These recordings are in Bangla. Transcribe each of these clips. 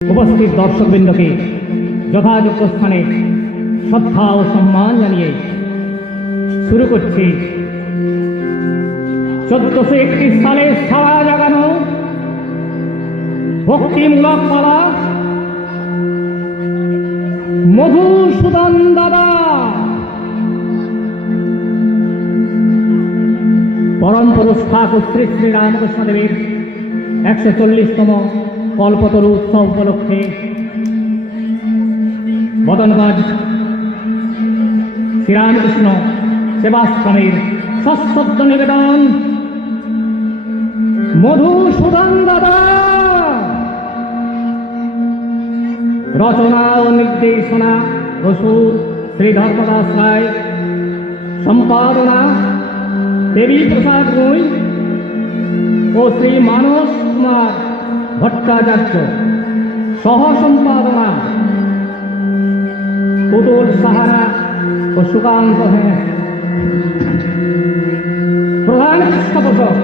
উপস্থিত দর্শকবৃন্দকে যথাযোগ্য স্থানে শ্রদ্ধা ও সম্মান জানিয়ে শুরু করছি 1431 সালে সারা জাগানো ভক্তিমূলক পালা মধুসূদন দাদা। পরম পুরুষ ঠাকুর শ্রী শ্রী রামকৃষ্ণদেবের 140তম কল্পতরু উৎসব উপলক্ষে বদনগঞ্জ শ্রীরামকৃষ্ণ সেবাশ্রমের সশ্রদ্ধ নিবেদন মধুসূদন দাদা। রচনা ও নির্দেশনা প্রসূত শ্রী ধর্মদাস রায়, সম্পাদনা দেবী প্রসাদ গুই ও শ্রী মানস কুমার ভট্টাচার্য, সহ সম্পাদনা পুতুল সাহারা ও সুকান্ত হেঁ, প্রধান পৃষ্ঠপোষক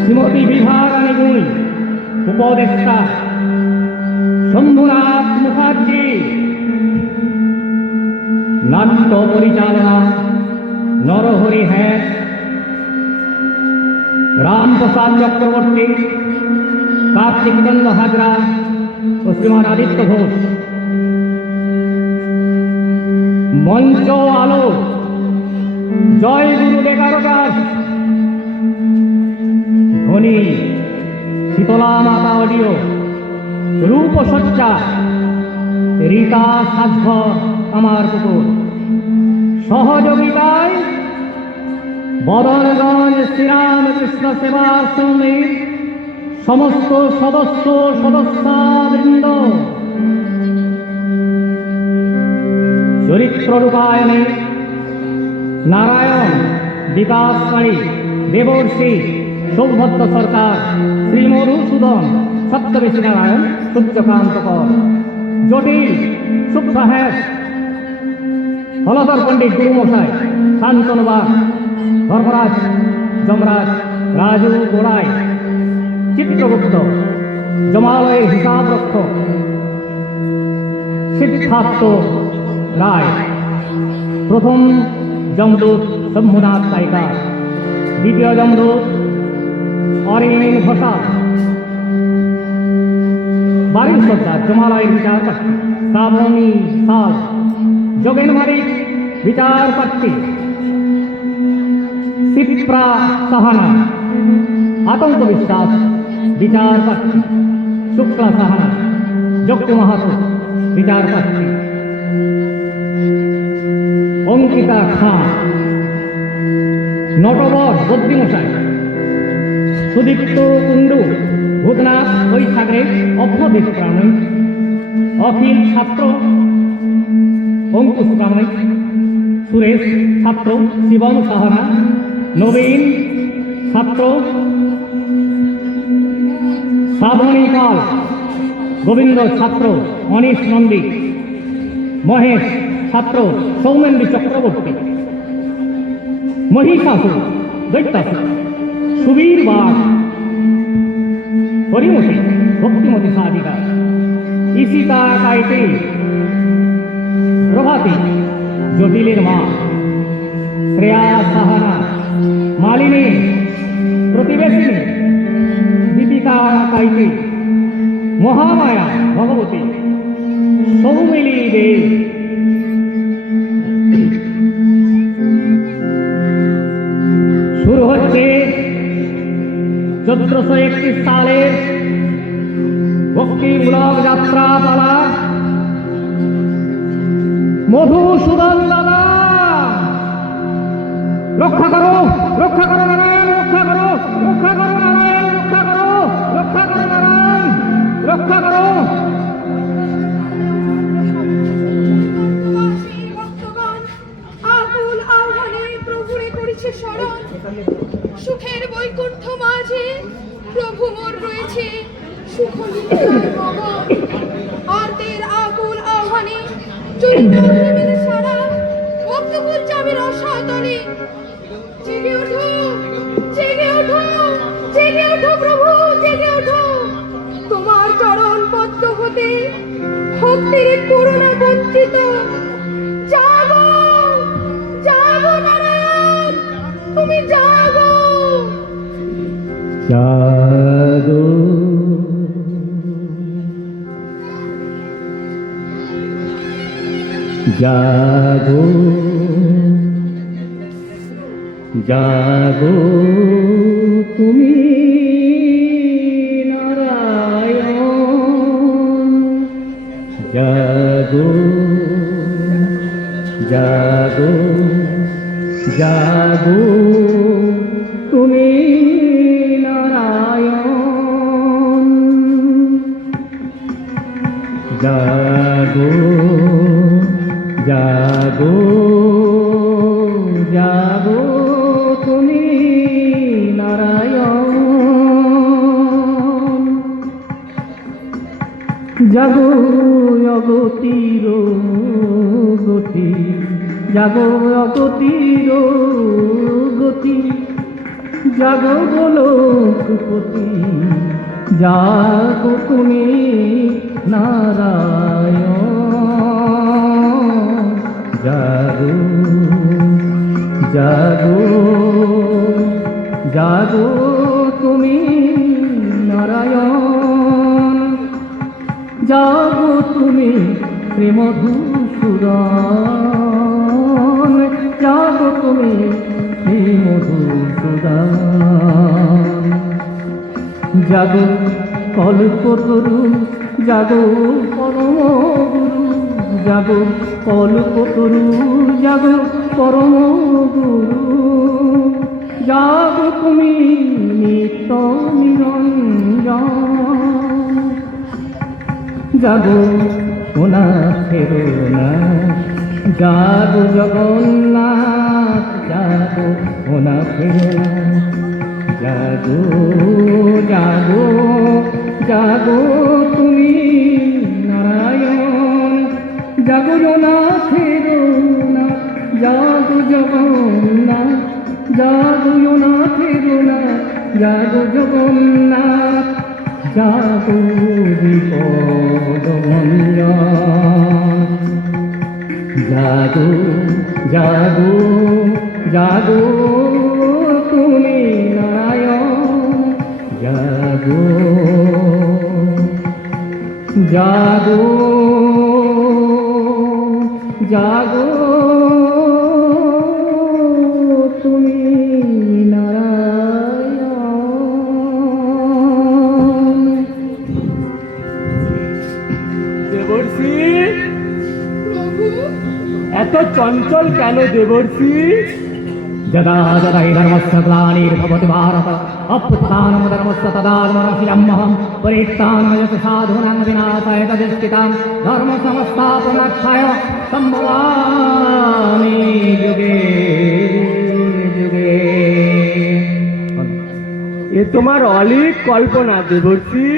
শ্রীমতী বিভা রানী গুই, উপদেষ্টা শম্ভুনাথ মুখার্জি, নাট্য পরিচালনা নরহরি হ্যাঁ, রামপ্রসাদ চক্রবর্তী, কার্তিক চন্দ্র হাজরা ও শ্রীমান আদিত্য ঘোষ। মঞ্চ আলো জয় গুরু বেকারদাস, ধ্বনি শীতলা মাতা অডিও, রূপসজ্জা রীতা সাজঘর আমার পুকুর। সহযোগিতায় বদনগঞ্জ শ্রীরামকৃষ্ণ সেবাশ্রমের সমস্ত সদস্য সদস্যবৃন্দ। চরিত্র রূপায়নে নারায়ণ, বিকাশ পাড়ি, দেবর্ষি, সৌভদ্র সরকার, শ্রী মধুসূদন, সত্যবেশী নারায়ণ, সূর্যকান্ত কর, জটিল, সুপ্রা হ্যাস, হলধর পণ্ডিত গুরুমশাই, শান্তনু বাগ, ধর্মরাজ যমরাজ, রাজু গোড়াই, চিত্রগুপ্ত, জমালয়ের হিসাব রক্ষক সিদ্ধার্থ রায়, প্রথম যমদূত শম্ভুনাথ পাইকার, দ্বিতীয় যমদূত অরিন ঘোষা, বাড়ির সর্দার জমালয়ের বিচারপ্রার্থী শ্রাবণী সাল, যোগেন মালিক বিচারপ্রার্থী সিপ্রা সাহানা, আতঙ্ক বিশ্বাস বিচারপ্রার্থী শুক্লা সাহানা, যজ্ঞ মাহাতো বিচারপ্রার্থী অঙ্কিতা খাঁ, নটবর বদ্রিমশাই, সুদীপ্ত কুণ্ডু, ভূতনাথ বৈশাখের অভ্যদিত প্রাণী, অখিল ছাত্র অঙ্কুশ প্রামাণিক, সুরেশ ছাত্র শিবম সাহানা, নবীন ছাত্র শ্রাবণী পাল, গোবিন্দ ছাত্র অনিশ নন্দী, মহেশ ছাত্র সৌমেন্দ্র চক্রবর্তী, মহিষাসুর দৈত্যাসুর, সুবীর বাগ, হরিমতি ভক্তিমতী সাধিকা, ঈশিতা কাইতে, প্রভাতী জটিলের মা, শ্রেয়া সাহানা, মালিনী, প্রতিবেশিনী দীপিকা কাইতে, মহামায়া ভগবতী, সৌমিলি দেব। শুরু হচ্ছে 1431 সালের ভক্তিমূলক যাত্রা পালা মধুসূদন দাদা। রক্ষা করো, রক্ষা করো নারায়ণ, রক্ষা করো, রক্ষা করো নারায়ণ, রক্ষা করো, রক্ষা করো নারায়ণ, রক্ষা করো। আকুল আহ্বানে প্রভুরে করেছে স্মরণ, সুখের বৈকুণ্ঠ মাঝে প্রভু মোর রয়েছে সুখ আর্তের আকুল আহ্বানে চৈতন্য সারা ভক্তকুল যাবে রসাতলে। জেগে ওঠো, জেগে ওঠো, জেগে ওঠো প্রভু, জেগে ওঠো, তোমার চরণ পদ্ম ভক্তের করুণা বঞ্চিত। জাগো জাগো নারায়ণ, তুমি জাগো। জাগো জাগো জাগো তুমি নারায়ণ। জাগো জাগো জাগো তুমি নারায়ণ। জাগো জাগো জাগো তুমি নারায়ণ। জাগো অগতির গতি, জাগো অগতির গতি, জাগো গোলকপতি, জাগো তুমি নারায়ণ। জাগো জাগো জাগো তুমি নারায়ণ। জাগো তুমি শ্রীমধুসূদন, জাগো তুমি শ্রীমধুসূদন। জাগো কল্পতরু, জাগো পরম গুরু, জাগো কল্পতরু, জাগো পরম গুরু। জাগো তুমি নিত্য নিরঞ্জন। জাগো সোনা ফেরো না, জাগো জগন্নাথ, জাগো সোনা ফেরো না। জাগো জাগো জাগো তুমি নারায়ণ। জাগো জগন্নাথেরো না, জাগো জগন্নাথ, জাগো জগন্নাথেরো না, জাগো জগন্নাথ। জাগো বিপদভঞ্জন। জাগো জাগো জাগো তুমি নারায়ণ। জাগো জাগো জাগো তুমি নারায়ণ। দেবর্ষি, এত চঞ্চল কেন দেবর্ষি? যদা যদা হি ধর্মস্য গ্লানির্ভবতি ভারত অভ্যুত্থাनं ধর্মস্য তদাত্মনাশীলমহং পরিত্রাণায় সাধূনাং বিনাশায় তদিষ্ঠিতাং ধর্ম সংস্থাপনার্থায় সম্ভবামি যুগে যুগে। এ তোমার অলিক কল্পনা দেবর্ষি।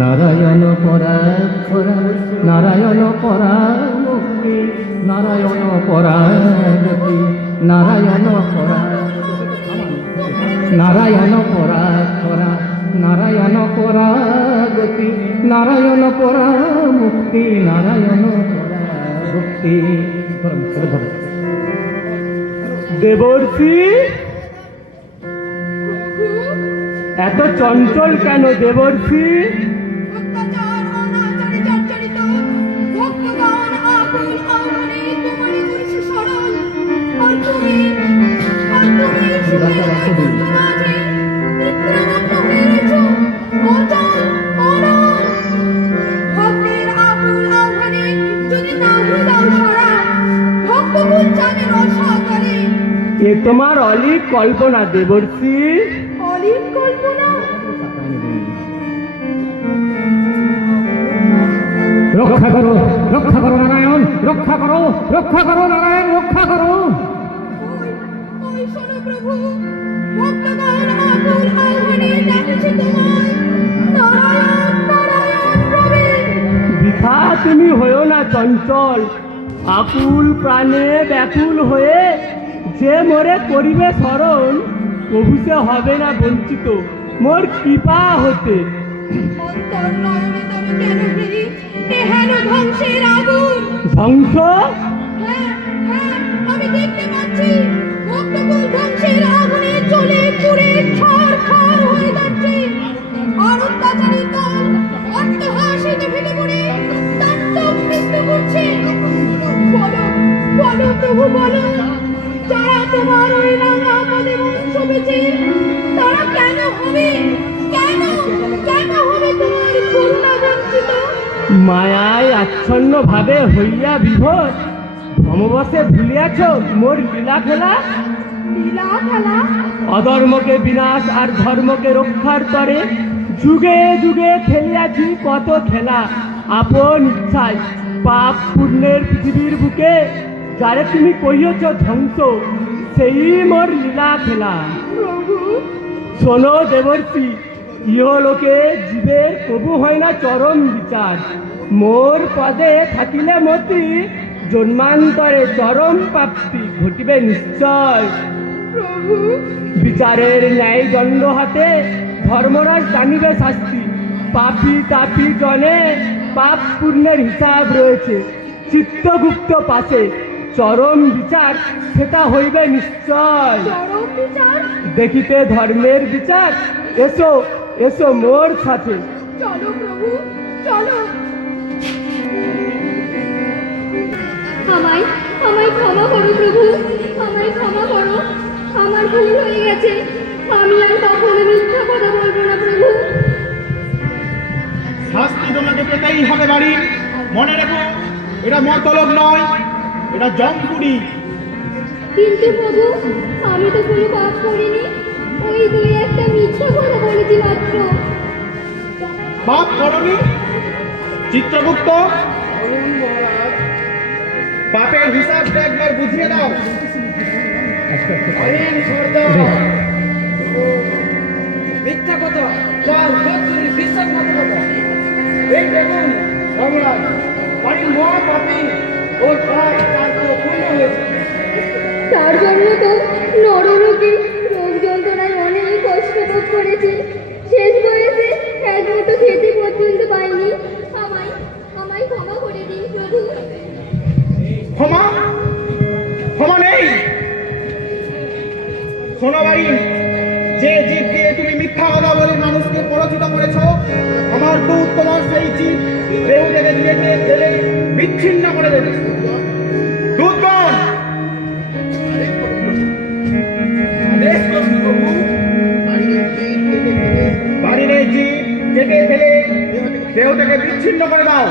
নারায়ণ পরাগ পরাগ, নারায়ণ পরাগ মুক্তি, নারায়ণ পরাগতি, নারায়ণ পরাগ, নারায়ণ পরাগ পরাগ, নারায়ণ পরাগতি, নারায়ণ পরাগ মুক্তি, নারায়ণ পরাগ মুক্তি। দেবর্ষি, এত চঞ্চল কেন দেবর্ষি? অত্যাচার অনাচারে জর্জরিত ভক্তগণ আকুল আহ্বানে তোমারই করেছে শরণ। আর তুমি সুখের বৈকুণ্ঠ মাঝে নিদ্রামগ্ন হয়ে রয়েছো, অচল অনল। ভক্তের আকুল আহ্বানে যদি নাহি দাও সাড়া, ভক্তকুল জানে রসাতলে। এ তোমার অলিক কল্পনা দেবর্ষি। অলিক কল্পনা? রক্ষা করো, রক্ষা করো নারায়ণ, রক্ষা করো, রক্ষা করো নারায়ণ, রক্ষা করো। ওই শোনো প্রভু, ভক্তগণ আকুল আহ্বানে ডাকছে তোমায়। নারায়ণ নারায়ণ প্রবীণ। বৃথা তুমি হয়েও না চঞ্চল, আকুল প্রাণে ব্যাকুল হয়ে যে মোরে করিবে স্মরণ, প্রভু সে হবে না বঞ্চিত। মোর কৃপা হতে। অন্তর নয়নে তবে কেন হেরি এহেন ধ্বংসের আগুন? ধ্বংস? হ্যাঁ হ্যাঁ, আমি দেখতে পাচ্ছি ভক্তকুল ধ্বংসের আগুনে জ্বলে পুড়ে ছারখার হয়ে যাচ্ছে। আর অত্যাচারীর দল অট্টহাসিতে ফেটে পড়ে তাণ্ডব নৃত্য করছে। বলো বলো প্রভু বলো, যারা তোমার ওই রাঙা পদে মন শোভেছে তারা কেন হবে, কেন কেন হবে তোমার করুণা বঞ্চিত? মায়ায় আচ্ছন্ন ভাবে হইয়া বিভোর ভমবশে ভুলিয়াছ মোর লীলা খেলা। লীলা খেলা? অধর্মকে বিনাশ আর ধর্মকে রক্ষার তরে যুগে যুগে খেলিয়াছি কত খেলা। আপন ইচ্ছায় পাপ পুণ্যের পৃথিবীর বুকে যারে তুমি কহিয়েছ ধ্বংস, সেই মোর লীলা খেলা। প্রভু শোনো দেবর্ষি, ইহলোকে জীবের কবু হয় না চরম বিচার। মোর পদে থাকিলে মতি জন্মান্তরে চরম প্রাপ্তি ঘটিবে নিশ্চয়। প্রভু বিচারের ন্যায় দণ্ড হাতে ধর্মরাজ জানিবে শাস্তি। পাপী তাপী জনে পাপ পুণ্যের হিসাব রয়েছে। চিত্তগুপ্ত পাশে চরম বিচার সেটা হইবে নিশ্চয়। চরম বিচার? দেখিতে ধর্মের বিচার, এসো এসো মোর সাথে। চলো প্রভু চলো। আমায় আমায় ক্ষমা করো প্রভু, আমায় ক্ষমা করো। আমার ভুল হয়ে গেছে, আমি আর কখনো মিথ্যা কথা বলবো না প্রভু। শাস্তি তোমাকে পেতেই হবে বাড়ি। মনে রেখো, এটা মতলব নয়, এটা জমপুরি। কিন্তু প্রভু, আমি তো কোনো পাপ করিনি, ওই দুই একটা মিথ্যা কথা বলেছি মাত্র। পাপ করনি? চিত্রগুপ্ত, পাপের হিসাবটা একবার বুঝিয়ে দাও। মিথ্যা কথা, চাল সত্যি বিশ্বাসঘাতকতা। এই দেখুন সম্রাট, বাড়ির মহাপাপী ওর পাপ তার তো পূর্ণ হয়েছে। তার জন্য তো নরলোকে রোগ যন্ত্রণায় অনেক কষ্ট ভোগ করেছে। শেষ বয়সে এক মুঠো খেতে পর্যন্ত পাইনি। আমায় আমায় ক্ষমা করে দিন প্রভু। ক্ষমা? ক্ষমা নেই। শোনো বাড়ি, যে জীব দিয়ে তুমি মিথ্যা কথা বলে মানুষকে পরাজিত করেছ, আমার তো তোমার সেই জীব দেহ থেকে কেটে ফেলে বিচ্ছিন্ন করে দেবে। দুর্গম আদেশ করছি প্রভু, বাড়ির এই জীব কেটে ফেলে দেহ থেকে বিচ্ছিন্ন করে দাও।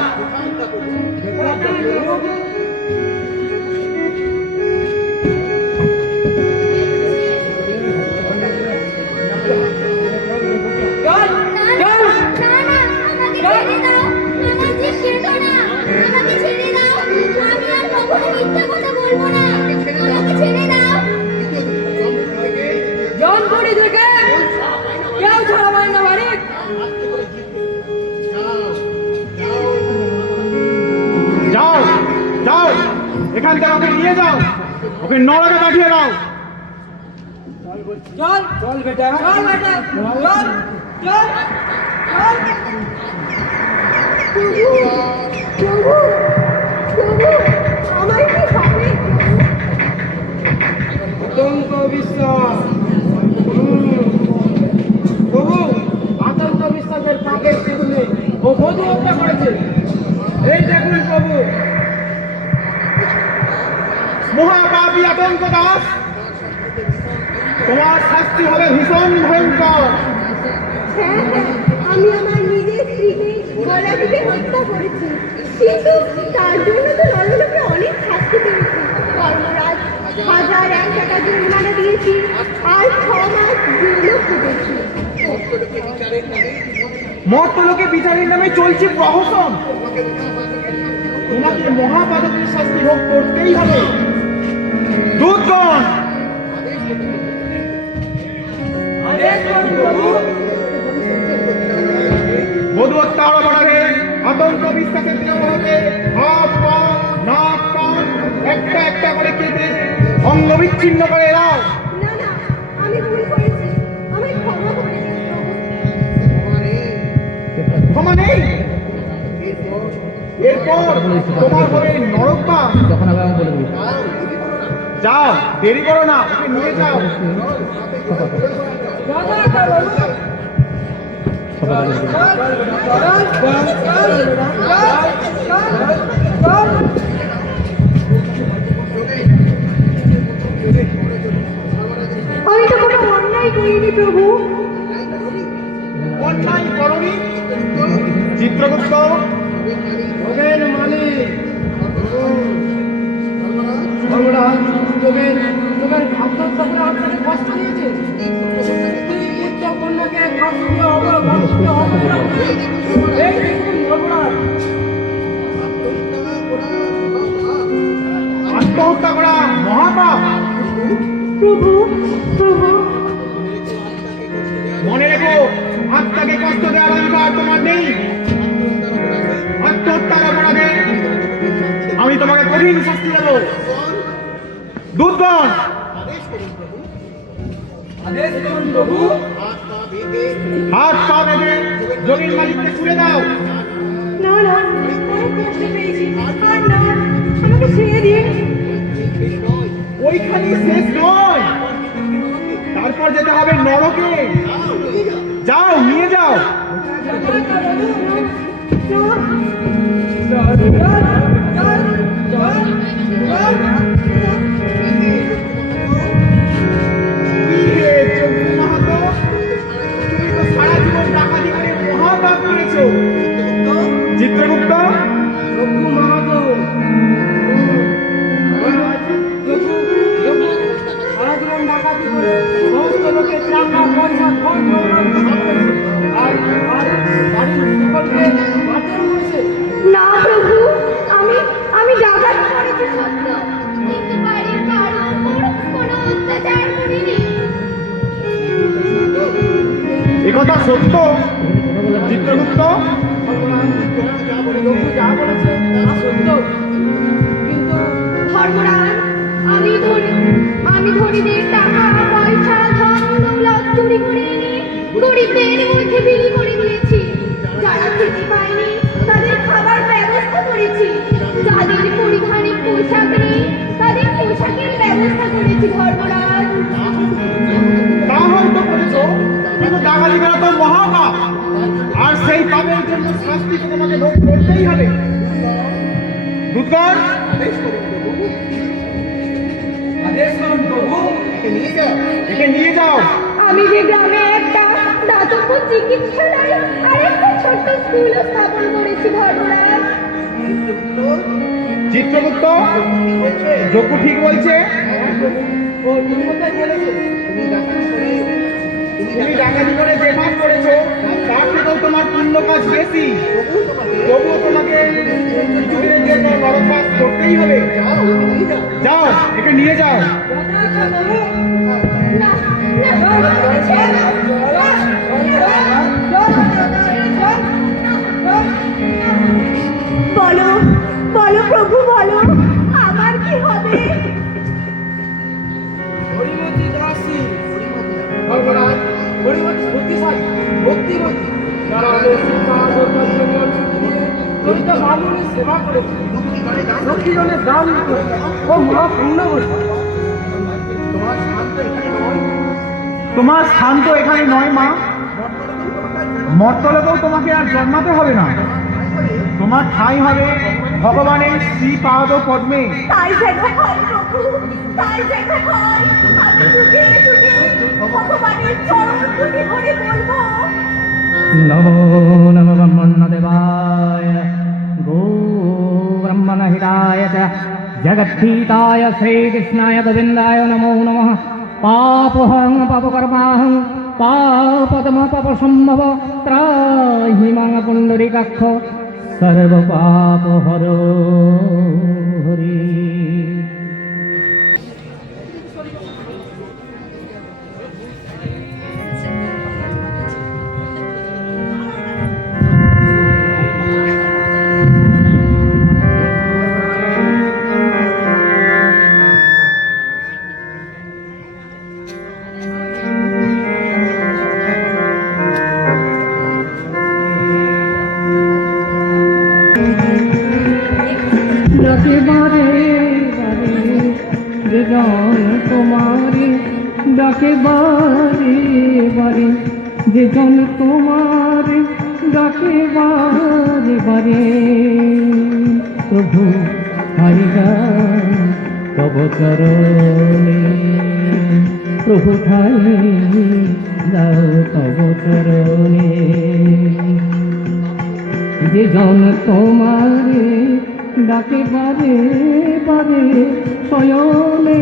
না না, আমাকে ছেড়ে দাও, আমার জীব কেটো না, আমাকে ছেড়ে দাও। আমি আর কখনো মিথ্যা কথা বলবো না, আমাকে ছেড়ে দাও। জনপুরি থেকে কেউ ছাড়াবেন না বাড়ি। যাও যাও, এখান থেকে ওকে নিয়ে যাও, ওকে নরকে পাঠিয়ে দাও। চল চল বেটা, চল বেটা, চল চল চল। প্রভু প্রভু প্রভু, আমায় কি হবে? আতঙ্ক বিশ্বাস, প্রভু আতঙ্ক বিশ্বাসের পাপের শেষ নেই। ও বধূ হত্যা করেছে। এই দেখুন প্রভু, মহাপাপী আতঙ্ক দাস, তোমার শাস্তি হবে ভীষণ ভয়ঙ্কর। হ্যাঁ হ্যাঁ, আমি আমার নিজের স্ত্রীকে গলা টিপে হত্যা করেছি, কিন্তু তার জন্য তো নরলোকে অনেক শাস্তি পেয়েছি। ধর্মরাজ 1001 টাকা জরিমানা দিয়েছি আর 6 মাস জেলও খেটেছি। মর্তলোকে বিচারের নামে চলছে প্রহসন। তোমাকে মহাপাতকের শাস্তি ভোগ করতেই হবে। দূতগণ, আদেশ করুন প্রভু। বধূ হত্যার অপরাধে আতঙ্ক বিশ্বাসের দেহ হতে হাত পা নাক কান একটা একটা করে কেটে অঙ্গ বিচ্ছিন্ন করে দাও। না না, আমি ভুল করেছি, আমায় ক্ষমা করে দিন প্রভু। এরপর তোমার হবে নরকবাস। যাও, দেরি করো না, ওকে নিয়ে যাও। আমি তো কোনো অন্যায় করিনি প্রভু। অন্যায় করনি? চিত্রগুপ্ত, যোগেন মালিক, ধর্মরাজ, যোগেন আত্মহত্যা করে আপনাকে কষ্ট দিয়েছে। স্ত্রী পুত্র কন্যাকে কাশ্মীরে অবলম্বন হবে না। এই দেখুন ধর্মরাজ, আত্মহত্যা করা মহাপাপ। প্রভু প্রভু মনে রেখো, আত্মাকে কষ্ট দেওয়ার অধিকার তোমার নেই। আত্মহত্যার অপরাধে আমি তোমাকে কঠিন শাস্তি দেব। দুধগণ, আদেশ করুন প্রভু। হাত পা বেঁধে জমির মালিককে ছুড়ে দাও। না না, অনেক কষ্ট পেয়েছি, আর না, আমাকে ছেড়ে দিন। ওইখানে শেষ নয়, তারপর যেতে হবে নরকে। যাও, নিয়ে যাও। কি হে চন্দ্র মাহাতো, তুমি তো সারা জীবন ডাকাতি করে মহাপাপ করেছো। চিত্রগুপ্ত, রঘু মাহাতো, সারা জীবন ডাকাতি করে সমস্ত লোকের টাকা পয়সা ধন দৌলত সব করেছে। আর বাড়ির সকলকে মারধর করেছে। না প্রভু, আমি ডাকাত করেছে সত্য, কিন্তু বাড়ির কারোর উপর কোনো অত্যাচার করিনি। একথা সত্য? চিত্রগুপ্ত, রঘু যা বলেছে তা সত্য, কিন্তু ধর্মরাজ, আমি ধনীদের টাকা পয়সা ধন দৌলত চুরি করে এনে গরিবদের মধ্যে বিলি করে দিয়েছি। যারা খেতে পায়নি তাদের খাবার ব্যবস্থা করেছি। যাদের পরিধানে পোশাক নেই তাদের পোশাকের ব্যবস্থা করেছি। ধর্মরাজ, তা হয়তো করেছো, কিন্তু ডাকাতি করা তো মহাপাপ। আর সেই পাপের জন্য শাস্তি তো তোমাকে ভোগ করতেই হবে। দুধগণ, আদেশ করুন প্রভু। একে নিয়ে যাও। আমি যে গ্রামে একটা দাতব্য চিকিৎসালয় আর একটা ছোট্ট স্কুল স্থাপন করেছি। ধর্মরাজ, চিত্রগুপ্ত, যজ্ঞ ঠিক বলছে। ও তুমি কোথায় বলেছে? তুমি ডাকাতি করে যে পাপ করেছো তার থেকেও তোমার পুণ্য কাজ বেশি। তবুও তোমাকে কিছুদিনের জন্য নরকবাস করতেই হবে। যাও, একে নিয়ে যাও। না বলো বলো প্রভু, বলো আমার কি হবে? হরিমতি দাসী, ধর্মরাজ, হরিমতি শক্তিশালী, ভক্তিমতী, যারা দলিত ব্রাহ্মণের সেবা করেছে, লক্ষ্মীজনের দান করেছে ও মহাপুণ্যবতী। তোমার স্থান তো এখানে নয় মা। মর্তলোকেও তোমাকে আর জন্মাতে হবে না। তোমার ঠাঁই হবে ভগবানের শ্রীপাদ পদ্মে। তাই যেন হয় প্রভু, তাই যেন হয়। আমি যুগে যুগে ভগবানের চরণ দুটি ধরে বলবো, नमो नमः ब्रह्मण्यदेवाय गो ब्रह्मणहिताय च जगद्भीताय श्रीकृष्णाय गोविन्दाय नमो नमः। पापहं पापकर्माहं पापतमपापसम्भव त्राहि मां पुण्डरीकाक्ष सर्वपापहरो हरि। ডাকে বারে বারে, যে জন তোমারে ডাকে বারে বারে, যে জন তোমারে ডাকে বারে বারে। প্রভু হারি গান তব চরণে, প্রভু ঠাই দাও তব চরণে। যে জন তোমারে ডাকে বারে বারে, শয়নে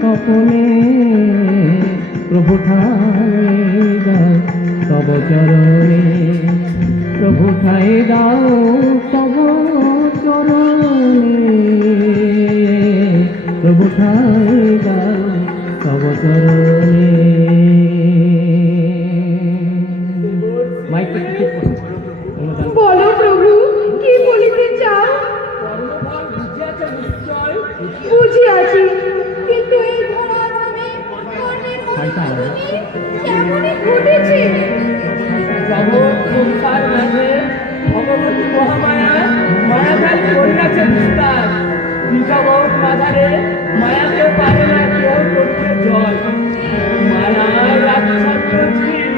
স্বপনে, প্রভু ঠাই দাও তব চরণে, প্রভু ঠাই দাও তব চরণে, প্রভু ঠাই দাও তব চরণে। মাইক একটু ঠিক করুন। অনুদান। বলো প্রভু, কি বলিতে চাও? কর্মফল বুঝিয়াছে নিশ্চয়। বুঝিয়াছি, কিন্তু এই ধরাধামে কর্ণের শয়তান। কেমনই ঘটেছে। জগৎ সংসার মাঝে ভগবতী মহামায়া মায়াজাল করিয়াছে বিস্তার। জগৎ মাঝারে মায়াকে পারে না কেউ করতে জয়। মায়ার আচ্ছন্ন জীব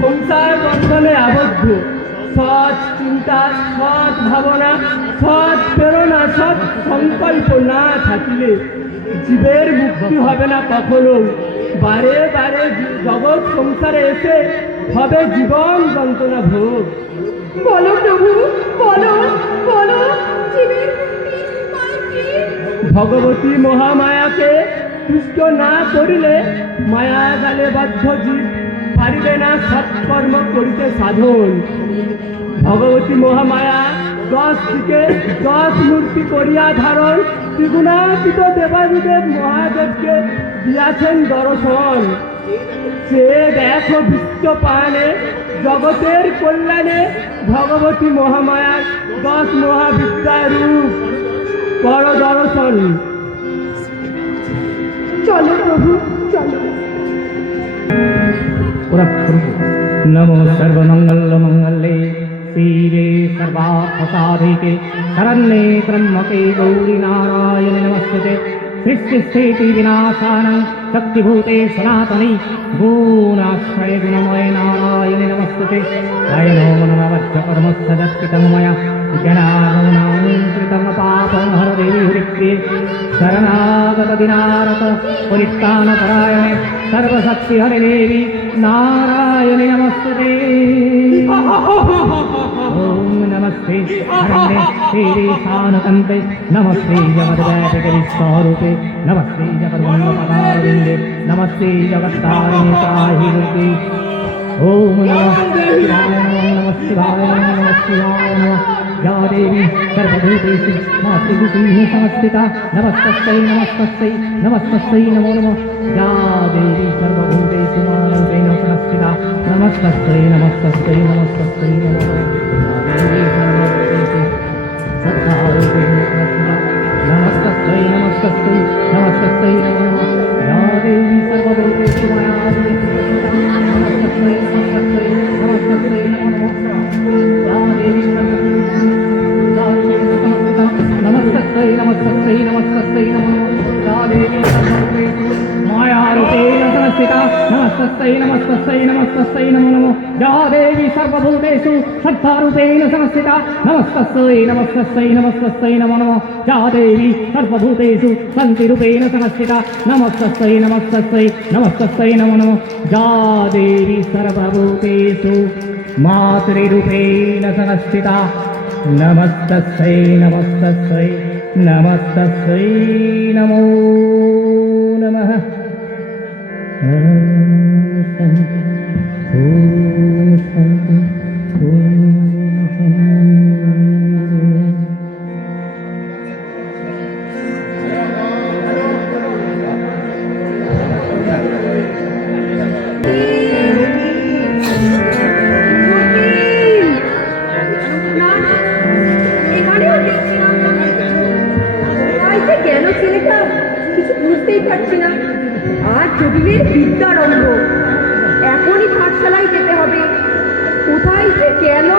সংসার বন্ধনে আবদ্ধ। সৎ চিন্তা, সৎ ভাবনা, সৎ প্রেরণা, সৎ সংকল্প না থাকিলে জীবের মুক্তি হবে না কখনো। বারে বারে জগৎ সংসারে এসে হবে জীবন যন্ত্রণা ভোগ। বলো প্রভু, বলো বলো, জীবের মুক্তি উপায় কি? ভগবতী মহামায়াকে তুষ্ট না করিলে মায়া জালে বাধ্য জীব পারিবে না সৎকর্ম করিতে সাধন। ভগবতী মহামায়া 10 দিকে 10 মূর্তি করিয়া ধারণ, ত্রিগুণাতীত দেবাদিদেব মহাদেবকে দিয়াছেন দর্শন। সে দেখো বিশ্ব পানে জগতের কল্যাণে ভগবতী মহামায়ার 10 মহাবিদ্যার রূপ কর দর্শন। চলো প্রভু, চলো। नमो सर्वमङ्गलमङ्गले शिवे सर्वार्थसाधिके शरण्ये त्र्यम्बके गौरी नारायणि नमस्ते। सृष्टिस्थिति विनाशानं शक्तिभूते सनातनी गुणाश्रये गुणमये नारायणि नमस्ते। अय नमो नमः वज्रकर्मस्य दत्पितं मया ज्ञानानुनाकृतं पापं हर देवी हरिप्रिये शरणागत दिनारत परित्राणपरायणे सर्वशक्ति हरे देवी नारायणि नमस्ते। ओम नमस्ते शरण्ये देवी शानकन्ते नमस्ते जगद्व्यापकविश्वरूपे नमस्ते जगद्वन्दपदारविन्दे नमस्ते जगत्तारिणि त्राहि मूर्ते। ओम नमः शिवाय नमः शिवाय नमः। या देवी सर्वभूतेषु मातृरूपेण संस्थिता नमस्तस्यै नमस्तस्यै नमस्तस्यै नमो नमः। या देवी सर्वभूतेषु मानरूपेण संस्थिता नमस्तस्यै नमस्तस्यै नमस्तस्यै नमो नमः। या देवी सर्वभूतेषु सत्तारूपेण संस्थिता नमस्तस्यै नमस्तस्यै नमस्तस्यै नमो नमः। या देवी सर्वभूतेषु मायारूपेण संस्थिता नमस्तस्यै नमस्तस्यै नमस्तस्यै नमो नमः। या देवी नमस्तस्यै नमस्तस्यै नमस्तस्यै नमो नमः। या देवी सर्वभूतेषु मायारूपेण संस्थिता नमस्तस्यै नमस्तस्यै नमस्तस्यै नमो नमः। या देवी सर्वभूतेषु सत्तारूपेण संस्थिता नमस्तस्यै नमस्तस्यै नमस्तस्यै नमो नमः। या देवी सर्वभूतेषु शान्तिरूपेण संस्थिता नमस्तस्यै नमस्तस्यै नमस्तस्यै नमो नमः। या देवी सर्वभूतेषु मातृरूपेण संस्थिता नमस्तस्यै नमस्तस्यै नमस्तस्यै नमो नमः। शान्ति शान्ति शान्ति। এখানেও দেখছি না। কোথায় যে গেল ছেলেটা, কিছু বুঝতেই পারছি না। আর জটিলের বিদ্যারম্ভ, এখনই পাঠশালায় যেতে হবে। কোথায় যে গেল?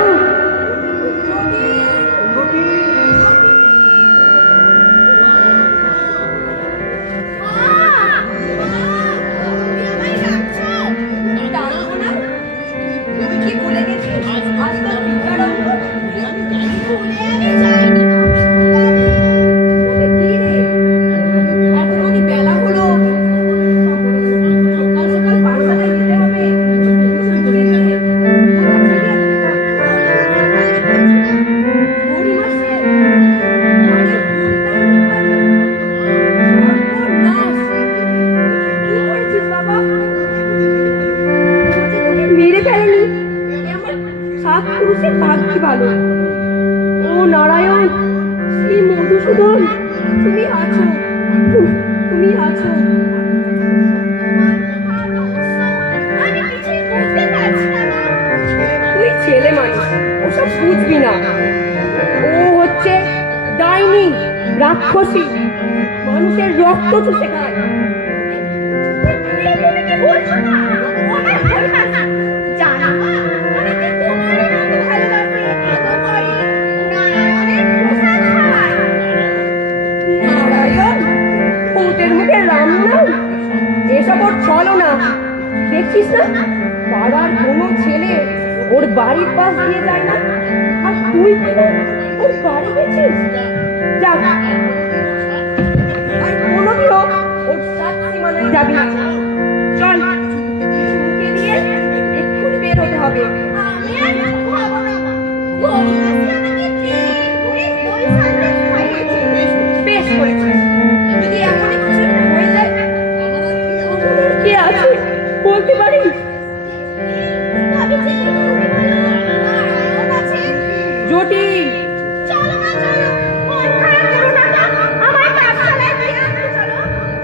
পুরুষের ভাগ্যি ভালো। ও নারায়ণ, শ্রী মধুসূদন, তুমি আছো, তুমি আছো। আমি কিছুই বুঝতে পারছি না মা। তুই ছেলে মানুষ, ওসব বুঝবি না। ও হচ্ছে ডাইনি, রাক্ষসী, মানুষের রক্ত চুষে খায়। তুমি কি বলছো না? আমার ভয় পাচ্ছে। জানো মা, আমাকে তোমার মতো ভালোবাসে। আমার ভয় নারায়ণের প্রসাদ খায়। নারায়ণ, ওদের মুখে রাম নাম, এসব ওর ছলো না। দেখছিস না, পাড়ার কোনো ছেলে ওর বাড়ির পাশ দিয়ে যায় না, আর তুই কিনা ওর বাড়ি গেছিস। যাক, আর কোনোদিনও ওর সাত সীমানায় যাবি না। চল, মুখে দিয়ে এক্ষুনি বের হতে হবে। আমি আর খাবো না মা। গরিব আমাকে পেট ভরে দই সন্দেশ খাইয়েছে। বেশ করেছে। যদি এখনই কিছু একটা হয়ে যায়, আমাদের কে আছে বলতে পারিস? ভাবি যে তুমি বলো নারায়ণ আছে। জটিল, চলো মা চলো, মন খারাপ করো না তো। আমার পাঠশালায় দিয়ে আসতে চলো।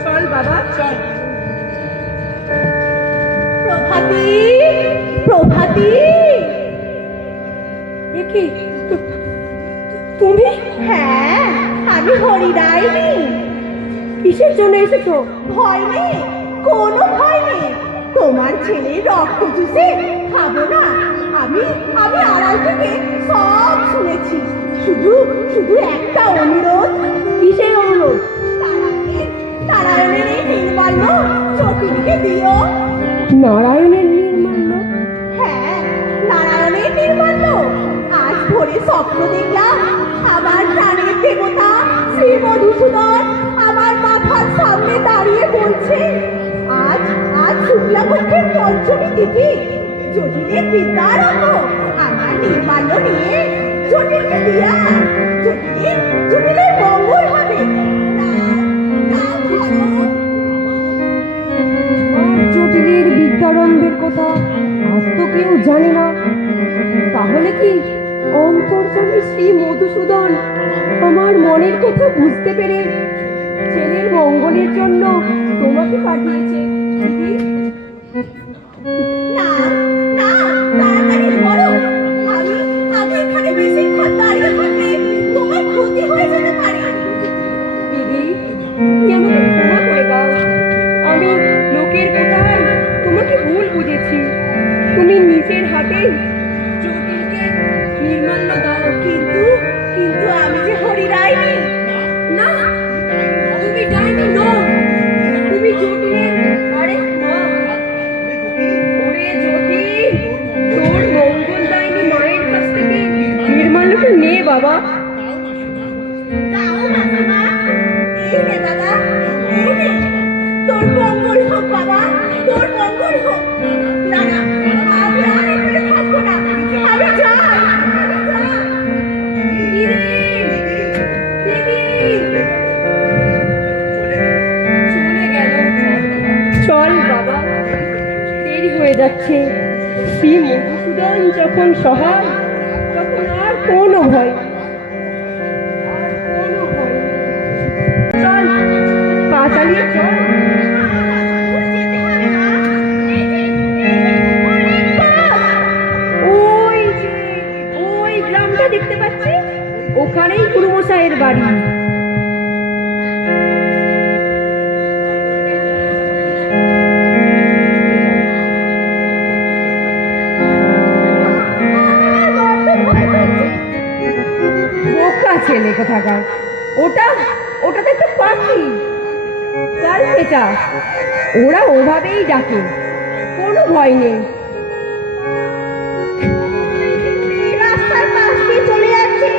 চল বাবা চল। প্রভাতী, প্রভাতী, দেখি তুমি? হ্যাঁ, আমি হরিদাইনি। কিসের জন্য এসেছো? ভয় নেই, কোনো ভয় নেই। তোমার ছেলে রক্ত চুষে খাবো না। আমি আমি আড়াল থেকে সব শুনেছি। শুধু শুধু একটা অনুরোধ। কিসের অনুরোধ? নারায়ণের এই নির্মাল্য চটিকে দিও। নারায়ণের নির্মাল্য? হ্যাঁ, নারায়ণের নির্মাল্য। আজ ভোরে স্বপ্ন দেখলাম আমার প্রাণের দেবতা শ্রী মধুসূদন আমার মাথার সামনে দাঁড়িয়ে বলছে, আজ আজ শুক্লাপক্ষের পঞ্চমী তিথি, জটিলের বিদ্যারম্ভ। আমার নির্মাল্য নিয়ে জটিলকে দিয়া জটিলের মঙ্গল হবে। জটিলের বিদ্যারম্ভের কথা আজ তো কেউ জানে না। তাহলে কি অন্তর্যামী শ্রী মধুসূদন আমার মনের কথা বুঝতে পেরে ছেলের মঙ্গলের জন্য তোমাকে পাঠিয়েছে? দিদি, না না, তাড়াতাড়ি ধরো। আমি এখানে বেশিক্ষণ দাঁড়িয়ে থাকলে তোমার ক্ষতি হয়ে যেতে পারে। দিদি, তুমি আমাকে ক্ষমা করে দাও। আমি লোকের কোথায় তোমাকে ভুল বুঝেছি। তুমি নিজের হাতেই জটিলকে নির্মাল্য দাও। কিন্তু কিন্তু আমি যে হরিরাইনি। না, তুমি ডাইনি নও, তুমি জটিলের আরেক মা। ওরে জটিল, তোর মঙ্গল ডাইনি মায়ের কাছ থেকে নির্মাল্যটা নে বাবা। দাও মামা, এই নে দাদা, এই নে। তোর মঙ্গল হোক বাবা, তোর মঙ্গল হোক। না না, আমি আর এখানে থাকবো না। আমি যাই, আমি যাই। দিদি, দিদি, চলে গেল। চল বাবা, দেরি হয়ে যাচ্ছে। শ্রী মধুসূদন যখন সহায়, তখন আর কোনো ভয়, আর কোনো ভয় নেই। চল, পা চালিয়ে চল। যেতে হবে না। এই যে, অনেক পথ। ওই যে, ওই গ্রামটা দেখতে পাচ্ছি, ওখানেই গুরুমশাইয়ের বাড়ি। বোকা ছেলে কোথাকার। ওটা ওটা তো একটা পাখি, কালপেটা। ওরা ওভাবেই ডাকে, কোনো ভয় নেই। রাস্তার পাশ দিয়ে চলে যাচ্ছে।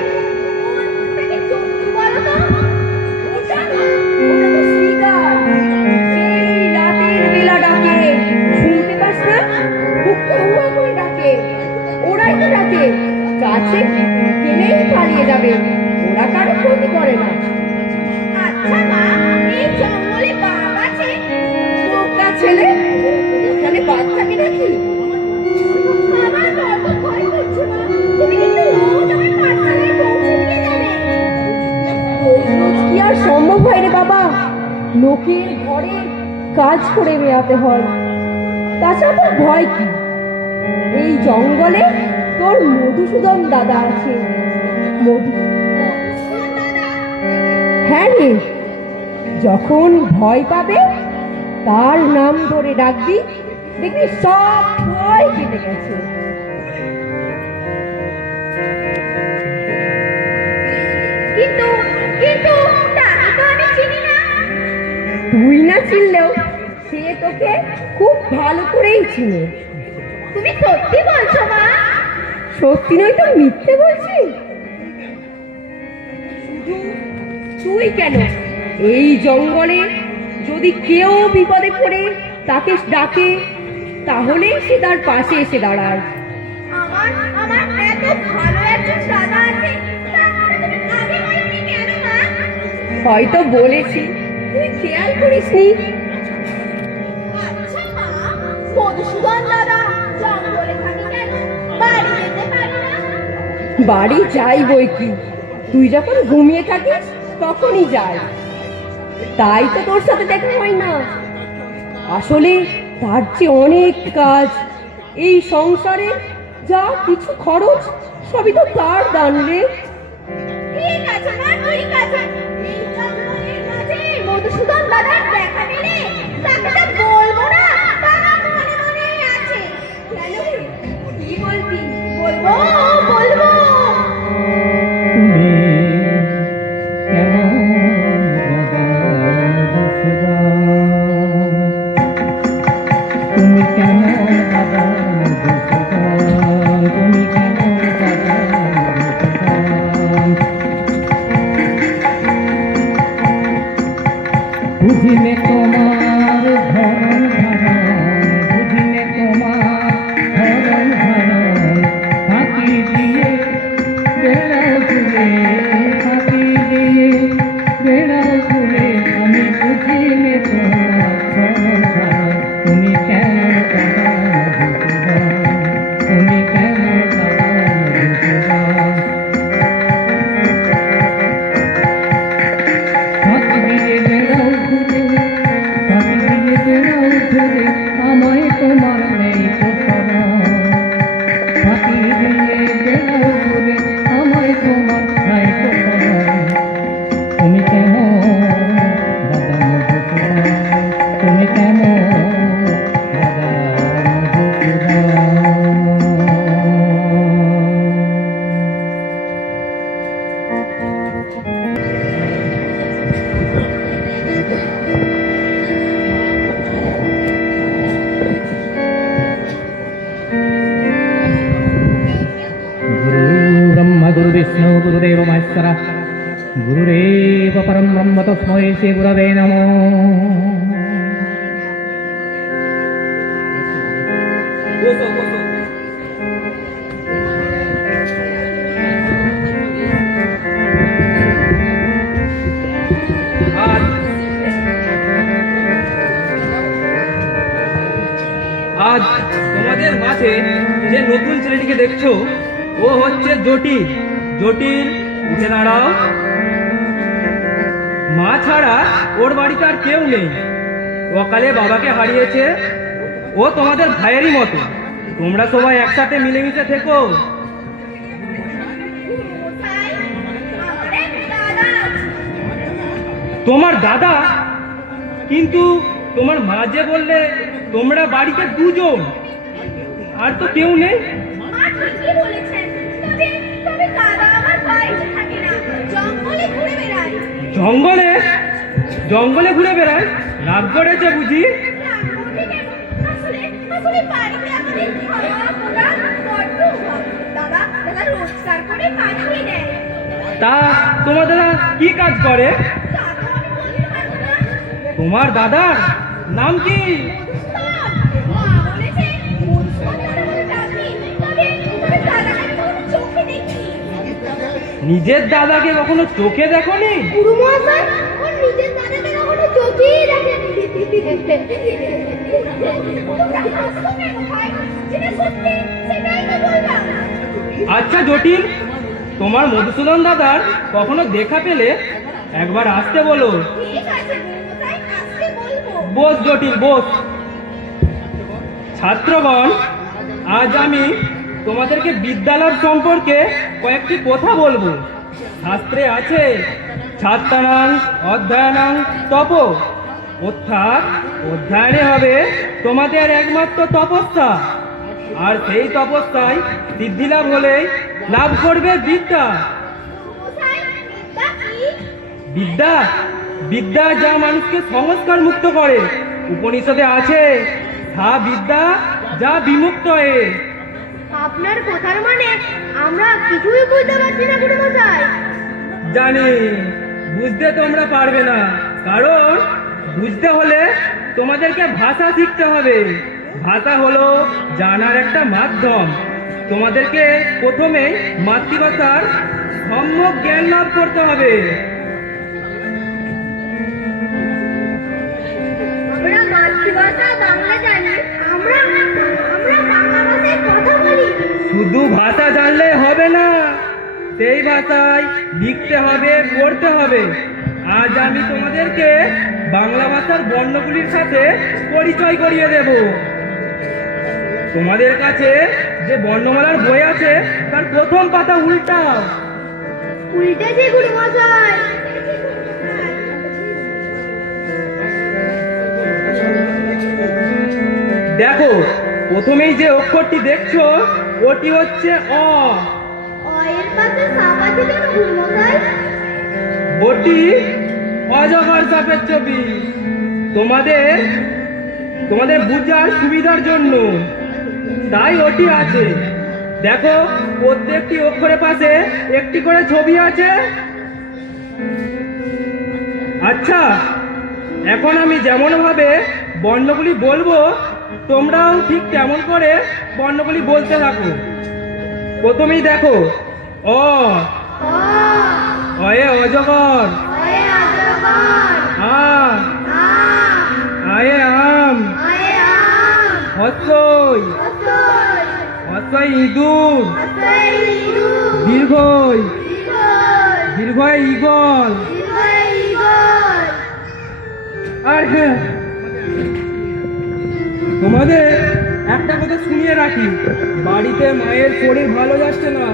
বলো তো, ওটা ওটা তো শ্রীগার, সেই রাতের বেলা ডাকে, শুনতে পাস না? হুক্কা হুয়া করে ডাকে। ওরাই তো ডাকে, কাছে গেলেই পালিয়ে যাবে। ওরা কারো ক্ষতি করে না। আচ্ছা মা, এই জঙ্গলে বাঘ আছে? বোকা ছেলে, এখানে বাঘ থাকে নাকি? আমার বড় ভয় করছে মা। লোকের ঘরে কাজ করে বেড়াতে হয়। তাছাড়া তোর ভয় কি? এই জঙ্গলে তোর মধুসূদন দাদা আছে। হ্যাঁ রে, যখন ভয় পাবে তার নাম ধরে ডাকবি, দেখবি সব ভয় কেটে গেছে। কিন্তু কিন্তু তাকে তো আমি চিনি না। তুই না চিনলেও সে তোকে খুব ভালো করেই চিনে। তুমি সত্যি বলছো মা? সত্যি নয় তো মিথ্যে বলছি? তুই কেন, এই জঙ্গলে যদি কেউ বিপদে পড়ে তাকে ডাকে তাহলেই সে তার পাশে এসে দাঁড়ায়। আমার আমার এত ভালো একজন দাদা আছে, তাহলে তুমি আগে বলনি কেন মা? হয়তো বলেছি, তুই খেয়াল করিসনি। আচ্ছা মা, মধুসূদন দাদা জঙ্গলে থাকে কেন? বাড়ি যেতে পারি না? বাড়ি যাই বই কি, তুই যখন ঘুমিয়ে থাকিস তখনই যাই। তাই তো তোর সাথে দেখা হয় না। আসলে তার যে অনেক কাজ, এই সংসারে যা কিছু খরচ সবই তো তার দান রে। ঠিক আছে মা, ঠিক আছে। এই জঙ্গলের মাঝে মধুসূদন দাদার দেখা পেলে তাকে তো বলবো না, তারা মনে মনে আছে। কেন রে? কি বলবি? বলবো বলবো। তুমি কেমন দাদা মধুসূদন, তুমি কেমন দাদা মধুসূদন, তুমি কেমন দাদা মধুসূদন, বুঝিলে তোমার ধরন ধারণ, বুঝিলে তোমার ধরন ধারণ, ফাঁকি দিয়ে বেড়াও ঘুরে, ফাঁকি দিয়ে বেড়াও ঘুরে, আমি বুঝিলে তোমার ধরন ধারণ, তুমি কেমন দাদা মধুসূদন, তুমি কেমন দাদা মধুসূদন, ফাঁকি দিয়ে বেড়াও ঘুরে, ফাঁকি দিয়ে বেড়াও ঘুরে, আমায় তোমার নেই প্রসরণ, ফাঁকি দিয়ে বেড়াও ঘুরে, আমায় তোমার নাই প্রসরণ, তুমি কেমন দাদা মধুসূদন, তুমি কেমন দাদা মধুসূদন। गुरु ब्रह्म गुरु विष्णु गुरुदेव महेश्वर गुरुरेव परम ब्रह्म तस्मै श्री गुरवे नमो। আজ তোমাদের মাঝে যে নতুন ছেলেটিকে দেখছো ও হচ্ছে জটিল। জটিল, উঠে দাঁড়াও। মা ছাড়া ওর বাড়িতে আর কেউ নেই। অকালে বাবাকে হারিয়েছে। ও তোমাদের ভাইয়েরই মতো। তোমরা সবাই একসাথে মিলেমিশে থেকো। কোথায়? আমার এক দাদা আছে। তোমার দাদা? কিন্তু তোমার মা যে বললে তোমরা বাড়িতে দুজন, আর তো কেউ নেই। মা ঠিকই বলেছেন। তবে তবে দাদা আমার বাড়িতে থাকে না, জঙ্গলে ঘুরে বেড়ায়। জঙ্গলে? জঙ্গলে ঘুরে বেড়ায়? রাগ করেছে বুঝি? রাগ করবে কেন? আসলে আসলে বাড়িতে আমাদের খাওয়া পড়া বড্ড অভাব। দাদা দাদা রোজগার করে পাঠিয়ে দেয়। তা তোমার দাদা কি কাজ করে? তা তো আমি বলতে পারবো না। তোমার দাদার নাম কি? মা বলেছে মধুসূদন দাদা বলে ডাকবি। তবে তবে দাদাকে আমি কখনো চোখে দেখিনি। নিজের দাদাকে কখনো চোখে দেখোনি? গুরু মহাশয়, ওর নিজের দাদাকে কখনো চোখেই দেখেনি। তোমরা হাসছো কেন ভাই? যেটা সত্যি সেটাই তো বললাম। আচ্ছা জটিল, তোমার মধুসূদন দাদার কখনো দেখা পেলে একবার আসতে বলো। ঠিক আছে গুরু মহাশয়, আসতে বোস জটিল বোস। ছাত্রগণ, আজ আমি তোমাদেরকে বিদ্যালাভ সম্পর্কে কয়েকটি কথা বলবো। শাস্ত্রে আছে ছাত্রানাং অধ্যয়নাং তপ, অর্থাৎ অধ্যয়নে হবে তোমাদের একমাত্র তপস্যা, আর সেই তপস্যায় সিদ্ধিলাভ হলেই লাভ করবে বিদ্যা। মশাই, তা কি? বিদ্যা বিদ্যা যা মানুষকে সংস্কার মুক্ত করে। উপনিষদে আছে সা বিদ্যা যা বিমুক্ত এ। আপনার কথার মানে আমরা কিছুই বুঝতে পারছি না গুরু মশাই। জানি বুঝতে তোমরা পারবে না, কারণ বুঝতে হলে তোমাদেরকে ভাষা শিখতে হবে। ভাষা হলো জানার একটা মাধ্যম। তোমাদেরকে প্রথমে মাতৃভাষার সম্যক জ্ঞান লাভ করতে হবে। আমরা মাতৃভাষা বাংলা জানি, আমরা বাংলা ভাষায় কথা বলি। শুধু ভাষা জানলে হবে না, সেই ভাষায় লিখতে হবে, পড়তে হবে। আজ আমি তোমাদেরকে বাংলা ভাষার বর্ণগুলির সাথে পরিচয় করিয়ে দেব। তোমাদের কাছে যে বর্ণমালার বই আছে তার প্রথম পাতা উল্টাও। উল্টেছে গুরু মশাই। দেখো, প্রথমেই যে অক্ষরটি দেখছো ওটি হচ্ছে অ। এর পাশে সাপ আছে কেন গুরু মশাই? ওটি অজগর সাপের ছবি। তোমাদের বুঝার সুবিধার জন্য তাই ওটি আছে। দেখো, প্রত্যেকটি অক্ষরের পাশে একটি করে ছবি আছে। আচ্ছা, এখন আমি যেমন ভাবে বর্ণগুলি বলবো তোমরাও ঠিক তেমন করে বর্ণগুলি বলতে থাকো। প্রথমেই দেখো অ। অয়ে অজগর। আ। আয়ে আম। হস্যই। হস্যই ইঁদুর। দীর্ঘই। দীর্ঘই ঈগল। আর হ্যাঁ, তোমাদের একটা কথা শুনিয়ে রাখি, বাড়িতে মায়ের শরীর ভালো যাচ্ছে না,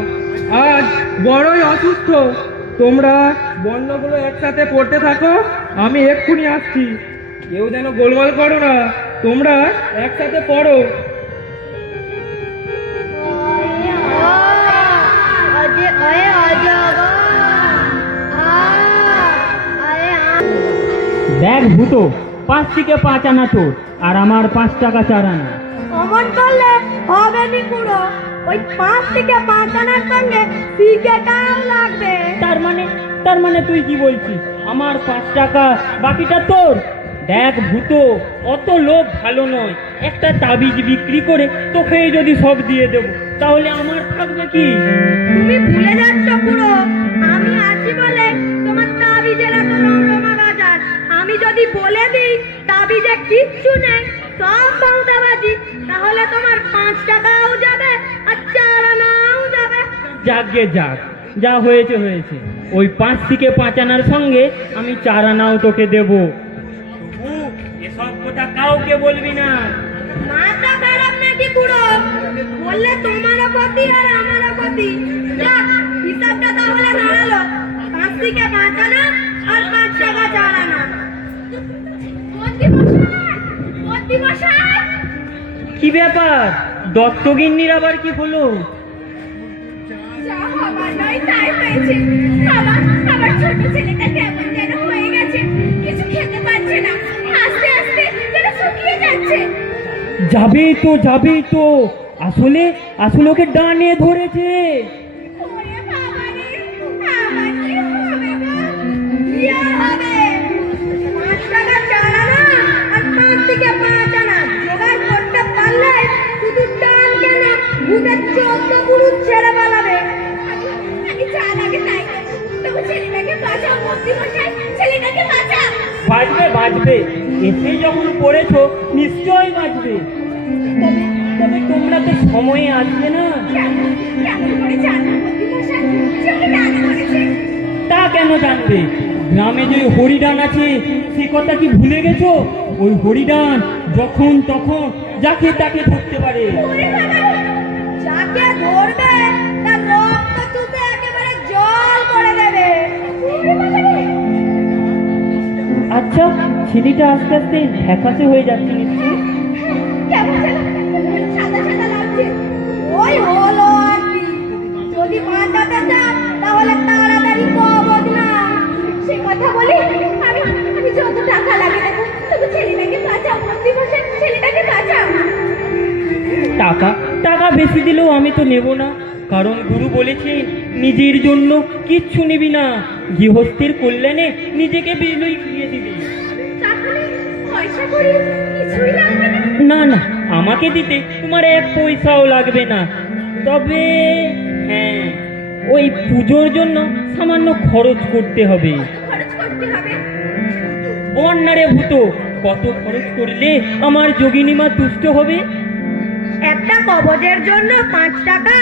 আজ বড়ই অসুস্থ। তোমরা বর্ণগুলো একসাথে পড়তে থাকো, আমি এক্ষুনি আসছি। কেউ যেন গোলমাল করো না, তোমরা একসাথে পড়ো। দেখ ভূতো, 5 থেকে 5 আনা তোর, আর আমার 5 টাকা 4 আনা। অমন করলে হবে নি পুরো। ওই 5 থেকে 5 আনার সঙ্গে টিকেটাও লাগবে। তার মানে তুই কি বলছিস? আমার 5 টাকা, বাকিটা তোর। দেখ ভূতো, অত লোভ ভালো নয়। একটা তাবিজ বিক্রি করে তোকে যদি সব দিয়ে দেবো, তাহলে আমার থাকবে কি? তুমি ভুলে যাচ্ছ পুরো। আমি আছি বলে তোমার তাবিজের এত রমরমা বাজার। আমি যদি বলে দিই তাবিজে কিচ্ছু নেই, সব বাউতাবাজি, তাহলে তোমার 5 টাকাও যাবে আর 4 আনাও যাবে। যাকগে যাক, যা হয়েছে হয়েছে। ওই 5 থেকে 5 আনার সঙ্গে আমি 4 আনাও তোকে দেবো। এসব কথা কাউকে বলবি না। মাথা খারাপ নাকি পুরো? বললে তোমারও ক্ষতি আর আমারও ক্ষতি। যাক, হিসাবটা তাহলে দাঁড়ালো 5 থেকে 5 আনা আর 5 টাকা 4 আনা। কি ব্যাপার? দত্তগিন্নির আবার কি হলো? যা হবার নয় তাই হয়েছে। আমার ছোট ছেলেটা কেমন যেন হয়ে গেছে, কিছু খেতে পারছে না, আস্তে আস্তে যেন শুকিয়ে যাচ্ছে। যাবেই তো আসলে ওকে ডানে ধরেছে। ওরে বাবা রে, আমার কি হবে গো? কি আর হবে? 5 টাকা 4 আনা আর 5 থেকে 5 আনা জোগাড় করতে পারলে শুধু টান কেন ভূতের 14 পুরুষ ছেড়ে পালাবে। আমি যা লাগে তাই দেবো। তবু ছেলেটাকে বাঁচাও মন্ত্রী মশাই, ছেলেটাকে বাঁচাও। বাঁচবে, এসে যখন পড়েছো নিশ্চয়ই বাঁচবে। তবে তোমরা তো সময়ে আসবে না। কেমন করে জানবো মন্ত্রী মশাই যে ওকে ডান করেছে? তা কেন জানবে? গ্রামে যে হরিডান আছে সে কথা কি ভুলে গেছো? ওই হরিদান যখন তখন যাকে তাকে ধরতে পারে। ওরে বাবা রে, যাকে ধরবে তার রক্ত চুষে একেবারে জল করে দেবে। ওরে বাবা রে, আচ্ছা, ছেলেটা আস্তে আস্তে ফ্যাকাশে হয়ে যাচ্ছে নিশ্চয়ই। কেমন যেন সাদা সাদা লাগছে। ওই হলো আর কি, যদি বাঁচাতে চান তাহলে তাড়াতাড়ি কবজ না। সে কথা বলি, আমি যত টাকা লাগে দেবো, তবু ছেলেটাকে বাঁচাও, মন্ত্রীমশাই, ছেলেটাকে বাঁচাও। টাকা টাকা বেশি দিলেও আমি তো নেব না, কারণ গুরু বলেছে নিজের জন্য কিচ্ছু নিবি না, গৃহস্থের কল্যাণে নিজেকে বিলই দিয়ে দিবি। তাহলে পয়সা করি কিছুই লাগবে না? না না, আমাকে দিতে তোমার এক পয়সাও লাগবে না, তবে হ্যাঁ, ওই পুজোর জন্য সামান্য খরচ করতে হবে। খরচ করতে হবে? বন্যারে ভূত, কত খরচ করলে আমার যোগিনীমা তুষ্ট হবে? একটা কবজের জন্য 5 টাকা,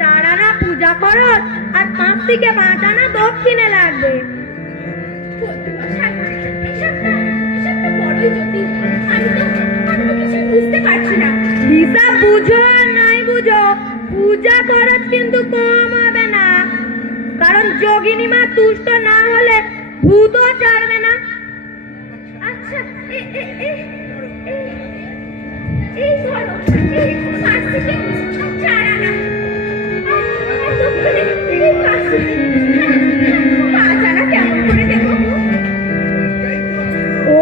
4 আনা পূজা খরচ আর 5 থেকে 5 আনা দক্ষিণে লাগবে। আমি তো কিছু বুঝতে পারছি না। হিসাব বুঝো আর নাই বুঝো, পূজা খরচ কিন্তু কম হবে না, কারণ যোগিনীমা তুষ্ট না হলে ভূতও ছাড়বে না। আচ্ছা, এই ধরো, এই 5 থেকে 4 আনা, আর দক্ষিণে এই 5 থেকে 5 আনা কেমন করে দেবো?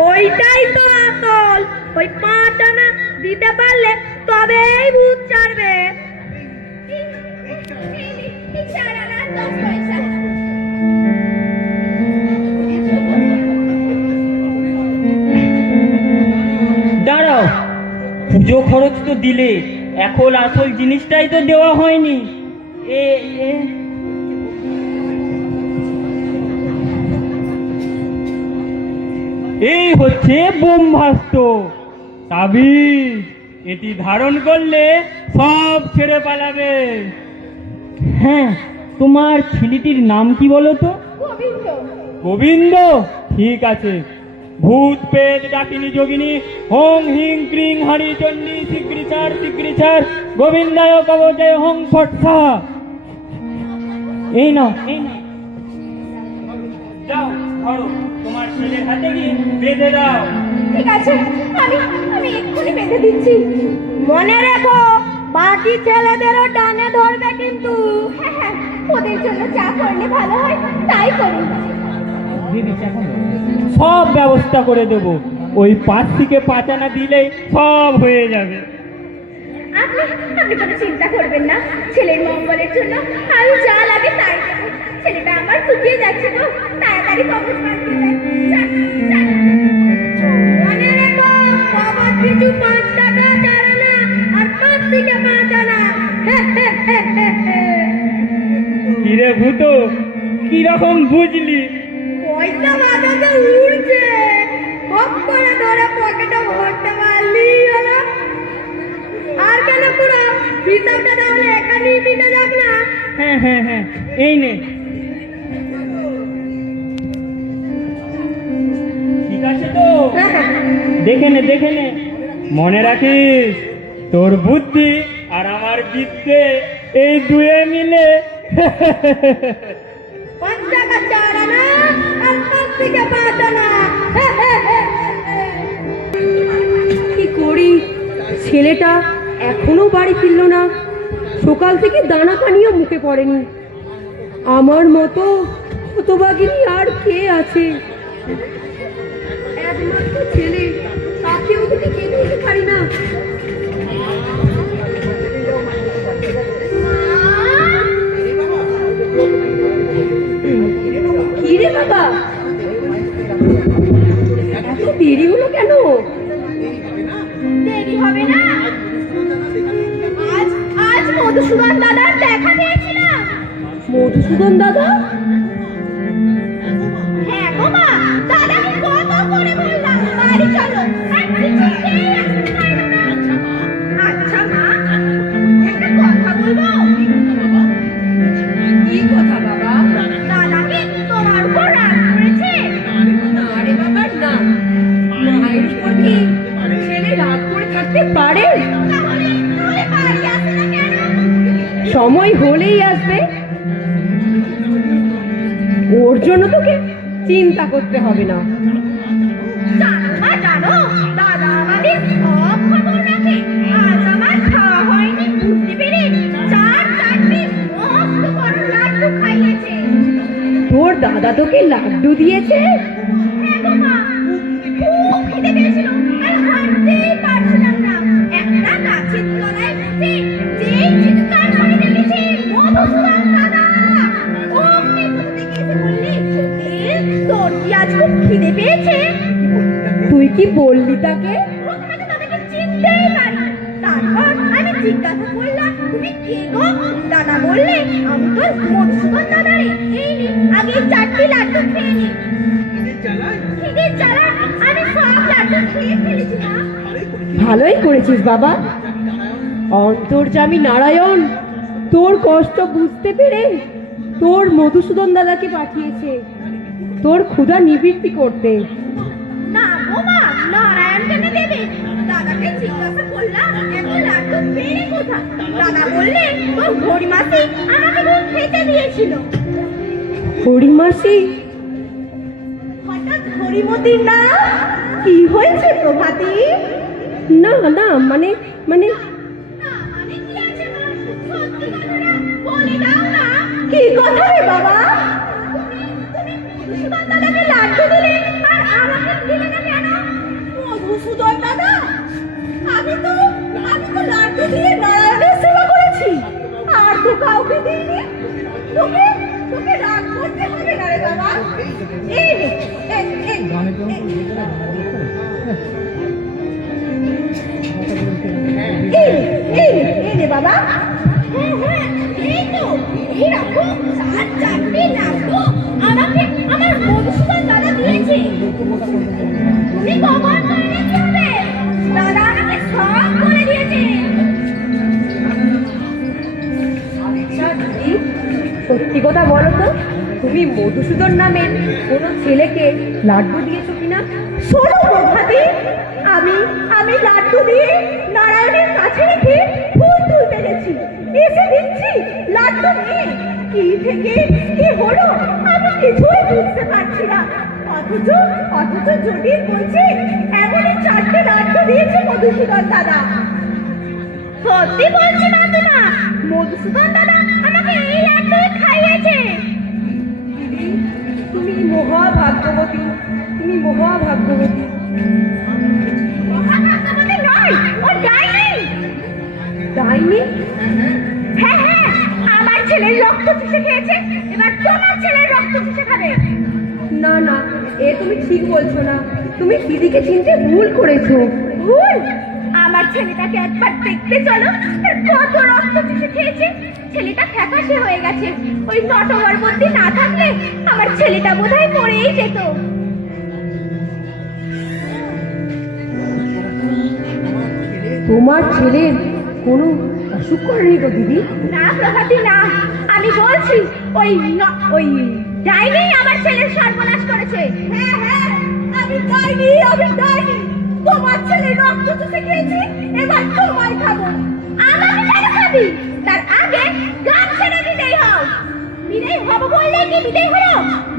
ওইটাই তো আসল, ওই 5 আনা দিতে পারলে তবেই ভূত ছাড়বে। এই 4 আনা 10 পয়সা। দাঁড়াও, পুজো খরচ তো দিলে, এখন আসল জিনিসটাই তো দেওয়া হয়নি। এই হচ্ছে ব্রহ্মাস্ত্র তাবিজ, এটি ধারণ করলে সব ছেড়ে পালাবে। হ্যাঁ, তোমার ছেলেটির নাম কি বলো তো? গোবিন্দ। গোবিন্দ, ঠিক আছে। ভূত পেট ডাকিনী যোগিনী হং হিং ক্রিং হরি চণ্ডী শিগ্রিচার গোবিন্দায় কবজয় হং ফট সাহা। এই নাও, যাও ধরো, তোমার ছেলের হাতে গিয়ে বেঁধে দাও। ঠিক আছে, আমি এক্ষুনি বেঁধে দিচ্ছি। মনে রেখো, বাকি ছেলেদেরও ডানে ধরবে কিন্তু। হ্যাঁ, ওদের জন্য যা করলে ভালো হয় তাই করি। সব ব্যবস্থা করে দেব, ওই 5 থেকে 5 আনা দিলেই সব হয়ে যাবে। আপনি কোনো চিন্তা করবেন না, ছেলের মঙ্গলের জন্য আমি যা লাগে তাই দেবো। ছেলেটা আমার শুকিয়ে যাচ্ছে তো, তাড়াতাড়ি কবজ বাঁধতে যাই। মনে রেখো, কবজ পিছু 5 টাকা 4 আনা আর 5 থেকে 5 আনা। কিরে ভূত, কিরকম বুঝলি? পয়সা বাঁধাতে উড়ছে, হক করে ধরে পকেটে ভরতে পারলি হলো। আর কেন পুরো হিসাবটা তাহলে এখানেই মিটে যাক না? হ্যাঁ, এই নে। ঠিক আছে তো? দেখে নে, মনে রাখিস, তোর বুদ্ধি আর আমার বিদ্যে এই দুয়ে মিলে 5 টাকা 4 আনা আর 5 থেকে 5 আনা। কি করি, ছেলেটা এখনো বাড়ি ফিরলো না, সকাল থেকে দানা পানিও মুখে পড়েনি। আমার মতো হতভাগিনী আর কে আছে? একমাত্র ছেলে, তাকেও যদি খেতে দিতে পারি না। কি রে বাবা, এত দেরি হলো কেন? দেরি হবে না, আজ মধুসূদন দাদার দেখা পেয়েছিলাম। মধুসূদন দাদা? হ্যাঁ গো মা, দাদাকে কত করে বললাম বাড়ি চলো, আচ্ছা মা, একটা কথা বলবো? কি কথা বাবা? দাদাকে তোমার উপর রাগ করেছে? না রে বাবা, না, মায়ের উপর কি সময় হলেই আসবে, ওর জন্য তোকে চিন্তা করতে হবে না। জানো মা জানো, দাদা আমাদের সব খবর রাখে। আজ আমার খাওয়া হয়নি বুঝতে পেরে 4-4টি মস্ত বড় লাড্ডু খাইয়েছে। তোর দাদা তোকে লাড্ডু দিয়েছে? হ্যাঁ গো মা, খুব খিদে পেয়েছিল আর হাঁটতেই পারছিলাম না। একটা গাছের তলায় বসে যেই চিৎকার করে ডেকেছে মধুসূদন দাদা, অমনি ঘুম থেকে এসে বললি, তোর কি আজ খুব খিদে পেয়েছে? তুই কি বললি তাকে? প্রথমে তো তাদেরকে চিনতেই পারি। তারপর আমি জিজ্ঞাসা করলাম, তুমি কে গো? দাদা বললে, আমি তোর মধুসূদন দাদা রে। এই নে, আগে 4টি লাড্ডু খেয়ে নি। খিদের জ্বালায় আমি সব লাড্ডু খেয়ে ফেলেছি মা। ভালোই করেছিস বাবা। অন্তর্যামী নারায়ণ তোর কষ্ট বুঝতে পেরে তোর মধুসূদন দাদাকে পাঠিয়েছে তোর ক্ষুধা নিবৃত্তি করতে। না গো মা, নারায়ণ কেন দেবে? দাদাকে জিজ্ঞাসা করলাম, এত লাড্ডু পেয়ে কোথায়? দাদা বললে, তোর হরিমাসি আমাকে দুধ খেতে দিয়েছিল। হরিমাসি? হঠাৎ হরিমতির নাম? কি হয়েছে প্রভাতী? না না, মানে মানে না মানে কি আছে মা? সত্যি কথাটা বলে দাও না। কি কথা রে বাবা? তুমি মধুসূদন দাদাকে লাড্ডু দিলে আর আমাকে দিলে না কেন? মধুসূদন দাদা? আমি তো লাড্ডু দিয়ে নারায়ণের সেবা করেছি, আর তো কাউকে দিইনি। তোকে রাগ করতে হবে না রে বাবা। এই নে, এই নে বাবা। হ্যাঁ হ্যাঁ, এই তো, এই রাখো 4-4টি লাড্ডু আমাকে আমার মধুসূদন দাদা দিয়েছে। তুমি কখন করে রেখে হবে? দাদা আমাকে সব করে দিয়েছে। আচ্ছা দিদি, সত্যি কথা বলো তো, তুমি মধুসূদন নামের কোনো ছেলেকে লাড্ডু দিয়েছো কিনা? শোনো প্রভাতী, আমি লাড্ডু দিয়ে নারায়ণের কাছে রেখে ফুল তুলতে গেছি। এসে দিচ্ছি লাড্ডু নেই। কি থেকে কি হলো আমি কিছুই বুঝতে পারছি না। অথচ জটিল বলছে এমনই 4টি লাড্ডু দিয়েছে মধুসূদন দাদা। সত্যি বলছি মাসিমা, মধুসূদন দাদা আমাকে এই লাড্ডু খাইয়েছে। দিদি, তুমি মহাভাগ্যবতী, তুমি মহাভাগ্যবতী। মহাভাগ্যবতী নয়, ও ডাইনি। ডাইনি? হ্যাঁ হ্যাঁ, আমার ছেলের রক্ত চুষে খেয়েছে, এবার তোমার ছেলের রক্ত চুষে খাবে। না না, এ তুমি ঠিক বলছো না, তুমি দিদিকে চিনতে ভুল করেছো। ভুল? আমার ছেলেটাকে একবার দেখতে চলো, তার কত রক্ত চুষে খেয়েছে। ছেলেটা ফ্যাকাশে হয়ে গেছে। ওই নটবর বন্দি না থাকলে আমার ছেলেটা বোধহয় মরেই যেত। তোমার ছেলের কোনো অসুখ করেনি তো দিদি? না প্রভাতী না, আমি বলছি ওই ডাইনি আমার ছেলের সর্বনাশ করেছে। হ্যাঁ হ্যাঁ, আমি ডাইনি। তোমার ছেলের রক্ত চুষে খেয়েছি, এবার তোমায় খাবো। আমাকে কেন খাবি? তার আগে গ্রাম ছেড়ে বিদেয় হও। বিদেয় হব বললে কি বিদেয় হলো?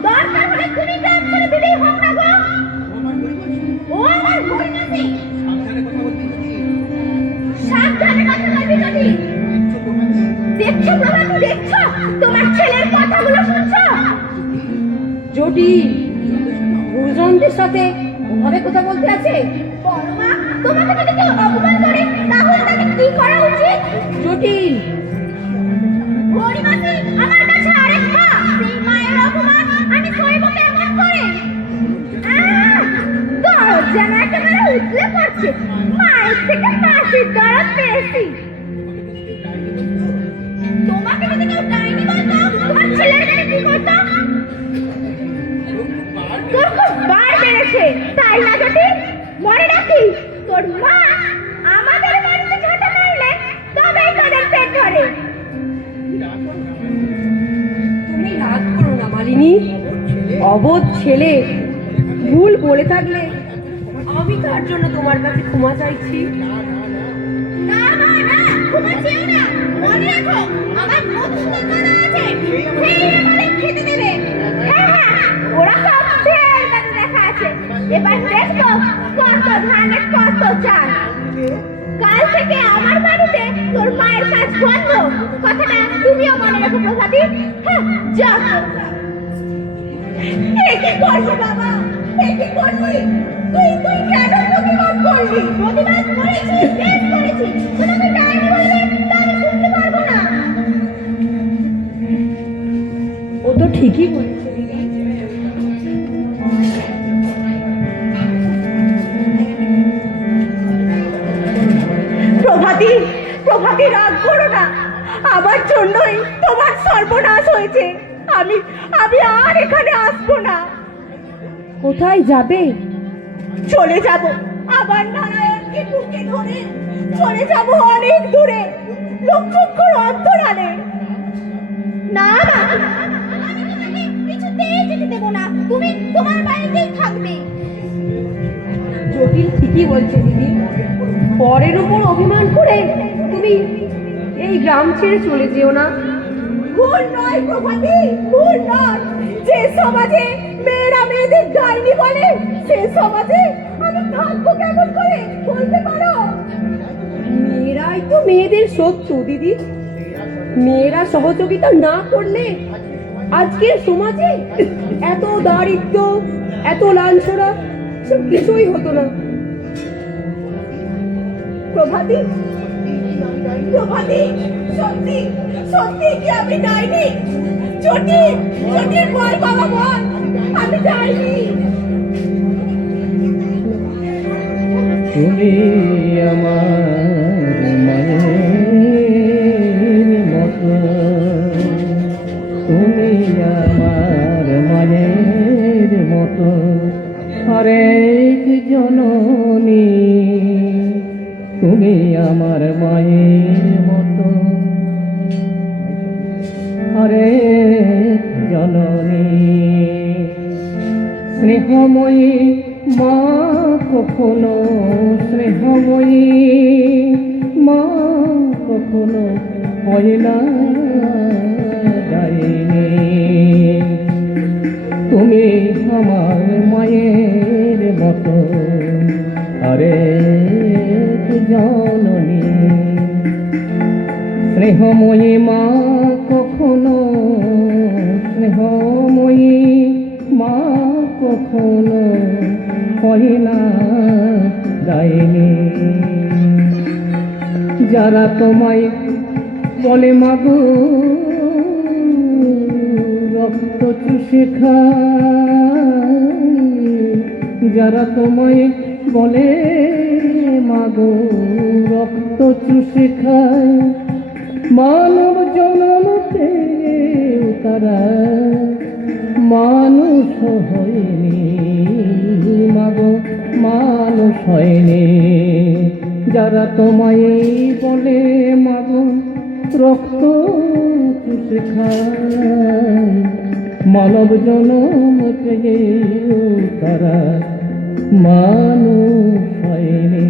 দরকার হলে তুমি গ্রাম ছেড়ে বিদেয় হও না গো। ও আমার হরিণাসি, সাবধানে কথা বলবি যদি। দেখছো প্রভাতী, দেখছো তোমার ছেলের কথাগুলো শুনছো? জটিল, গুরুজনদের সাথে ওভাবে কথা বলতে আছে? বড় মা, তোমাকে যদি কেউ অপমান করে তাহলে তাকে কি করা উচিত? জটিল, হরিমাসি আমার কাছে আরেক মা, সেই মায়ের অপমান আমি সইব কেমন করে? দরদ যেন একেবারে উতলে পড়ছে। মায়ের থেকে মাসির দরদ পেয়েছি। তোমাকে যদি কেউ ডাইনি বলতো, তোমার ছেলের গায়ে কি করতো? তোর খুব বার বেড়েছে, তাই না জটি? মনে রাখিস, তোর মা আমাদের বাড়িতে ঝাঁটা মারলে তবেই তোদের পেট ধরে। তুমি রাগ করো না মালিনী। অবোধ ছেলে ভুল বলে থাকলে আমি তার জন্য তোমার কাছে ক্ষমা চাইছি। না মা না, ক্ষমা চেও না। মনে রাখো আমার মধুসূদন দাদা আছে, সেই আমাদের খেতে দেবে। হ্যাঁ হ্যাঁ, ওরা সব ঢের কাছে দেখা আছে। এবার দেখবো কত ধানে কত চাল। কাল থেকে আমার বাড়িতে তোর মায়ের কাজ বন্ধ, কথাটা তুমিও মনে রাখো প্রভাতী। হ্যাঁ, যাও। কি করবো বাবা, কি করবি? তুই কেন প্রতিবাদ করবি? প্রতিবাদ করেছি, বেশ করেছি। তুমি ডাইনি বললে তা আমি শুনতে পারবো না। ও তো ঠিকই বলেছে দিদি। প্রভাতী, প্রভাতী রাগ করো না, আমার জন্যই তোমার সর্বনাশ হয়েছে। আমি আর এখানে আসবো না। কোথায় যাবে? চলে যাব আবার নারায়ণকে বুকে ধরে, চলে যাব অনেক দূরে, লোকচক্ষুর অন্তরালে। না না, আমি তোমাকে কিছুতেই যেতে দেবো না, তুমি তোমার বাড়িতেই থাকবে। জটিল ঠিকই বলছে দিদি। পরের উপর অভিমান করে তুমি এই গ্রাম ছেড়ে চলে যেও না। ভুল নয় প্রভাতী, ভুল নয়। যে সমাজে মেয়েরা মেয়েদের ডাইনি বলে, সে সমাজে আমি থাকবো কেমন করে বলতে পারো? মেয়েরাই তো মেয়েদের শত্রু দিদি। মেয়েরা সহযোগিতা না করলে আজকের সমাজে এত দারিদ্র, এত লাঞ্ছনা সব কিছুই হতো না। প্রভাতী, প্রভাতী, সত্যি সত্যি কি আমি ডাইনি? জটিল, জটিল বল বাবা বল, আমি ডাইনি। তুমি আমার মায়ের মতো, তুমি আমার মায়ের মতো, হরেক জননী তুমি আমার মায়ের মতো, হরেক জননী। স্নেহময়ী মা কখনো, স্নেহময়ী মা কখনো হয় না ডাইনি। তুমি আমার মায়ের মতো, হরেক জননী। স্নেহময়ী মা কখনো, স্নেহময়ী মা কখনো হয় না ডাইনি। যারা তোমায় বলে মাগো রক্ত চুষে খায়, যারা তোমায় বলে মাগো রক্ত চুষে খায়, মানব জনমতে তারা মানুষ হয়নি মাগো, মানুষ হয়নি। যারা তোমায় বলে মাগো রক্ত চুষে খায়, মানব জনমতে তারা মানুষ হয়নি।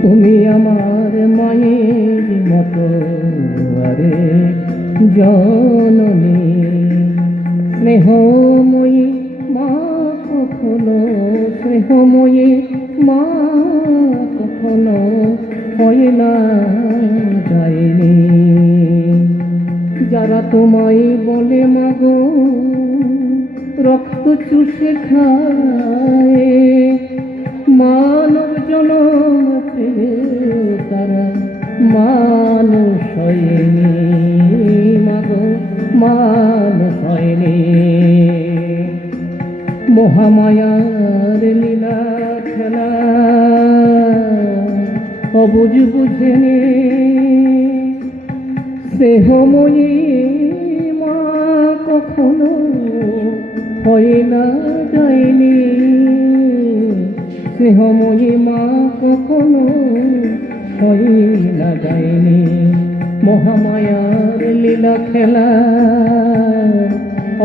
তুমি আমার মায়ের মতো, আরে জননী। স্নেহময়ী মা কখনো, স্নেহময়ী মা কখনো হয় না ডাইনি। যারা তোমায় বলে মাগো রক্ত চুষে খায়, মানব জনমতে তারা মানুষ হয়নি মাগো, মানুষ হয়নি। মহামায়ার লীলা খেলা অবুঝ বুঝেনি, স্নেহময়ী মা কখনো হয় না ডাইনি। স্নেহময়ী মা কখনো হয় না ডাইনি। মহামায়ার লীলা খেলা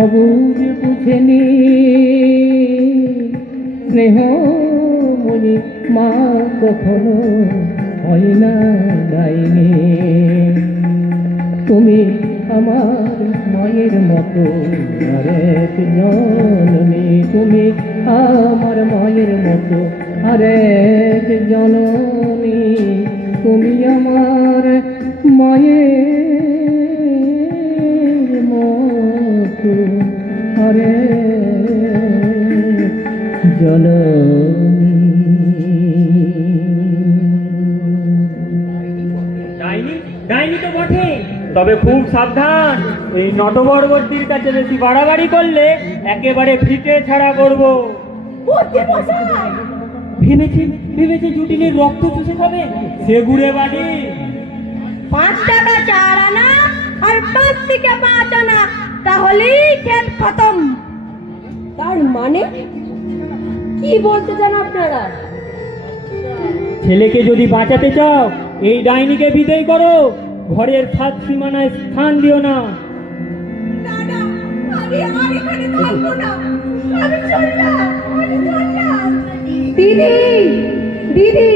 অবুঝ বুঝেনি, স্নেহময়ী মা কখনো হয় না ডাইনি। তুমি আমার মায়ের মতো আরেক জননী, তুমি আমার মায়ের মতো আরেক জননী, তুমি আমার মায়ের মতো আরেক জননী। ডাইনি ডাইনি তো বটে, তবে খুব সাবধান। এই নটবরবর্তীর কাছে বেশি বাড়াবাড়ি করলে একেবারে ফিটে ছাড়া করব। ভেবেছে ভেবেছে জুটিনের রক্ত চুষে খাবে, সে ঘুরে বাড়ি। 5 টাকা 4 আনা আর 5 থেকে 5 আনা, তাহলেই খেল খতম। তার মানে কি বলতে চান আপনারা? ছেলেকে যদি বাঁচাতে চাও এই ডাইনিকে বিদায় করো, ঘরের সাত সীমানায় স্থান দিও না। দাদা, আমি আর এখানে থাকবো না, আমি চললাম। দিদি দিদি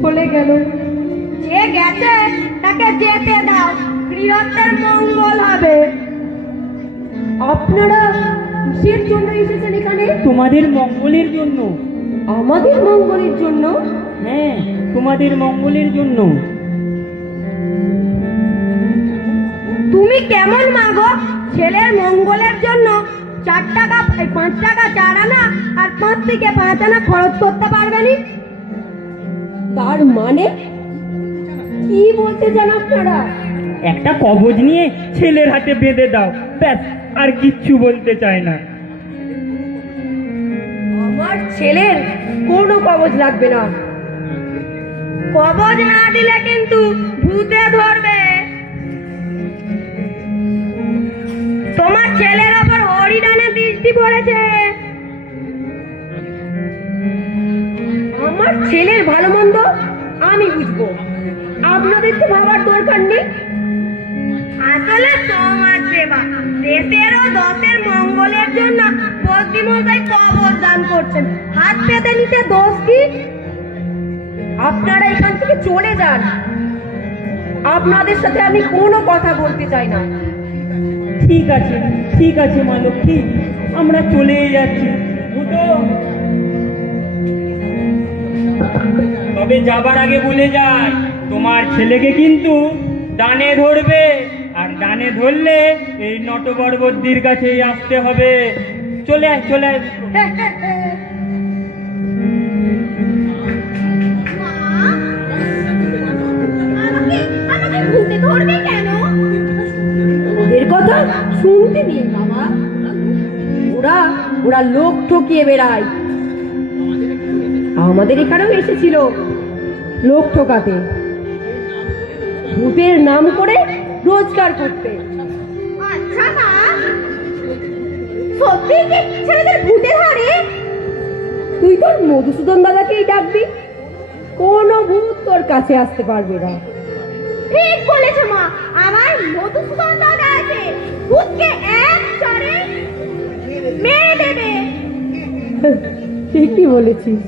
চলে গেল। যে গেছে তাকে যেতে দাও, গৃহস্থের মঙ্গল হবে। আপনারা কিসের জন্য এসেছেন এখানে? তোমাদের মঙ্গলের জন্য। আমাদের মঙ্গলের জন্য? হ্যাঁ, তোমাদের মঙ্গলের জন্য। তুমি কেমন মাগো? ছেলের মঙ্গলের জন্য 4 টাকা 5 টাকা 4 আনা আর 5 থেকে 5 আনা খরচ করতে পারবে নি? তার মানে কি বলতে চান আপনারা? একটা কবজ নিয়ে ছেলের হাতে বেঁধে দাও, ব্যাস, আর কিচ্ছু বলতে চায় না। আমার ছেলের কোনো কবজ লাগবে না। কবজ না দিলে কিন্তু ভূতে ধরবে। তোমার ছেলের ওপর হরিদানের দৃষ্টি পড়েছে। আমার ছেলের ভালো মন্দ আমি বুঝবো, আপনাদের তো ভাবার দরকার নেই। আসলে সমাজ সেবা, দেশের ও দশের মঙ্গলের জন্য বদ্রীমশাই কবজ দান করছেন। হাত পেতে নিতে দোষ কি? আপনারা এখান থেকে চলে যান, আপনাদের সাথে আমি কোনো কথা বলতে চাই না। ঠিক আছে ঠিক আছে মা লক্ষ্মী, আমরা চলেই যাচ্ছি। ভূতো, তবে যাবার আগে বলে যাই, তোমার ছেলেকে কিন্তু ডানে ধরবে, আর ডানে ধরলে এই নটবরবদ্দির কাছেই আসতে হবে। চলে আয় চলে আয়। আমাকে ভূতে ধরবে কেন? ওদের কথা শুনতে নেই বাবা, ওরা ওরা লোক ঠকিয়ে বেড়ায়। আমাদের এখানেও এসেছিল লোক ঠকাতে, ভূতের নাম করে রোজগার করতে। আচ্ছা মা, সত্যি কি ছেলেদের ভূতে ধরে? তুই তোর মধুসূদন দাদাকেই ডাকবি, কোনো ভূত তোর কাছে আসতে পারবে না। ঠিক বলেছে মা, আমার মধুসূদন দাদা আছে, ভূতকে এক চড়ে মেরে দেবে। ঠিকই বলেছিস,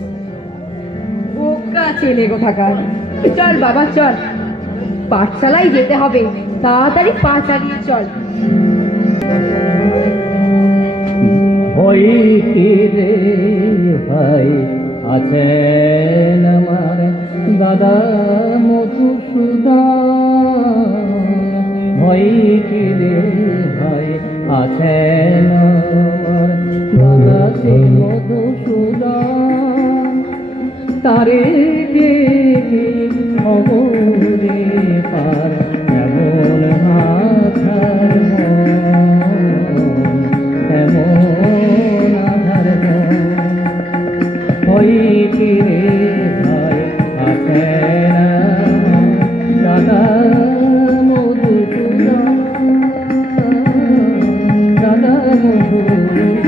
বোকা ছেলে কোথাকার। চল বাবা চল, পাঠশালায় যেতে হবে, তাড়াতাড়ি পা চালিয়ে চল। ওই তীরে ভাই আছেন আমার দাদা মধুসূদন, ওই তীরে ভাই আছেন আমার দাদা সেই মধুসূদন, তারে দেখে অমরে পার এমন আধার এমন আধার ওই তীরে ভাই আছেন দাদা মধুসূদন, দাদা মধুসূদন।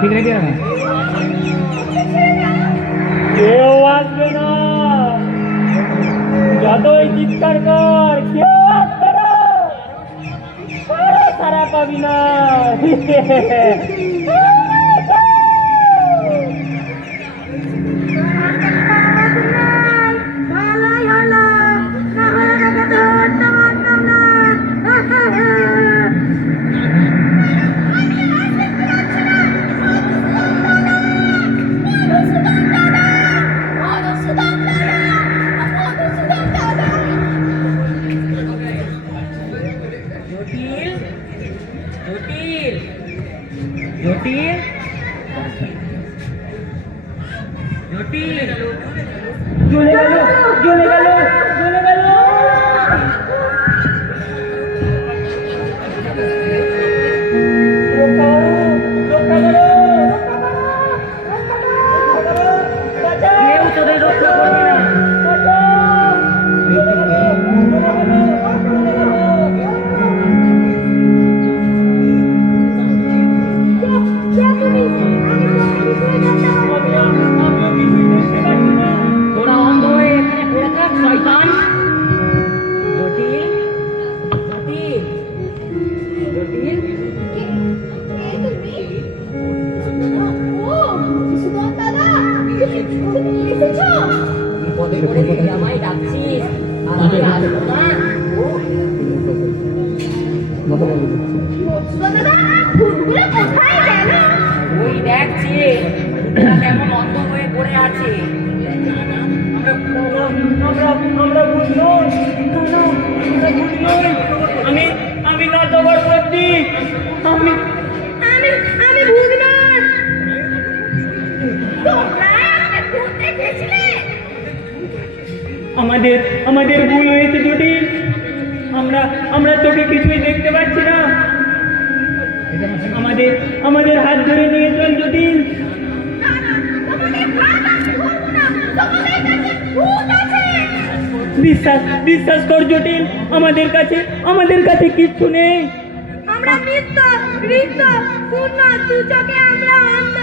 ঠিক রেখে না কেউ আসবে না, যতই চিৎকার কর কেউ আসবে না, সারা পাবি না। জটিল জটিল জটিল জটিল জ্বলে গেল, জ্বলে গেল, জ্বলে গেল। রক্ষা করো, রক্ষা করো, কেউ তোদের রক্ষা করবে না। তোরা অন্ধ হয়ে এখানে পড়ে থাক শয়তান। জটিল জটিল জটিল বিপদে পড়ে তুই আমায় ডাকছিস আর আমি আসবো না। ওই দেখছি কেমন অন্ধ হয়ে পড়ে আছে। আমরা ভূত নই, আমরা ভূত নই। আমি না তোমার প্রতি আমি আমি ভূত নই। তোমরা আমাকে ভূত দেখেছিলে? আমাদের ভুল হয়েছে জটিল। আমরা তোকে কিছুই দেখতে পাচ্ছি না। আমাদের হাত ধরে নিয়ে চল জটিল। না না, তোমাদের হাত আমি ধরবো না। তোমাদের কাছে ভূত আছে। বিশ্বাস কর জটিল, আমাদের কাছে কিচ্ছু নেই। আমরা মৃত শূন্য সূচকে আমরা অন্ধ।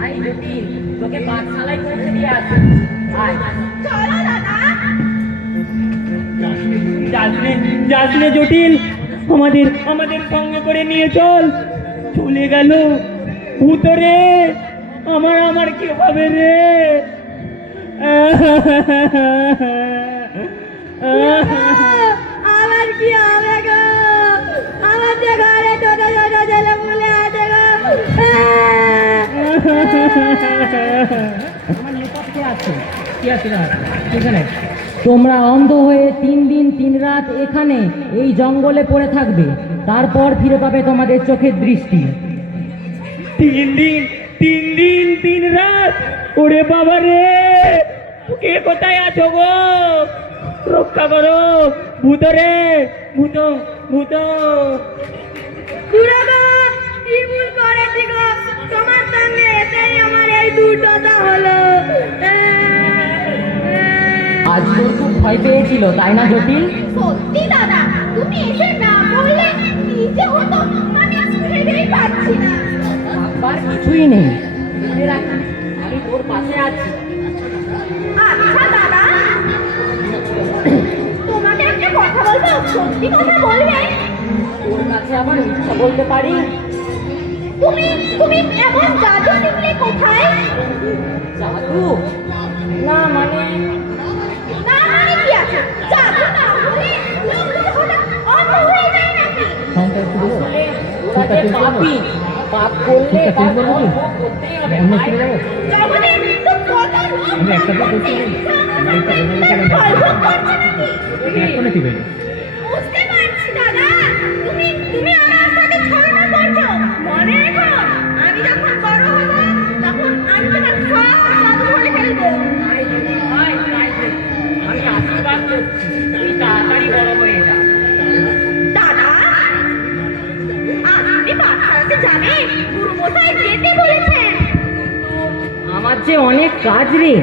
আয় জটিল, তোকে পাঠশালায় পৌঁছে দিয়ে আসি। আয় চলো দাদা। যাসনে জটিল, আমাদের সঙ্গে করে নিয়ে চল। চলে গেল ভূত রে, আমার কি হবে রে? আমার কি হবে গো? আমার যে ঘরে ছোট ছোট ছেলে মুলে আছে গো। তোমরা অন্ধ হয়ে 3 দিন 3 রাত এখানে এই জঙ্গলে পড়ে থাকবে, তারপর ফিরে পাবে তোমাদের চোখের দৃষ্টি। 3 দিন 3 রাত? ওরে বাবা রে, কে কোথায় আছো গো? রক্ষা করো, ভূত রে, ভূত। দুরাগা, কি ভুল করেছি গো? তোমার সঙ্গে এতেই আমার এই দুর্দশা হলো। আজ তোর খুব ভয় পেয়েছিল তাই না জটিল? সত্যি দাদা, তুমি এসে না বললে কি যে হতো আমি আজ ভেবেই পাচ্ছি না। ভাববার কিছুই নেই, মনে রাখিস আমি তোর পাশে আছি। আচ্ছা দাদা, তোমাকে একটা কথা বলবো, সত্যি কথা বলবে? তোর কাছে আবার মিথ্যা বলতে পারি? তুমি এমন জাদু শিখলে কোথায়? জাদু? না মানে না মানে কি আছে? জাদু না বলে লোকজন হঠাৎ অন্ধ হয়ে যায় নাকি? আসলে ওরা যে পাপী, পাপ করলে তার ফল ভোগ করতেই হবে। জগতে তো কত লোক ফলভোগ করছে নাকি? বুঝতে পারছি দাদা, তুমি আমার সাথে ছলনা করছো। মনে রেখো, আমি যখন বড় হব তখন আমি তোমার সব জাদু বলে ফেলবো। আমি আশীর্বাদ করছি তুই তাড়াতাড়ি বড় হয়ে যা। দাদা, আপনি পাঠশালাতে যাবে? গুরুমশাই যেতে বলেছেন। আমার যে অনেক কাজ রে,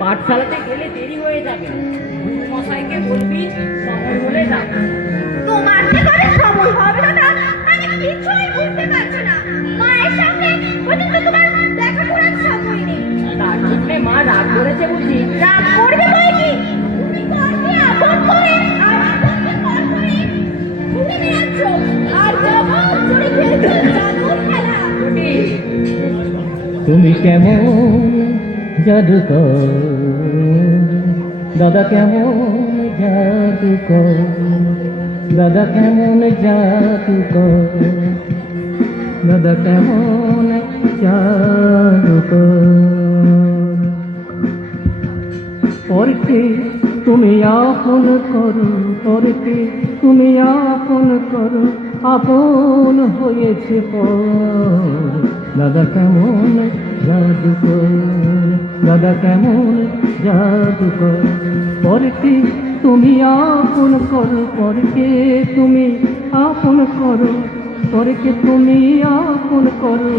পাঠশালাতে গেলে দেরি হয়ে যাবে। মশাইকে বলবি সময় হলে যাবে। তোমার যে করে সময় হবে দাদা, আমি কিছুই বুঝতে পারছি না। তুমি কেমন জাদুকর দাদা, কেমন জাদুকর দাদা, কেমন জাদুকর দাদা, কেমন জাদুকর। পরকে তুমি আপন করো, পরকে তুমি আপন করো, আপন হয়েছে পর দাদা, কেমন জাদুকর দাদা, কেমন জাদুকর। পরকে তুমি আপন করো, পরকে তুমি আপন করো, পরকে তুমি আপন করো,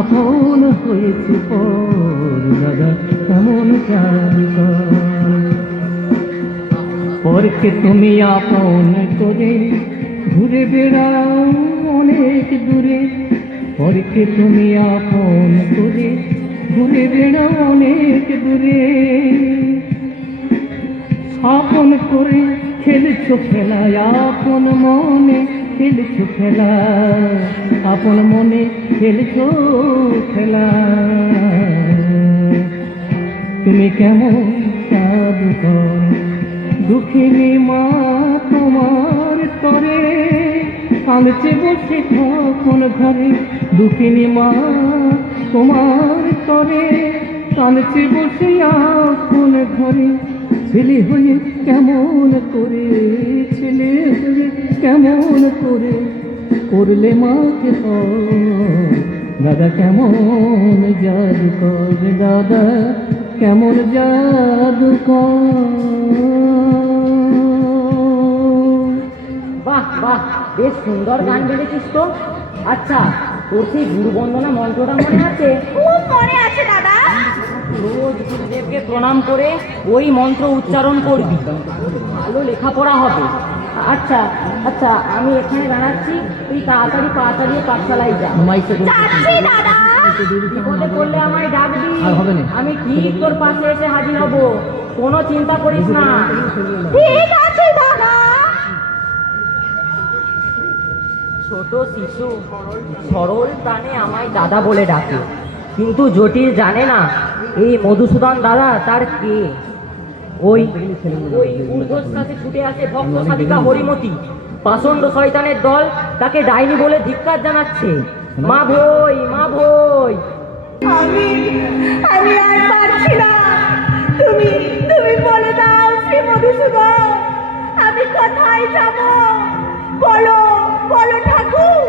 আপন হয়েছে পর দাদা, কেমন জাদুকর। পরকে তুমি আপন করে ঘুরে বেড়াও অনেক দূরে, পরকে তুমি আপন করে ঘুরে বেড়াও অনেক দূরে। আপন করে খেলছো খেলা, আপন মনে খেলছো খেলা, আপন মনে খেলছো খেলা। তুমি কেমন জাদুকর, দুঃখিনী মা তোমার তরে আনছে বসে তখন ঘরে, দুঃখিনী মা তোমার তরে আনছে বসে আপন ঘরে। ছেলে হয়ে কেমন করে, ছেলে হয়ে কেমন করে করলে মাকে দাদা, কেমন জাদুকর দাদা, কেমন জাদুকর। বাহ বাহ, বেশ সুন্দর গান বেঁধেছিস তো। আচ্ছা, তোর সেই গুরুবন্দনা মন্ত্রটা মনে আছে? খুব মনে আছে দাদা। রোজ গুরুদেবকে প্রণাম করে ওই মন্ত্র উচ্চারণ করবি, ভালো লেখাপড়া হবে। আচ্ছা আচ্ছা, আমি এখানে দাঁড়াচ্ছি, তুই তাড়াতাড়ি পা চালিয়ে পাঠশালায় যা। যাচ্ছি দাদা। বিপদে পড়লে আমায় ডাকবি, আর হবে না। আমি ঠিক তোর পাশে এসে হাজির হব, কোনো চিন্তা করিস না। ঠিক আছে দাদা। ছোট শিশু সরল প্রাণে আমায় দাদা বলে ডাকে, কিন্তু জটিল জানে না এই মধুসূদন দাদা তার কে। ওই ওই ঊর্ধ্বশ্বাসে ছুটে আসে ভক্ত সাধিকা হরিমতি, পাষণ্ড শয়তানের দল তাকে ডাইনি বলে ধিক্কার জানাচ্ছে। মা ভই, মা ভই। আমি আমি আর পারছি না। তুমি তুমি বলে দাও শ্রী মধুসূদন, আমি কোথায় যাব? বলো বলো ঠাকুর,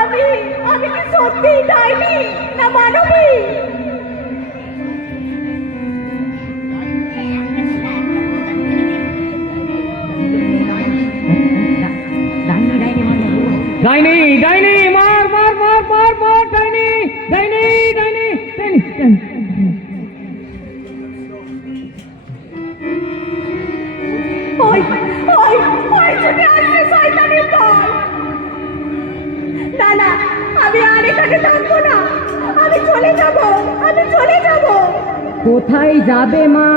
আমি আমি কি সত্যি ডাইনি না মানবী? ডাইনি ডাইনি, মার মার মার মার মার, ডাইনি ডাইনি ডাইনি ডাইনি ডাইনি। ওই ওই ওই ছুটে আসছে শয়তানের দল। না না, আমি আর এখানে থাকবো না, আমি চলে যাব, আমি চলে যাব। কোথায় যাবে মা?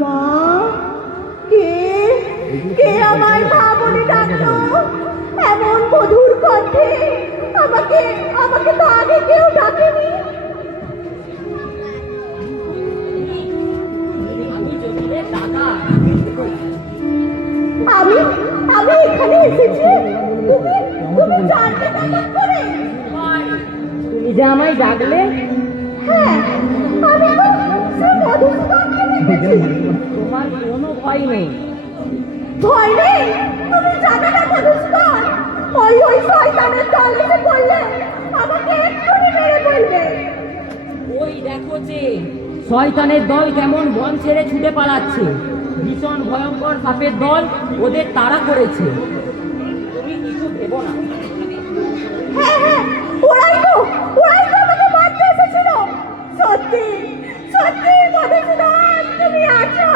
মা? কে কে আমায় মা বলে ডাকলো এমন মধুর কণ্ঠে? আমাকে আমাকে তো আগে কেউ ডাকেনি। আমি জটিলের দাদা। আমি আমি এখানে এসেছি, তুমি তুমি জানতে কেমন করে? তুমি যে আমায় ডাকলে, হ্যাঁ, আমি তো শ্রী মধুসূদনকে দেখেছি। তোমার কোনো ভয় নেই। ভয় নেই? তুমি জানো না মধুসূদন, ওই ওই শয়তানের দল এসে বললে আমাকে এক্ষুনি মেরে ফেলবে। ওই দেখো যে শয়তানের দল কেমন বন ছেড়ে ছুটে পালাচ্ছে, ভীষণ ভয়ঙ্কর সাপের দল ওদের তাড়া করেছে। তুমি কিছু ভেবো না। হ্যাঁ হ্যাঁ, ওরাই তো আমাকে মারতে এসেছিল। সত্যি সত্যি মধুসূদন, তুমি আছো।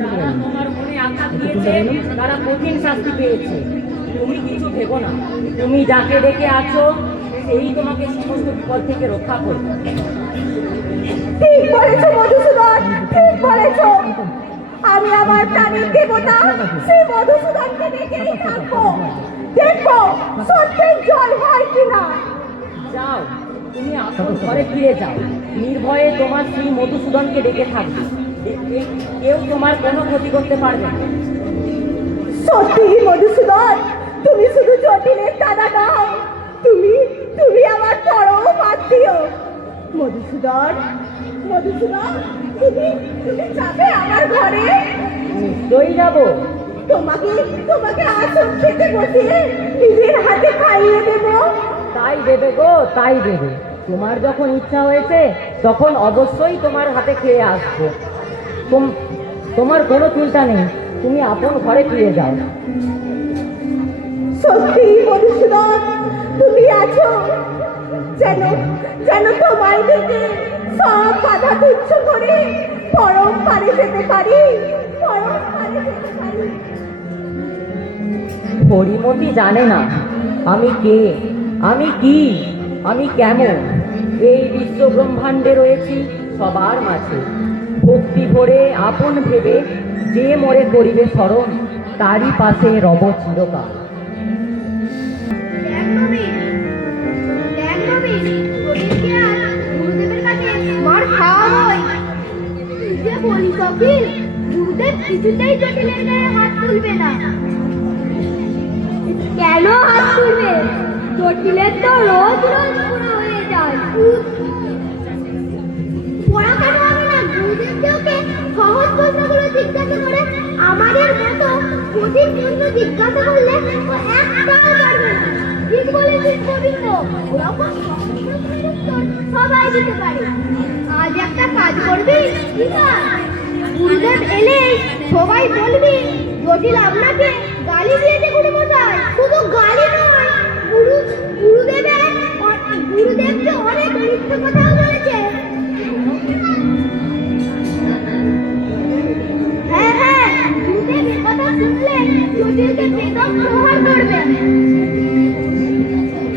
যারা তোমার মনে আঘাত দিয়েছে তারা কঠিন শাস্তি পেয়েছে, তুমি কিছু ভেবো না। তুমি যাকে ডেকে আছো সেই তোমাকে সমস্ত বিপদ থেকে রক্ষা করবে। ঠিক বলেছো মধুসূদন, ঠিক বলেছো। আমি আমার প্রাণের দেবতা শ্রী মধুসূদনকে ডেকেই থাকবো, দেখবো সত্যের জয় হয় কিনা। যাও, তুমি আপন ঘরে ফিরে যাও। নির্ভয়ে তোমার শ্রী মধুসূদনকে ডেকে থাকবে। কেউ তোমার কোনো ক্ষতি করতে পারবে না। সত্যি মধুসূদন, তুমি শুধু জটিলের দাদা নাও, তুমি তুমি আমার পরম আত্মীয়। মধুসূদন, মধুসূদন, তুমি তুমি যাবে আমার ঘরে? নিশ্চয়ই যাবো। তোমাকে তোমাকে আসন খেতে বসিয়ে নিজের হাতে খাইয়ে দেবো। তাই দেবে গো, তাই দেবে। তোমার যখন ইচ্ছা হয়েছে তখন অবশ্যই তোমার হাতে খেয়ে আসবো। তোমার কোনো চিন্তা নেই, তুমি আপন ঘরে ফিরে যাও। সত্যি মধুসূদন, তুমি আছো, যেন যেন তোমায় দেখে সব বাধা তুচ্ছ করে পরম পারে যেতে পারি, পরম পারে যেতে পারি। হরিমতি জানে না আমি কে, আমি কি, আমি কেমন। এই বিশ্ব ব্রহ্মাণ্ডে রয়েছি সবার মাঝে। ভক্তি ভরে আপন ভেবে যে মোরে করিবে স্মরণ, তারই পাশে রব চিরকাল। কিছুতেই জটিলের গায়ে হাত তুলবে না। কেন হাত তুলবে? জটিলের তো রোজ রোজ পুরো হয়ে যায়। পড়া কেন হবে না? গুরুদেবকে সহজ প্রশ্নগুলো জিজ্ঞাসা করে আমাদের মতো কঠিন প্রশ্ন জিজ্ঞাসা করলে ও একটাও পারবে না। ঠিক বলেছিস গোবিন্দ, ওরকম সহজ প্রশ্নের উত্তর সবাই দিতে পারে। আজ একটা কাজ করবি? ঠিক আছে, গুরুদেব এলেই সবাই বলবি জটিল আপনাকে গালি দিয়েছে গুরুমশাই। শুধু গালি নয়, গুরুদেবকে অনেক মিথ্যে কথাও বলেছে। হ্যাঁ হ্যাঁ, গুরুদেব এ কথা শুনলে জটিলকে বেদম প্রহার করবে।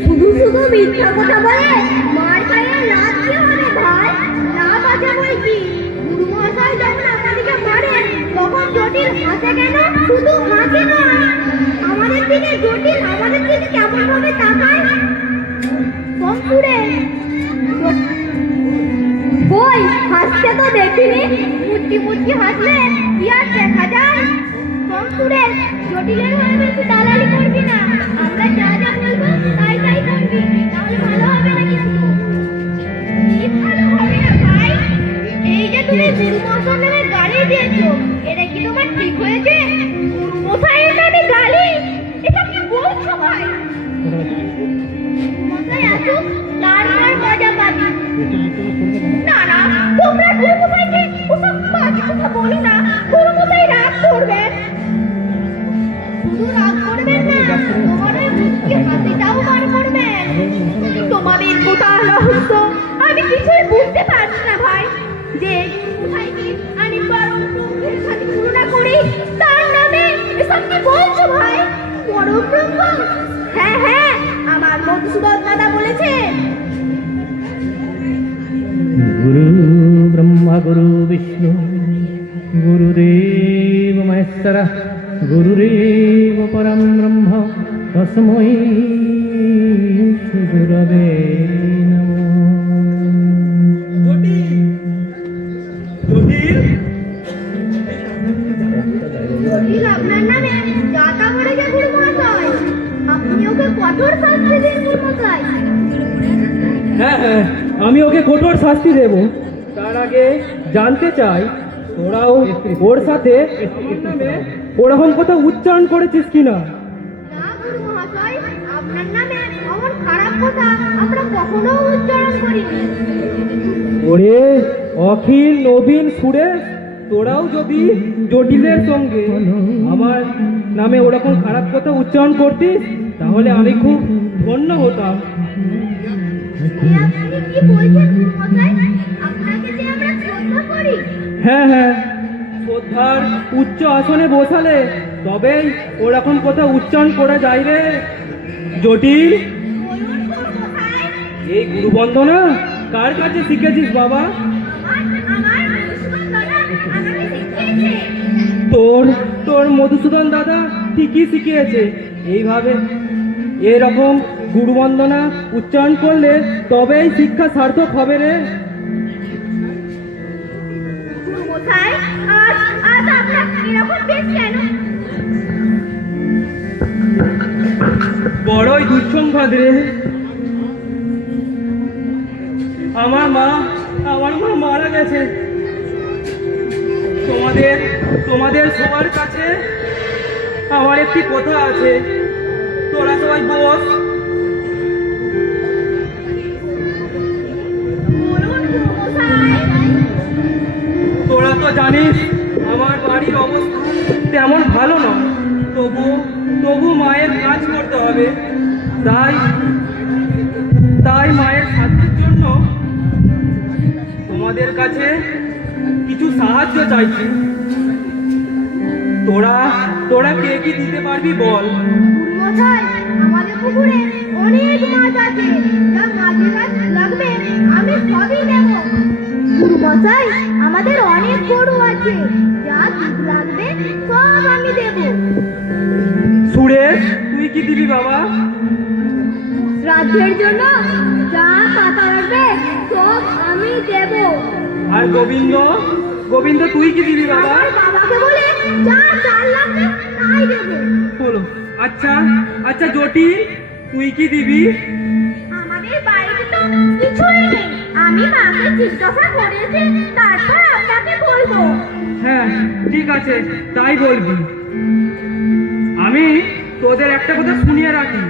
শুধু শুধু মিথ্যা কথা বলে মার খাইয়ে লাভ কি হবে ভাই? লাভ আছে বই কি? গুরুমশাই যখন আমাদেরকে মারেন তখন জটিল হাসে কেন? শুধু হাসে নয়, আমাদের দিকে জটিল আমাদের দিকে কেমন ভাবে তাকায় কমপুরে। কই হাসতে তো দেখিনি, মুটকি মুটকি হাসলে কি আর দেখা যায়? কমপুরে জটিলের হয়ে বেশি দালালি করবি না। আমরা যা যা বলবো তাই তাই করবি, তাহলে ভালো হবে না। কিন্তু কি ভালো হবে না ভাই? এই যে তুমি গুরুমশাই নামে গালি দিয়েছো, এটা কি তোমার ঠিক হয়েছে? গুরুমশাইয়ের নামে গালি? এটা কি বলছো ভাই? গুরুমশাই আসুক, তারপর মজা পাবি। না না, তোমরা গুরুমশাইকে ওসব বাজে কথা বলো না। গুরুমশাই রাগ করবেন। শুধু রাগ করবেন না, তোমার ওই মুখকে হাসিটাও বার করবেন। তোমাদের গোটা রহস্য আমি কিছুই বুঝতে পারছি না ভাই। যে গুরুমশাইকে আমি পরম ব্রহ্মের সাথে তুলনা করি, তার নামে এসব কি বলছো ভাই? পরম ব্রহ্ম? হ্যাঁ হ্যাঁ, আমার মধুসূদন দাদা বলেছেন। গুরু ব্রহ্মা গুরু বিষ্ণু গুরুদেব মহেশ্বর গুরুরেব পরম ব্রহ্ম তস্मै শ্রী গুরবে নমঃ। জটিল আপনার নামে যাতা করেছে গুরুমশাই, আপনি ওকে কঠোর শাস্তি দিন গুরুমশাই। হ্যাঁ হ্যাঁ, আমি ওকে কঠোর শাস্তি দেব। তার আগে জানতে চাই তোরাও ওর সাথে ওরকম কথা উচ্চারণ করেছিস কিনা? না গুরুমশাই, আপনার নামে এমন খারাপ কথা আমরা কখনো উচ্চারণ করিনি। ওরে অখিল নবীন সুরেশ, তোরাও যদি জটিলের সঙ্গে আমার নামে ওরকম খারাপ কথা উচ্চারণ করতিস তাহলে আমি খুব ধন্য হতাম। আপনি কি বলছেন গুরুমশাই? আপনাকে যে আমরা শ্রদ্ধা করি। হ্যাঁ হ্যাঁ, শ্রদ্ধার উচ্চ আসনে বসালে তবেই ওরকম কথা উচ্চারণ করা যায় রে। জটিল, বলুন গুরুমশাই। এই গুরুবন্দনা কার কাছে শিখেছিস বাবা? আমার মধুসূদন দাদা আমাকে শিখিয়েছে। তোর মধুসূদন দাদা ঠিকই শিখিয়েছে। এইভাবে এরকম গুরুবন্দনা উচ্চারণ করলে তবেই শিক্ষা সার্থক হবে রে। কোথায় আজ আজ আপনার এরকম বেশ কেন? বড়ই দুঃসংবাদ রে। আমার মা মারা গেছে। তোমাদের সবার কাছে আমার একটি কথা আছে। তোরা সবাই বস। বলুন গুরুমশাই। তোরা তো জানিস আমার বাড়ির অবস্থা তেমন ভালো নয়। তবু মায়ের কাজ করতে হবে। তাই মায়ের সাধ্যের জন্য তোমাদের কাছে কিছু সাহায্য চাইছি। তোরা কে কি দিতে পারবি বল। গুরুমশাই, আমাদের পুকুরে অনেক মাছ আছে, যা মাছের কাজ লাগবে আমি সবই দেব। গুরুমশাই, আমাদের অনেক গরু আছে, যা দুধ লাগবে সব আমি দেব। সুরেশ, তুই কি দিবি বাবা? শ্রাদ্ধের জন্য যা টাকা লাগবে সব আমি দেব। আর গোবিন্দ তুই কি দিবি বাবা? আমার বাবাকে বলে যা চাল লাগবে তাই দেব। বলো। আচ্ছা জটিল, তুই কি দিবি? আমাদের বাড়িতে তো কিছুই নেই, আমি মাকে জিজ্ঞাসা করেছি, তারপর আপনাকে বলবো। হ্যাঁ ঠিক আছে, তাই বলবি। আমি তোদের একটা কথা শুনিয়ে রাখি।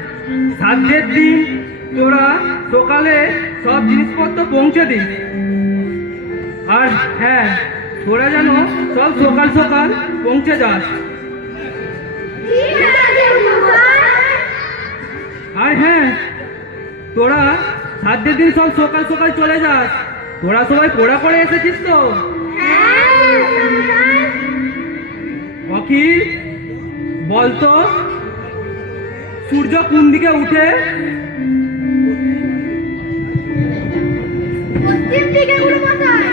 শ্রাদ্ধের দিন তোরা সকালে সব জিনিসপত্র পৌঁছে দিস। আর হ্যাঁ, তোরা যেন সব সকাল পৌঁছে যাস। ঠিক আছে গুরুমশাই। আর হ্যাঁ, তোরা শ্রাদ্ধের দিন সব সকাল চলে যাস। তোরা সবাই পড়া করে এসেছিস তো? হ্যাঁ গুরুমশাই। অখিল, বলতো সূর্য কোন দিকে উঠে? পশ্চিম দিকে গুরুমশাই।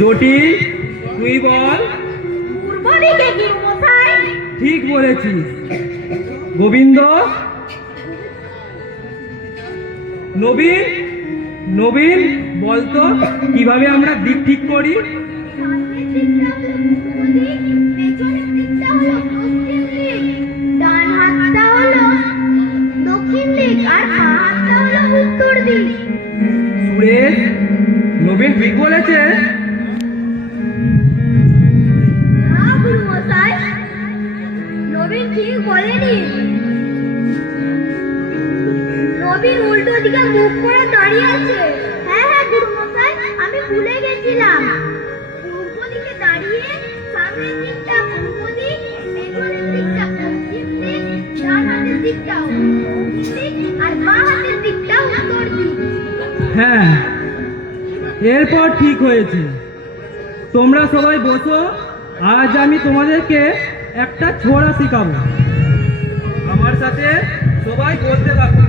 জটিল, তুই বল। পূর্ব দিকে গুরুমশাই। ঠিক বলেছিস। গোবিন্দ, নবীন বলতো কিভাবে আমরা দিক ঠিক করি? সামনের দিকটা হলো পূর্ব দিক, পেছনের দিকটা হলো পশ্চিম দিক, ডান হাতটা হলো দক্ষিণ দিক আর বাঁ হাতটা হলো উত্তর দিক। সুরেশ, নবীন ঠিক বলেছে। না গুরুমশাই, নবীন ঠিক বলেনি। নবীন উল্টো দিকে মুখ করে দাঁড়িয়ে আছে। হ্যাঁ গুরুমশাই, আমি ভুলে গেছিলাম। পূর্ব দিকে দাঁড়িয়ে সামনের দিকটা পূর্ব দিক, পেছনের দিকটা পশ্চিম দিক, ডান হাতের দিকটা দক্ষিণ দিক আর বাঁ হাতের দিকটা উত্তর দিক। হ্যাঁ, এরপর ঠিক হয়েছে। তোমরা সবাই বসো। আজ আমি তোমাদেরকে একটা ছোড়া শেখাবো। আমার সাথে সবাই বলতে থাকো।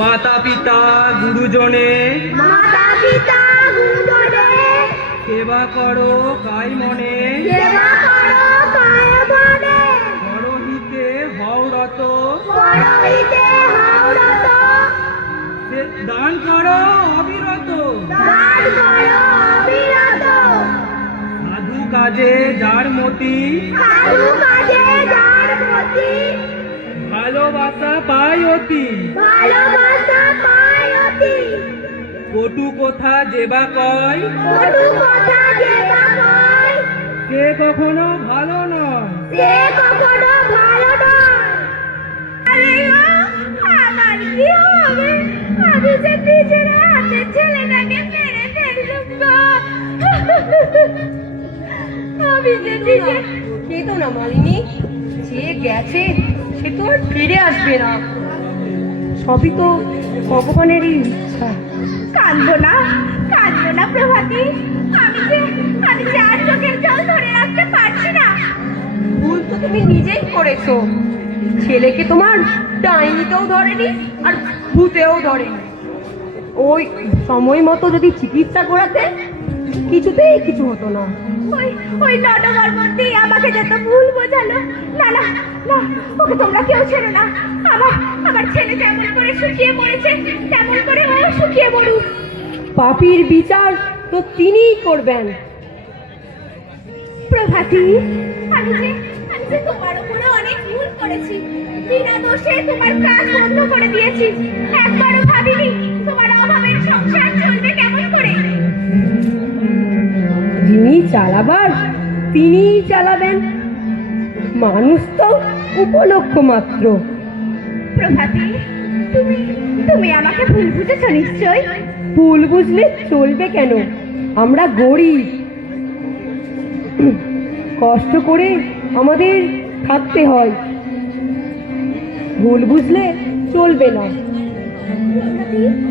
মাতা পিতা গুরুজনে মাতা পিতা গুরুজনে সেবা করো কাই মনে, সেবা করো কায় মনে, পরহিতে হও রত, পরহিতে হও রত, দান করো অবিরত, দান করো অবিরত, সাধু কাজে যার মতি, সাধু কাজে যার মতি, ভালোবাসা পায় অতি, ভালোবাসা পায় অতি, কটু কথা যেবা কয়, কটু কথা যেবা কয়, সে কখনো ভালো নয়। সে কখনো ভালো নয়। আরে গো, আমার কি হবে? আমি যে নিজের হাতে ছেলেটাকে মেরে ফেললুম গো। আমি যে নিজের খেতো না মালিনী, যে গেছে সে তো আর ফিরে আসবে না। সবই তো ভগবানেরই ইচ্ছা। কাঁদবো না প্রভাতী। আমি যে আর চোখের জল ধরে রাখতে পারছি না। ভুল তো তুমি নিজেই করেছো। ছেলেকে তোমার ডাইনিতেও ধরেনি আর ভূতেও ধরেনি। ওই সময় মতো যদি চিকিৎসা করাতে কিছুতেই কিছু হতো না। ওই নটবর মধ্যে আমাকে যত ভুল বোঝালো। না না না, ওকে তোমরা কেউ ছেড়ো না। আমার ছেলে যেমন করে শুকিয়ে মরেছে তেমন করে ও শুকিয়ে মরুক। পাপীর বিচার তো তিনিই করবেন। প্রভাতী, আমি যে তোমার উপরে অনেক ভুল করেছি। বিনা দোষে তোমার কাজ বন্ধ করে দিয়েছি। একবারও ভাবিনি তোমার অভাবের সংসার চলবে কেমন করে। যিনি চালাবার তিনিই চালাবেন, মানুষ তো উপলক্ষ মাত্র। প্রভাতী, তুমি আমাকে ভুল বুঝেছ নিশ্চয়। ভুল বুঝলে চলবে কেন? আমরা গরিব, কষ্ট করে আমাদের থাকতে হয়। ভুল বুঝলে চলবে না।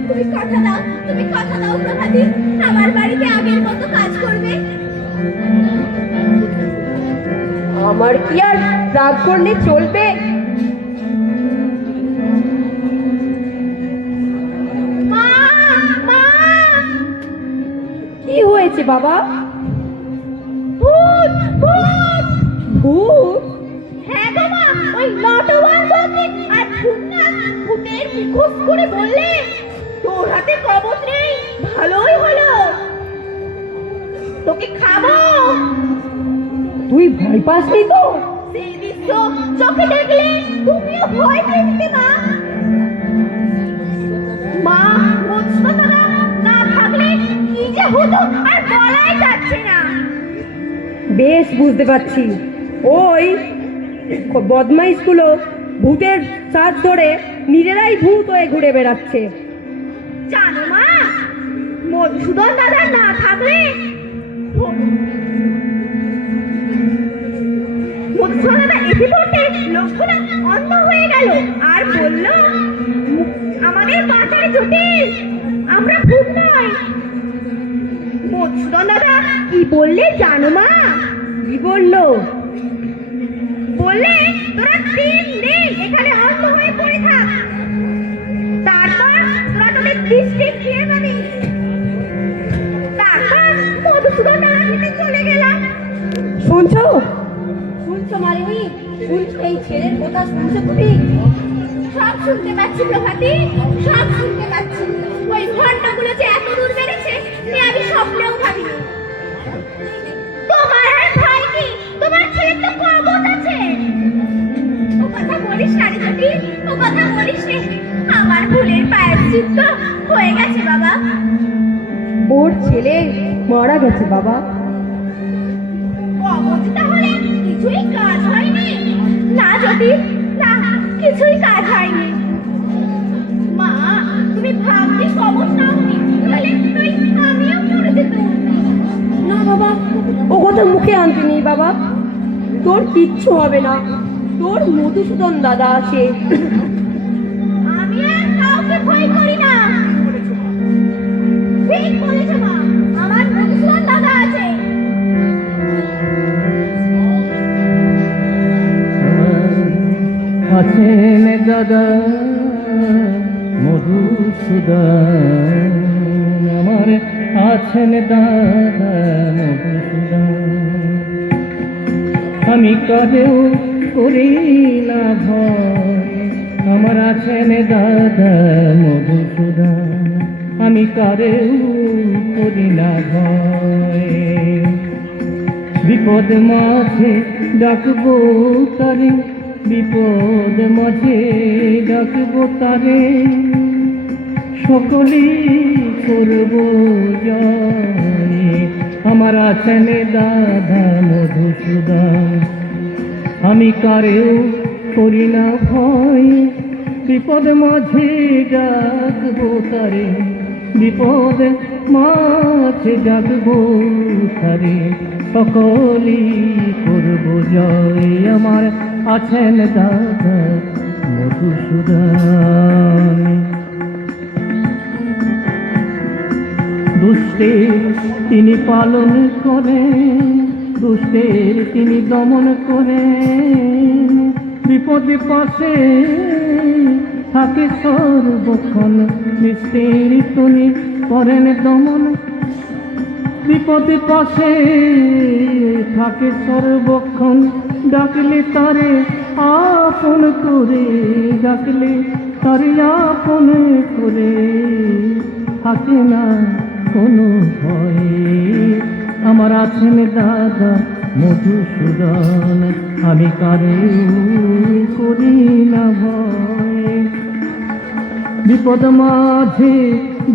প্রভাতী, তুমি কথা দাও প্রভাতী, আমার বাড়িতে আগের মতো কাজ করবে। আমার কি আর রাগ করলে চলবে? মা, মা, কি হয়েছে বাবা? ভূত, ভূত। ভূত? হ্যাঁ গো মা, ওই নটওয়ার বলতে আর ভূতের মুখোশ করে বললে তোর হাতে কবজ নেই, ভালোই হলো, তোকে খাবো। তুই ভয় পাসনি তো? সেই দৃশ্য চোখে দেখলে তুমিও ভয় পেয়ে যেতে মা। মা, মৎস্যতলা না থাকলে কি যে হতো আর বলাই যাচ্ছে না। বেশ বুঝতে পারছি, ওই বদমাইশগুলো ভূতের সাজ ধরে নিজেরাই ভূত হয়ে ঘুরে বেড়াচ্ছে। জানো মা, মধুসূদন দাদা না থাকলে মধুসূদন দাদা এসে পড়তে লোকগুলো অন্ধ হয়ে গেল আর বলল আমাদের বাঁচার জটিল, আমরা ভূত নয়। মধুসূদন দাদা কি বললে জানো মা? কি বললো? বললে তোরা 3 দিন এখানে অন্ধ হয়ে পড়ে থাক, তারপর তোরা তোদের দৃষ্টি ফিরে পাবি। তারপর মধুসূদন দাদার সাথে চলে গেলাম। শুনছো শুনছো মালিনী? শুনছো? এই ছেলের কথা শুনছো তুমি? সব শুনতে পাচ্ছি প্রভাতী, সব শুনতে পাচ্ছি। ওই ঘন্টাগুলো যে এত দূর বেড়েছে সে আমি স্বপ্নেও ভাবিনি। তোমার আর ভয় কি? তোমার ছেলে তো কবজ আছে। ও কথা বলিস না রে জ্যোতি, ও কথা বলিস রে। আমার ভুলের প্রায়শ্চিত্ত হয়ে গেছে বাবা। ওর ছেলে মারা গেছে বাবা। কবজটা হলে কিছুই কাজ হয়নি। না জ্যোতি, না, কিছুই কাজ হয়নি। মা, তুমি ভাবতে কবজ নাওনি, তাহলে আমিও মরে যেতাম। না বাবা, ও কথা মুখে আনতে নেই বাবা। তোর কিচ্ছু হবে না, তোর মধুসূদন দাদা আছে। আমি আর কাউকে ভয় করি না। ঠিক বলেছো মা, আমার মধুসূদন দাদা আছে। আছেন দাদা মধুসূদন, আমার আছেন দাদা মধুসূদন। আমি কাজেও করি না ভয়, আমার আছেন দাদা মধুসূদন। আমি কারেও করি না ভয়, বিপদ মাঝে ডাকবো তারে, বিপদ মাঝে ডাকবো তারে, সকলেই করব জয়। আমার আছেন দাদা মধুসূদন, আমি কারেও করি না ভয়, বিপদ মাঝে ডাকবো তারে, বিপদ মাঝে ডাকবো তারে, সকলেই করব জয়। আমার আছেন দাদা মধুসূদন। দুষ্টের তিনি পালন করেন, দুষ্টের তিনি দমন করেন, বিপদে পাশে থাকে সর্বক্ষণ, নিষ্ঠের তিনি করেন দমন। বিপদে পাশে থাকে সর্বক্ষণ, ডাকলে তারে আপন করে, ডাকলে তারে আপন করে, থাকে না কোনো ভয়। আমার আছেন দাদা মধুসূদন, আমি কারে করি না ভয়। বিপদ মাঝে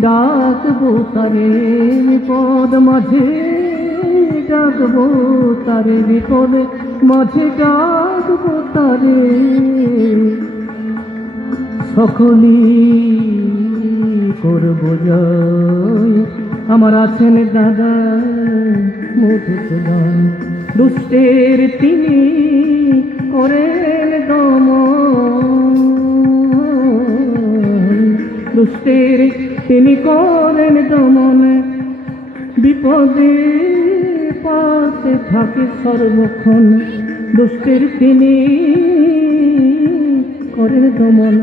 ডাকবো তারে, বিপদ মাঝে ডাকবো তারে, বিপদ মাঝে ডাকবো তারে, সকলি করব জয়। আমার আছেন দাদা মধুসূদন, দুষ্টের তিনি করেন দমন, দুষ্টের তিনি করেন দমন, বিপদে পাশে থাকে সর্বক্ষণ, দুষ্টের তিনি করেন দমন,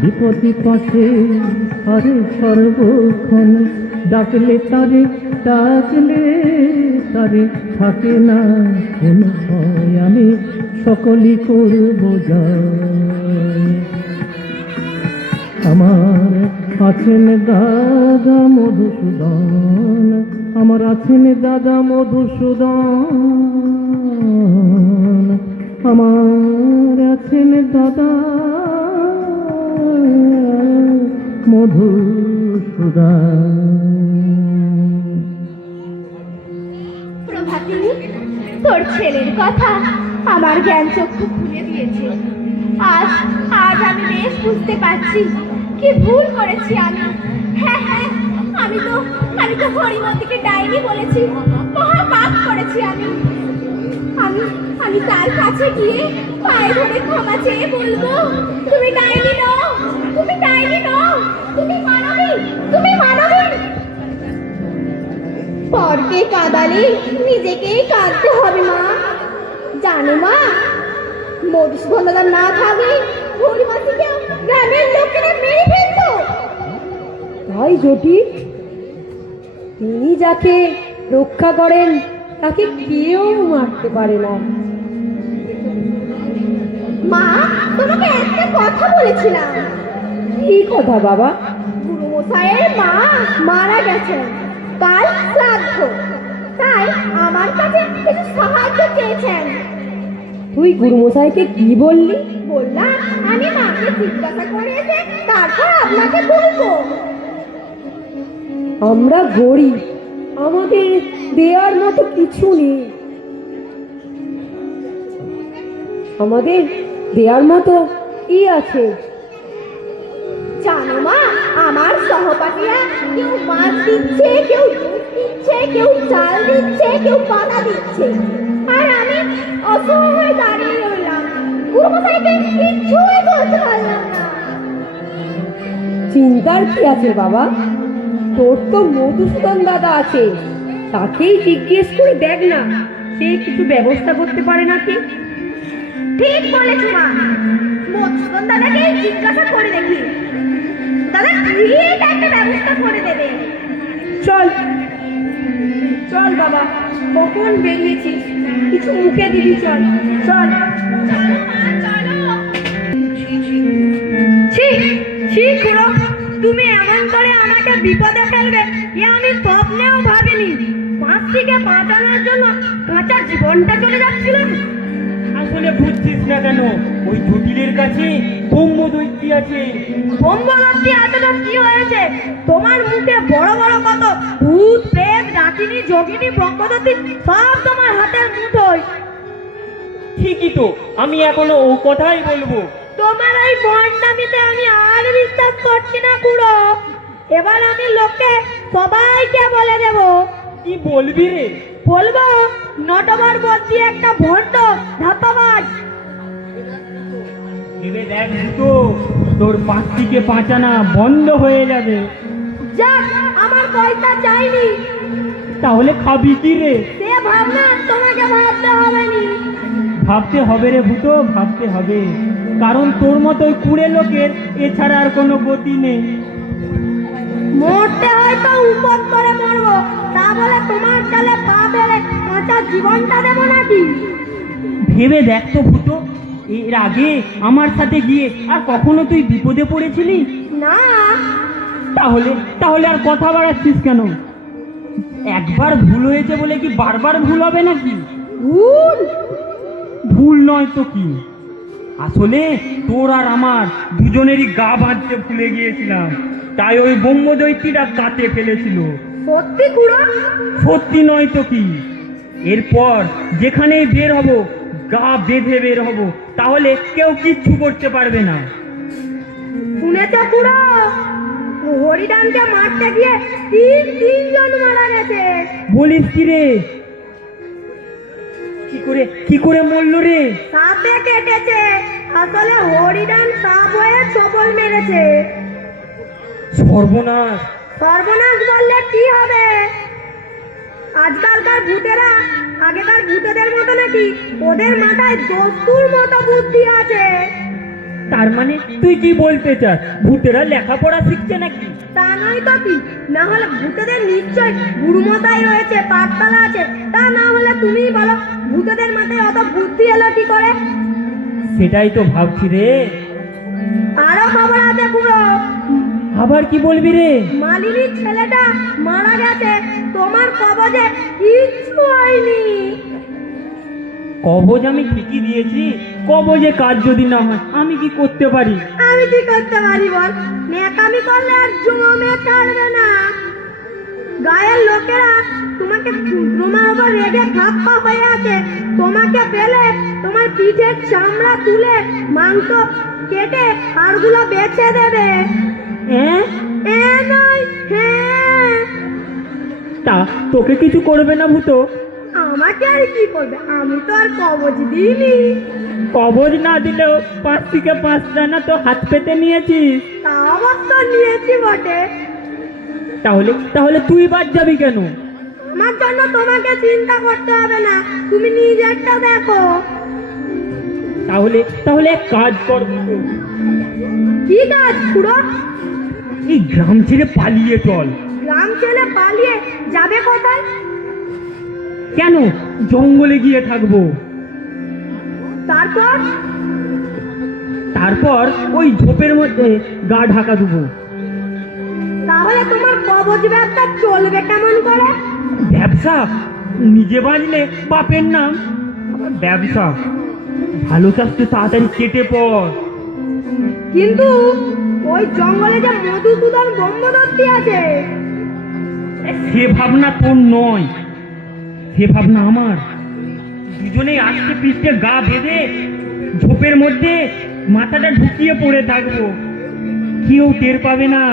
বিপদে পাশে আরে সর্বক্ষণ, ডাকলে তারে, ডাকলে তারে, থাকে না কোনো ভয়। আমি সকলই করব জয়। আমার আছেন দাদা মধুসূদন, আমার আছেন দাদা মধুসূদন, আমার আছেন দাদা মধুসূদন। প্রভাতী, তোর ছেলের কথা আমার জ্ঞান চক্ষু খুলে দিয়েছে। আজ আজ আমি বেশ বুঝতে পারছি কি ভুল করেছি আমি। হ্যাঁ হ্যাঁ, আমি তো হরিমতিকে ডাইনি বলেছি, মহা পাপ করেছি আমি। আমি আমি তার কাছে গিয়ে পায়ে ধরে ক্ষমা চেয়ে বলবো, তুমি ডাইনি নও, তুমি ডাইনি নও, তুমি মানবী, তুমি মানবী। পরকে কাঁদালে নিজেকেই কাঁদতে হবে মা, জানো মা, মধুসূদন দাদা না থাকলে হরিমতিকে গ্রামের লোকেরা মেরে ফেলতো। তাই জটিল, তিনি যাকে রক্ষা করেন তাকে কেউ মারতে পারে না। মা, তোমাকে একটা কথা বলেছিলাম। কি কথা বাবা? গুরুমশাইয়ের মা মারা গেছেন, কাল শ্রাদ্ধ, তাই আমার কাছে কিছু সাহায্য চেয়েছেন। তুই গুরুমশাইকে কি বললি? বললাম আমি মাকে জিজ্ঞাসা করে এসে তারপর আপনাকে বলবো। আমরা গরিব, আমাদের দেওয়ার মতো কিছু নেই, আমাদের দেওয়ার মতো কি আছে? জানো মা, আমার সহপাঠীরা কেউ মাছ দিচ্ছে, কেউ দুধ দিচ্ছে, কেউ চাল দিচ্ছে, কেউ পাতা দিচ্ছে, আর আমি অসহায় হয়ে দাঁড়িয়ে রইলাম। গুরুমশাইকে কিছুই বলতে পারলাম না। চিন্তার কি আছে বাবা? তোর তো মধুসূদন দাদা আছে, তাকেই জিজ্ঞেস করে দেখ না, সে কিছু ব্যবস্থা করতে পারে নাকি। ঠিক বলেছ মা, মধুসূদন দাদাকে জিজ্ঞাসা করে দেখি, দাদা ঠিক একটা ব্যবস্থা করে দেবে। চল চল বাবা, কখন বেরিয়েছিস, কিছু মুখে দিবি, চল চল। চলো মা, চলো। খুড়ো, তুমি এমন করে আমাকে বিপদে ফেলবে এ আমি স্বপ্নেও ভাবিনি। পাঁচটিকে বাঁচানোর জন্য কাঁচা জীবনটা চলে যাচ্ছিল। আসলে বুঝছিস না কেন? ওই জটিলের কাছে ব্রহ্মদৈত্যী আছে। ব্রহ্মদত্তি আছে তো কি হয়েছে? তোমার মুখে বড় বড় কত ভূত, প্রেত, ডাকিনী, যোগিনী, ব্রহ্মদত্তি সব তোমার হাতের মুঠোয়। ঠিকই তো, আমি এখনো ও কথাই বলবো। তোমার এই বন্ডামিতে আমি আর বিশ্বাস করছি না খুড়ো। এবার আমি লোককে সবাইকে বলে দেব। কি বলবি রে? বলবো নটবার বলছি একটা ভণ্ড ধাপাবাজ। ভেবে দেখ তো, তোর পাঁচটিকে বাঁচানো বন্ধ হয়ে যাবে। যাক, আমার পয়সা চাইনি। তাহলে খাবি কি রে? সে ভাবনা তোমাকে ভাবতে হবে নি। ভাবতে হবে রে ভূতো, ভাবতে হবে, কারণ তোর মতো কুড়ে লোকের এছাড়া আর কোনো গতি নেই। মরতে হয়তো উপর করে মরবো, তা বলে তোমার জালে পা ফেলে কাঁচা জীবনটা দেবো নাকি? ভেবে দেখ তো ভূতো, এর আগে আমার সাথে গিয়ে আর কখনো তুই বিপদে পড়েছিলি? না, তাহলে তাহলে আর কথা বাড়াচ্ছিস কেন? একবার ভুল হয়েছে বলে কি বারবার ভুল হবে নাকি? ভুল ভুল নয় তো কি, আসলে তোর আর আমার দুজনেরই গা বাঁধতে ভুলে গিয়েছিলাম, তাই ওই ব্রহ্মদৈত্যীরা কাটে ফেলেছিল। সত্যি খুড়ো? সত্যি নয় তো কি, এরপর যেখানেই বের হব গা বেঁধে বের হব, তাহলে কেউ কিচ্ছু করতে পারবে না। শুনেছ খুড়ো, হরিদানকে মারতে গিয়ে তিনজন মারা গেছে। বলিস কি রে? কি করে মরলো রে? সাপে কেটেছে, আসলে হরিদান সাপ হয়ে ছবল মেরেছে। সর্বনাশ! সর্বনাশ বললে কি হবে? আজকালকার ভূতেরা আগেকার ভূতেদের মতো নাকি? ওদের মাথায় দস্তুর মতো বুদ্ধি আছে। তার মানে তুই কি বলতে চাস, ভূতেরা লেখাপড়া শিখছে নাকি? তা নয় তো কি, না হলে ভূতেদের নিশ্চয় গুরুমশাই রয়েছে, পাঠশালা আছে। তা না হলে তুমিই বলো, ভূতেদের মাথায় অত বুদ্ধি এলো কি করে? সেটাই তো ভাবছি রে। আরো খবর আছে খুড়ো, আবার কি বলবি রে? মালিনীর ছেলেটা মারা গেছে, তোমার কবজে কিচ্ছু হয়নি। কবজ আমি ঠিকই দিয়েছি, কবজে কাজ যদি না হয় আমি কি করতে পারি? আমি কি করতে পারি বল? নেকামি করলে আর জমে ছাড়বে না। গায়ের লোকেরা তোমাকে তোমার উপর রেগে খাপ্পা হয়ে আছে, তোমাকে পেলে তোমার পিঠের চামড়া তুলে মাংস কেটে হাড়গুলো বেচে দেবে। হ্যাঁ? এ নয় হ্যাঁ। তা তোকে কিছু করবে না ভূতো? আমাকে আর কি করবে? আমি তো আর কবজ দিইনি। কবজ না দিলেও 5 থেকে 5 জানা তো হাত পেতে নিয়েছিস। তা অবশ্য নিয়েছি বটে। তাহলে তুই বাদ যাবি কেন? আমার জন্য তোমাকে চিন্তা করতে হবে না, তুমি নিজেরটা দেখো। তাহলে এক কাজ কর ভূতো, কি কাজ খুড়ো? এই গ্রাম ছেড়ে পালিয়ে চল। গ্রাম ছেড়ে পালিয়ে যাবে কোথায়? কেন, জঙ্গলে গিয়ে থাকবো। তারপর ওই ঝোপের মধ্যে গা ঢাকা দেবো। তাহলে তোমার কবজ ব্যবসা চলবে কেমন করে? ব্যবসা? নিজে বাঁচলে বাপের নাম, আবার ব্যবসা? ভালো চাষ তো তাড়াতাড়ি কেটে পড়। কিন্তু ওই জঙ্গলে যে মধুসূদন ব্রহ্মদত্তী আছে। সে ভাবনা তোর নয়, সে ভাবনা আমার। দুজনেই আস্তে পিছতে গা বেঁধে ঝোপের মধ্যে মাথাটা ঢুকিয়ে পড়ে থাকবো, কেউ টের পাবে না।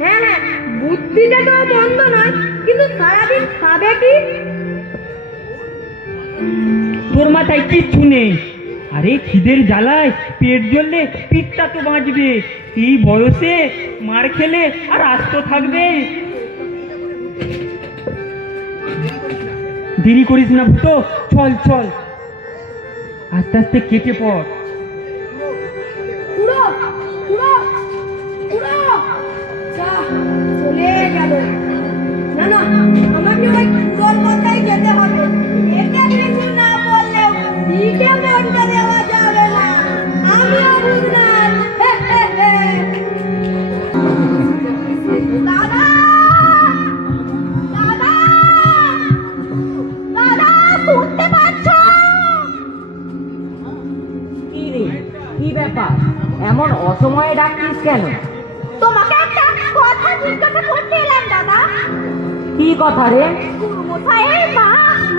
হ্যাঁ হ্যাঁ, বুদ্ধিটা তো মন্দ নয়, কিন্তু সারাদিন খাবে কি? তোর মাথায় কিচ্ছু নেই। আরে খিদের জ্বালায় পেট জ্বললে পিঠটা তো বাঁচবে, এই বয়সে মার খেলে আর আস্ত থাকবে। দেরি করিস না ভূতো, চল চল, আস্তে আস্তে কেটে পড়। খুড়ো খুড়ো খুড়ো, যা চলে গেল। না না, আমাকে ওই খুড়োর কথাই যেতে হবে। এটা কিছু না বললেও দিকে মনটা দেওয়া যাবে না। আমিও বুঝলাম। দাদা দাদা দাদা, শুনতে পাচ্ছ? কি রে, কি ব্যাপার? এমন অসময়ে ডাকছিস কেন? তোমাকে একটা কথা জিজ্ঞাসা করতে এলাম দাদা। কি কথা রে? গুরুমশাইয়ের মা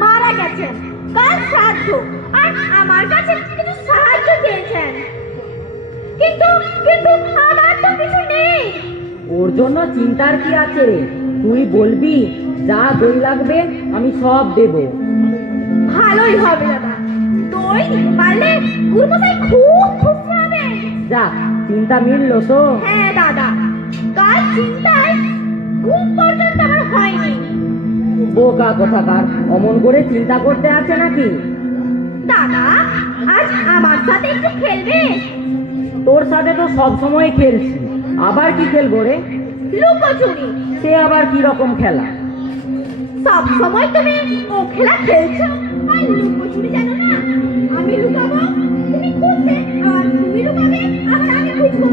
মারা গেছেন, কাল শ্রাদ্ধ, আর আমার কাছে কিছু সাহায্য চেয়েছেন, কিন্তু কিন্তু আমার তো কিছু নেই। ওর জন্য চিন্তার কি আছে? তুই বলবি, যা দই লাগবে আমি সব দেব। ভালোই হবে দাদা, দই পারলে গুরুমশাই খুব খুশি হবে। যা, চিন্তা মিললো তো? হ্যাঁ দাদা, কাল চিন্তায় ঘুম পর্যন্ত আমার হয়নি। বোকা কোথাকার, অমন করে চিন্তা করতে আছে নাকি? দাদা, আজ আমার সাথে একটু খেলবে? তোর সাথে তো সব সময় খেলছি, আবার কি খেলবো রে? লুকোচুরি। সে আবার কি রকম খেলা? সব সময় তুমি ও খেলা খেলছো আর লুকোচুরি জানো না? আমি লুকাবো, তুমি খুঁজবে, আর তুমি লুকাবে, আবার আমি খুঁজবো।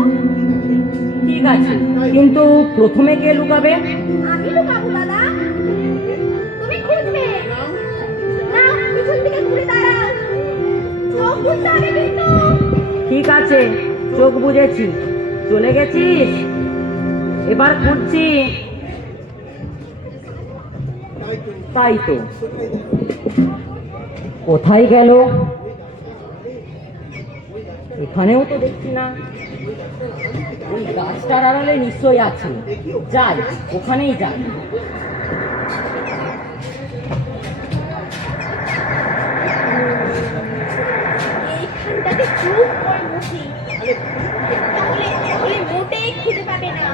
ঠিক আছে, কিন্তু প্রথমে কে লুকাবে? আমি লুকাবো দাদা, তুমি খুঁজবে। না, পিছন দিকে ঘুরে দাঁড়াও, চোখ বুঝতে হবে কিন্তু। ঠিক আছে, চোখ বুঝেছি। চলে গেছিস? এবার খুঁজছি। তাই তো, কোথায় গেল? এখানেও তো দেখছি না। ওই গাছটার আড়ালে নিশ্চয়ই আছে। যাই, ওখানেই যাই। এইখানটাতে চুপ করে বসি, তাহলে মোটেই খুঁজে পাবে না।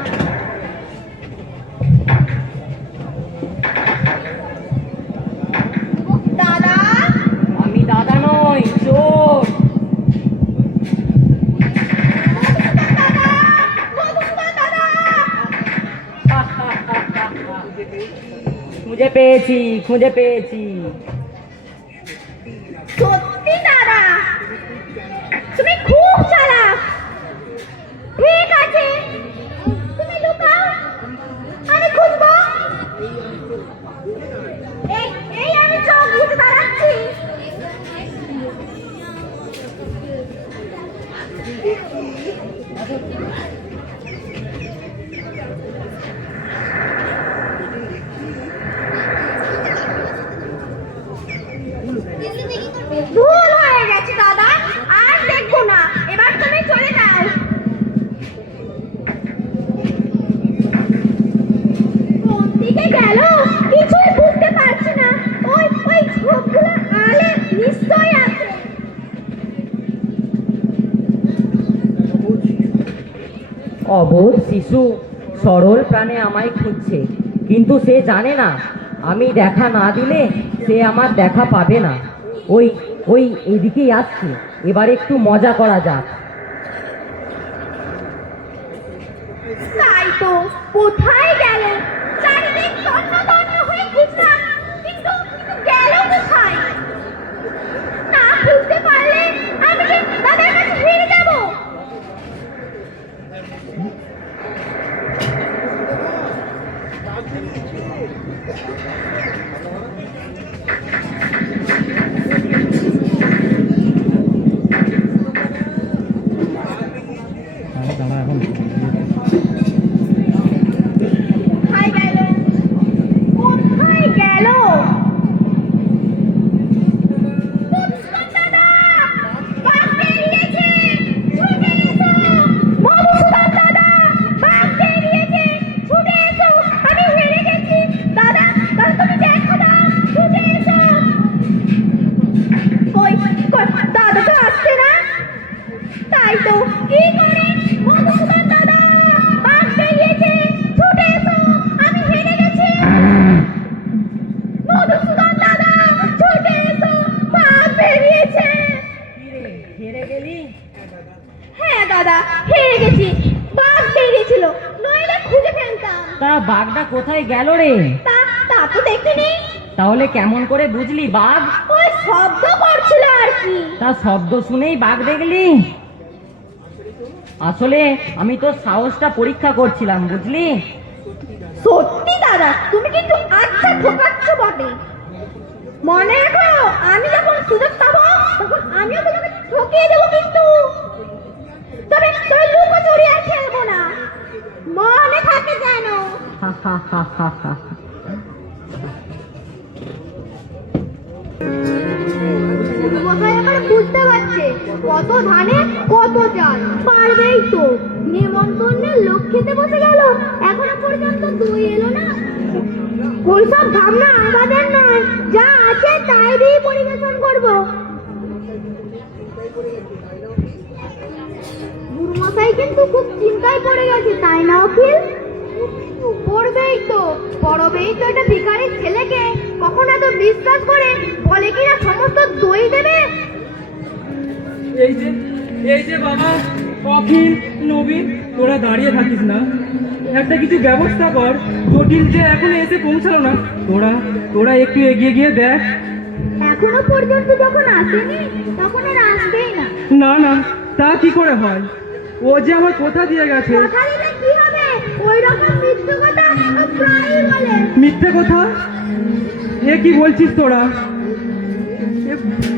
দাদা, আমি দাদা নই, চোর। খুঁজে পেয়েছি, খুঁজে পেয়েছি। সত্যি দাদা, তুমি খুব চালাক। ঠিক আছে, তুমি লুকাও, আমি খুঁজবো। এই আমি চোখ বুঝে দাঁড়াচ্ছি। ভুল হয়ে গেছে দাদা, আর দেখবো না। এবার তুমি চলে যাও। কোন দিকে গেল কিছুই বুঝতে পারছি না। ওই ঝোপগুলো আড়ালে নিশ্চয়ই আছে। অবোধ শিশু সরল প্রাণে আমায় খুঁজছে, কিন্তু সে জানে না আমি দেখা না দিলে সে আমার দেখা পাবে না। ওই ওই এদিকেই আসছে, এবার একটু মজা করা যাক। তাই তো, কোথায় গেল? চারিদিক তন্ন তন্ন হয়ে খুঁজলাম, কিন্তু গেল কোথায়? না খুঁজতে পারলে আমি যে দাদার কাছে হেরে যাব। কোথায় গেল? কোথায় গেল? মধুসূদন দাদা, বাঘ বেরিয়েছে, ছুটে এসো। মধুসূদন দাদা, বাঘ বেরিয়েছে, ছুটে এসো। আমি হেরে গেছি। দাদা, তুমি দেখো না, ছুটে এসো। কই, দাদা তো আসছে না। তাই তো, কি করে? মধুসূদন দাদা, বাঘ বেরিয়েছে, ছুটে এসো। আমি হেরে গেছি। মধুসূদন দাদা, ছুটে এসো, বাঘ বেরিয়েছে। হেরে গেলি? হ্যাঁ দাদা, হেরে গেছি। বাঘ বেরিয়েছিল, নইলে খুঁজে ফেলতাম। তা বাঘটা কোথায় গেল রে? তা তো দেখিনি। তাহলে কেমন করে বুঝলি বাঘ? ওই শব্দ করছিল আর কি। তা শব্দ শুনেই বাঘ দেখলি? আসলে আমি তো সাহসটা পরীক্ষা করছিলাম, বুঝলি? সত্যি দাদা, তুমি কিন্তু আচ্ছা ঠকাচ্ছ বটে। মনে রেখো, আমি যখন সুযোগ পাবো তখন আমিও তোমাকে ঠকিয়ে দেবো কিন্তু। তবে লুকোচুরি আর খেলবো না, মনে থাকে যেন। কোথায় আবার বুঝতে পারছে কত ধানে কত চাল। পারবেই তো, নেমন্তন্নের লোক খেতে বসে গেল, এখনো পর্যন্ত দই এলো না। ওইসব ভাবনা আমাদের নয়, যা আছে তাই দিয়ে পরিবেশন করবো। গুরুমশাই কিন্তু খুব চিন্তায় পড়ে গেছে, তাই না অখিল? পড়বেই তো, পড়বেই তো। এটা ভিখারির ছেলেকে কখন এত বিশ্বাস করে বলে কিনা সমস্ত দই দেবে। এই যে বাবা, অখিল, নবীন, তোরা দাঁড়িয়ে থাকিস না। একটা কিছু ব্যবস্থা কর। জটিল যে এখনো এসে পৌঁছালো না। তোরা তোরা একটু এগিয়ে গিয়ে দেখ। এখনো পর্যন্ত যখন আসেনি তখন আর আসবেই না। না না, তা কি করে হয়? ও যে আমার কথা দিয়ে গেছে। কথা দিলে কি হবে? ওই রকম মিথ্যে কথা ও প্রায়ই বলে। মিথ্যে কথা? এ কি বলছিস তোরা?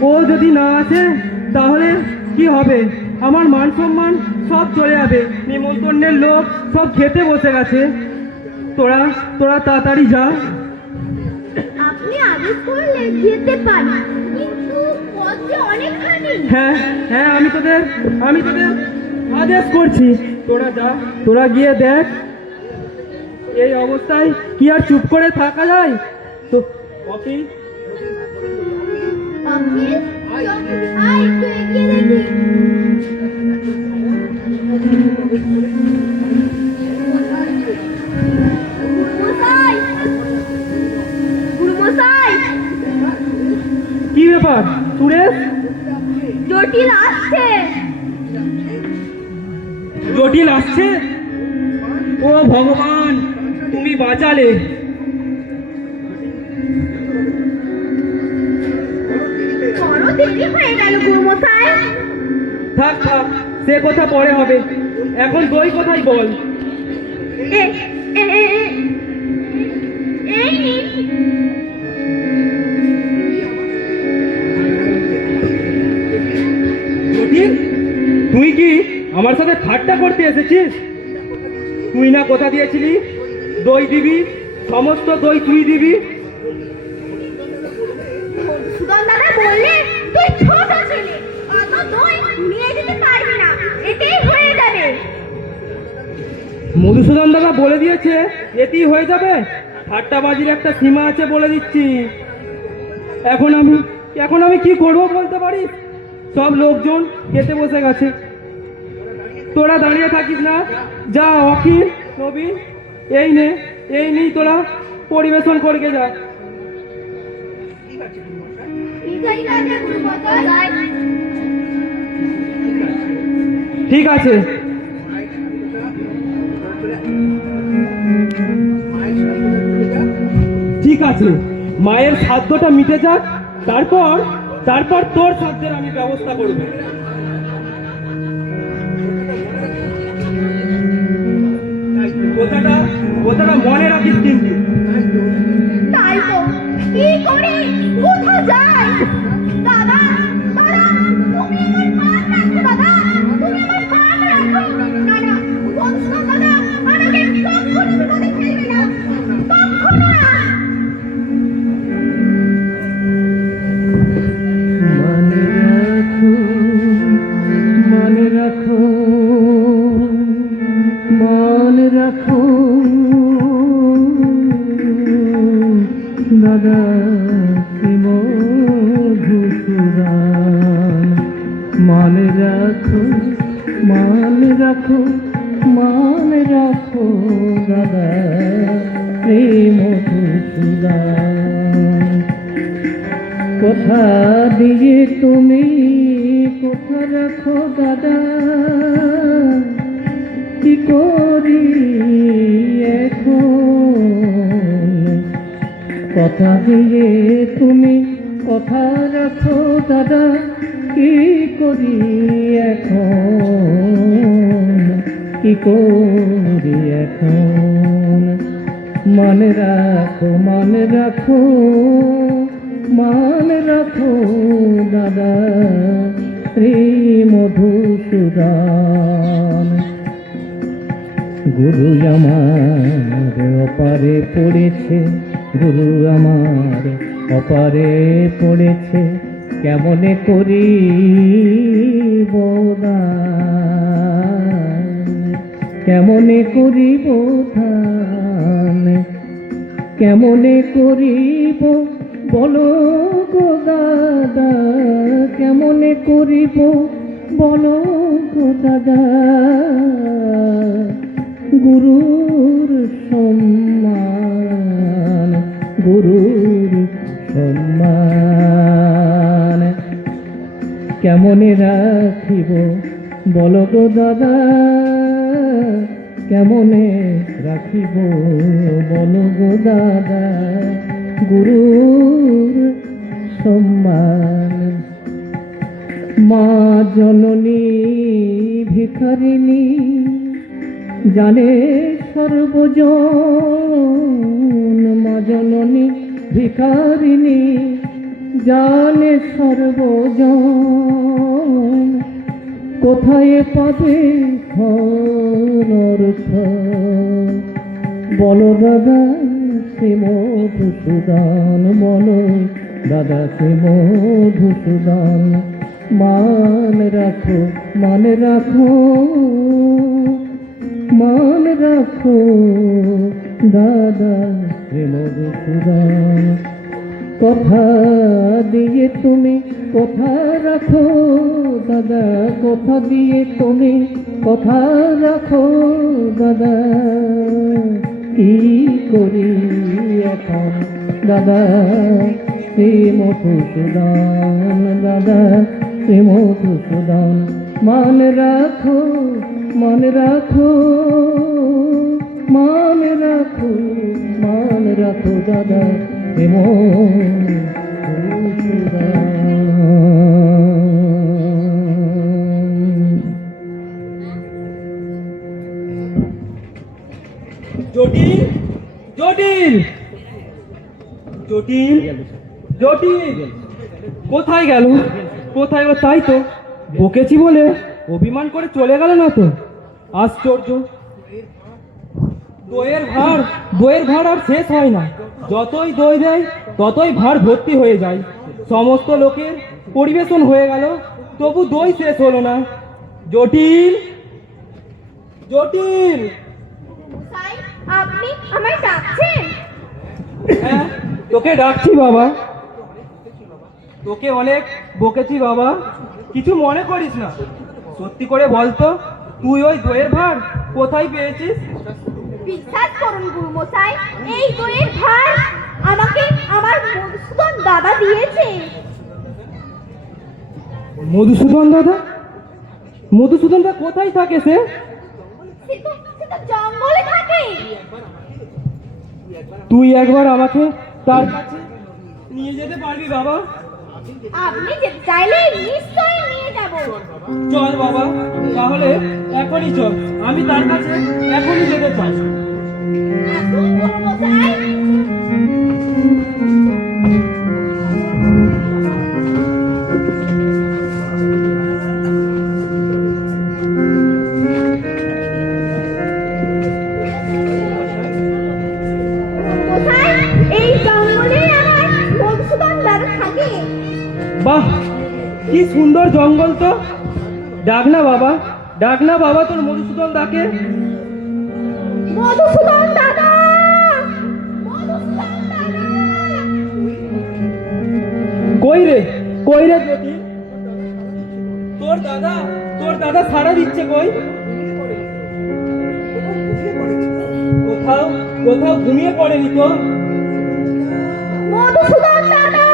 ও যদি না আসে তাহলে কি হবে? আমার মান সম্মান সব চলে যাবে। নিমন্ত্রণের লোক সব খেতে বসে গেছে। তোরা তোরা তাড়াতাড়ি যা। আপনি আদেশ করলে যেতে পারি, কিন্তু পথ যে অনেকখানি। হ্যাঁ হ্যাঁ, আমি তোদের আদেশ করছি। তোরা যা, তোরা গিয়ে দেখ। এই অবস্থায় কি আর চুপ করে থাকা যায়? তো অফিস অফিস আয় একটু এগিয়ে দেখি। গুরুমশাই, গুরুমশাই, কি ব্যাপার সুরেশ? জটিল আসছে। জটিল আসছে? ও ভগবান, তুমি বাঁচালে। বড় দেরি হয়ে গেল গুরুমশাই। থাক থাক, সে কথা পরে হবে। এখন তুই কথাই বল। এ এ এ এ- এই নিন। জটিল, তুই কি আমার সাথে ঠাট্টা করতে এসেছিস? তুই না কথা দিয়েছিলি দই দিবি, সমস্ত দই তুই দিবি। সুদন দাদা বললে তুই ছোট ছেলে, অত দই নিয়ে যেতে পারবি না, এতেই হয়ে যাবে। মধুসূদন দাদা বলে দিয়েছে এতেই হয়ে যাবে। ঠাট্টাবাজির একটা সীমা আছে বলে দিচ্ছি। এখন আমি কি করবো বলতে পারিস? সব লোকজন খেতে বসে গেছে। তোরা দাঁড়িয়ে থাকিস না, যা অখিল নবীন, এই নেই তোরা পরিবেশন করকে যা। ঠিক আছে গুরুমশাই। ঠিক আছে। ঠিক আছে, মায়ের সাধ্যটা মিটে যাক, তারপর তোর সাধ্যের আমি ব্যবস্থা করব। কথাটা মনে রাখিস কিন্তু। তাই তো, কি করি, কোথা যাই? দাদা, দাদা, তুমি আমার পান রাখো দাদা, তুমি আমার পান রাখো। না না, বৎসন দাদা, আমাকে কখনো বিপদে ফেলবে না, কখনো না। মনে রাখো, মনে রাখো দাদা মধুসূদন। মনে রাখো, মনে রাখো, মনে রাখো দাদা মধুসূদন। কোথা দিয়ে তুমি কোথা রাখো দাদা, কি করি এখন? কথা দিয়ে তুমি কথা রাখো দাদা, কি করি এখন? কি করি এখন? মনে রাখো, মনে রাখো, মনে রাখো দাদা শ্রী মধুসূদন। গুরু আমার অপারে পড়েছে, গুরু আমার অপারে পড়েছে, কেমনে করি বোদান, কেমনে করিব ধান, কেমনে করিব বলো গো দাদা, কেমনে করিব বলো গো দাদা। গুরুর সম্মান, গুরুর সম্মান কেমনে রাখিব বলো গো দাদা, কেমনে রাখিব বলো গো দাদা গুরুর সম্মান। মা জননী ভিখারিণী জানে সর্বজন, মা জননী ভিখারিণী জানে সর্বজন। কোথায় পাবে অনর্থ বলো দাদা সে মধুসূদন, বলো দাদা সে মধুসূদন। মান রাখো মান রাখো মান রাখো দাদা সে মধুসূদন। কথা দিয়ে তুমি কথা রাখো দাদা, কথা দিয়ে তুমি কথা রাখো দাদা। কি করি এখন দাদা শ্রী মধুসূদন, দাদা শ্রী মধুসূদন। মান রাখো মান রাখো মান রাখো মান রাখো দাদা শ্রী জটিল জটিল জটিল জটিল কোথায় গেল? কোথায় ও? তাই তো বকেছি বলে অভিমান করে চলে গেল না তো? আশ্চর্য, দইয়ের ভাঁড় আর শেষ হয় না। যতই দই দেয় ততই ভাঁড় ভর্তি হয়ে যায়। সমস্ত লোকের পরিবেশন হয়ে গেল, তবু দই শেষ হলো না। জটিল জটিল, আপনি আমায় ডাকছেন? হ্যাঁ তোকে ডাকছি বাবা, তোকে অনেক বকেছি বাবা, কিছু মনে করিস না। সত্যি করে বলতো তুই ওই দইয়ের ভাঁড় কোথায় পেয়েছিস? বিশ্বাস করুন গুরুমশাই, এই দইয়ের ভাঁড় আমাকে আমার মধুসূদন দাদা দিয়েছে। মধুসূদন দাদা? মধুসূদন দা কোথায় থাকে সে? সে তো জঙ্গলে থাকে। তুই একবার আমাকে তার কাছে নিয়ে যেতে পারবি বাবা? আপনি যেতে চাইলে নিশ্চয়ই নিয়ে যাব। চল বাবা, তাহলে এখনই চল, আমি তার কাছে এখনই যেতে চাই। আসুন গুরুমশাই। এই জঙ্গলে আমার মধুসূদন দাদা থাকে। বাহ, কি সুন্দর জঙ্গল তো! ডাক না বাবা, ডাক না বাবা তোর মধুসূদন দাকে। মধুসূদন দাদা, মধুসূদন দাদা। কই রে জ্যোতি? তোর দাদা সাড়া দিচ্ছে কই? কোথাও ঘুমিয়ে পড়েনি তো? মধুসূদন দাদা,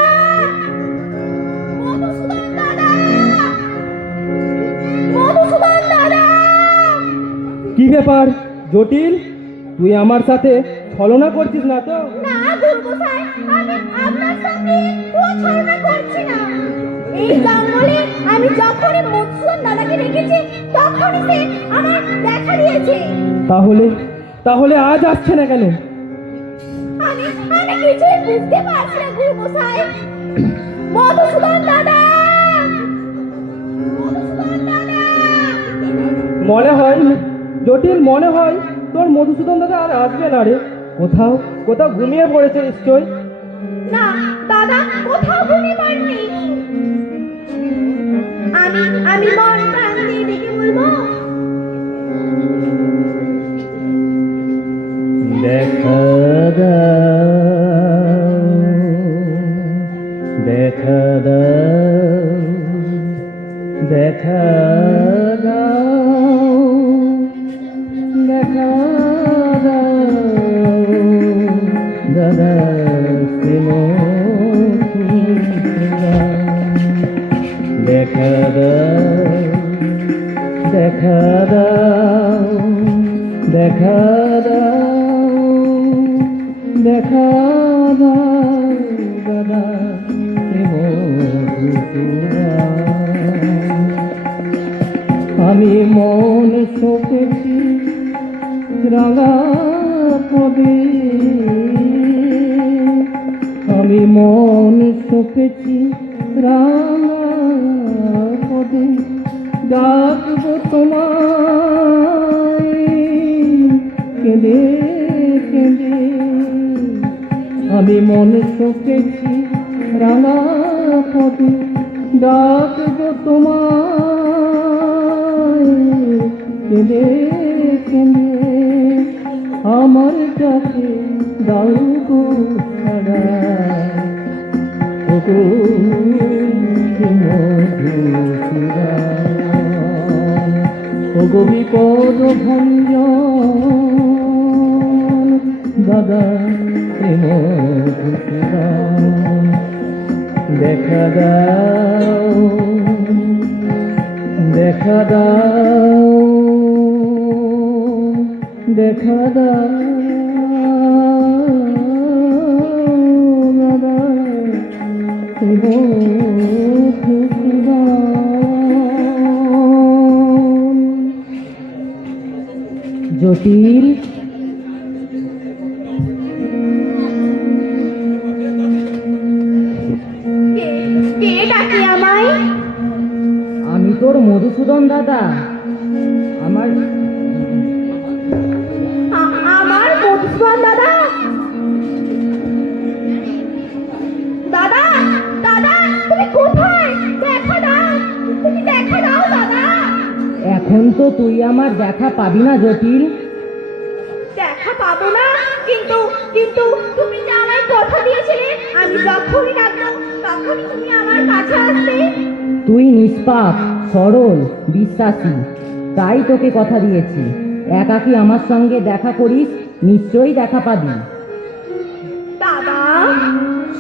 মধুসূদন দাদা, মধুসূদন দাদা। কি ব্যাপার জটিল, তুই আমার সাথে ছলনা করছিস না তো? না গুরুমশাই, আমি আপনার সঙ্গে একটুও ছলনা করছি না। এই জঙ্গলে আমি যখনই মধুসূদন দাদাকে রেখেছি তখনই সে আমার দেখা দিয়েছে। তাহলে আজ আসছে না কেন? আমি কিছুই বুঝতে পারছি না গুরুমশাই। মধুসূদন দাদা, মধুসূদন দাদা। মনে হয় জটিল, মনে হয় তোর মধুসূদন দাদা আর আসবে না রে। কোথাও ঘুমিয়ে পড়েছে নিশ্চয়। না দাদা, কোথাও ঘুমিয়ে পড়েনি। আমি মন প্রাণ দিয়ে ডেকে বলবো, দেখা দাও দেখা দাও দেখা দাও দেখা দাও দাদা দেখা দাও দেখা দাও দেখা আমি মন সপেছি রাঙা পদে, আমি মন সপেছি রাঙা পদে, ডাকব তোমায় কেঁদে কেঁদে, আমি মন সপেছি রাঙা পদে, ডাকব তোমায় কেঁদে কেঁদে, আমার কাছে দাও গো সারা, ওগো মধুসূদন, ওগো বিপদ ভঞ্জন দাদা মধুসূদন, দেখা দাও দেখা দাও দেখা দাও দাদা মধুসূদন। জটিল কে ডাকে আমায়? আমি তোর মধুসূদন দাদা। আমার আমার মধুসূদন দাদা? দাদা দাদা তুমি কোথায়? দেখা দাও, তুমি দেখা দাও দাদা। এখন তো তুই আমার দেখা পাবি না জটিল। দেখা পাবো না? কিন্তু কিন্তু তুমি যে আমায় কথা দিয়েছিলে আমি যখনই ডাকবো তখনই তুমি আমার কাছে আসবে। তুই নিষ্পাপ, সরল, বিশ্বাসী, তাই তোকে কথা দিয়েছি। একাকি আমার সঙ্গে দেখা করিস, নিশ্চয়ই দেখা পাবি। দাদা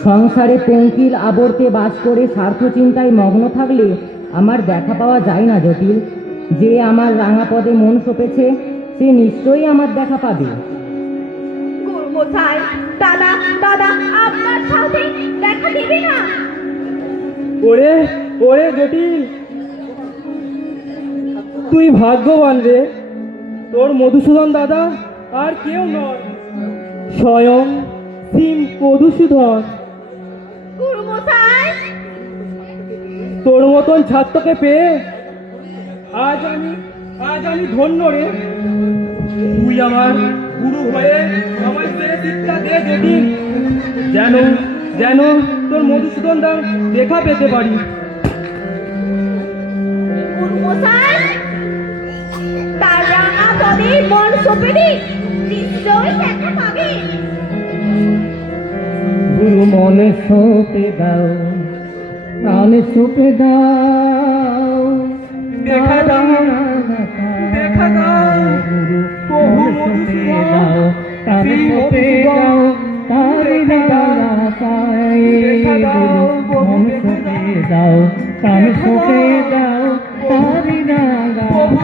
সংসারে পঙ্কিল আবর্তে বাস করে স্বার্থ চিন্তায় মগ্ন থাকলে আমার দেখা পাওয়া যায় না জটিল। যে আমার রাঙা পদে মন সপেছে সে নিশ্চয়ই আমার দেখা পাবে। গুরুমশাই, দাদা দাদা আপনার সাথে দেখা দেবে না? ওরে ওরে জটিল, তুই ভাগ্যবান রে, তোর মধুসূদন দাদা আর কেউ নয়, স্বয়ং সিম মধুসূদন। গুরুমশাই, তোর মতন ছাত্রকে পেয়ে আজ আমি ধন্য রে। তুই আমার গুরু হয়ে আমার সে শিক্ষা দে জটিল, যেন যেন তোর মধুসূদন দার দেখা পেতে পারি। গুরুমশাই, তার রাঙা পদে মন সঁপে দিন, নিশ্চয়ই দেখা পাবে। গুরু মনে সঁপে দাও, প্রাণে সঁপে দাও, দেখা দাও, দেখা দাও, গুরু প্রভু সঁপে মধুসূদন, দাও, প্রাণে সঁপে দাও, তারি দাদা পাই, গুরু মন সঁপে দাও, প্রাণে সঁপে দাও, তারি দাদা প্রভু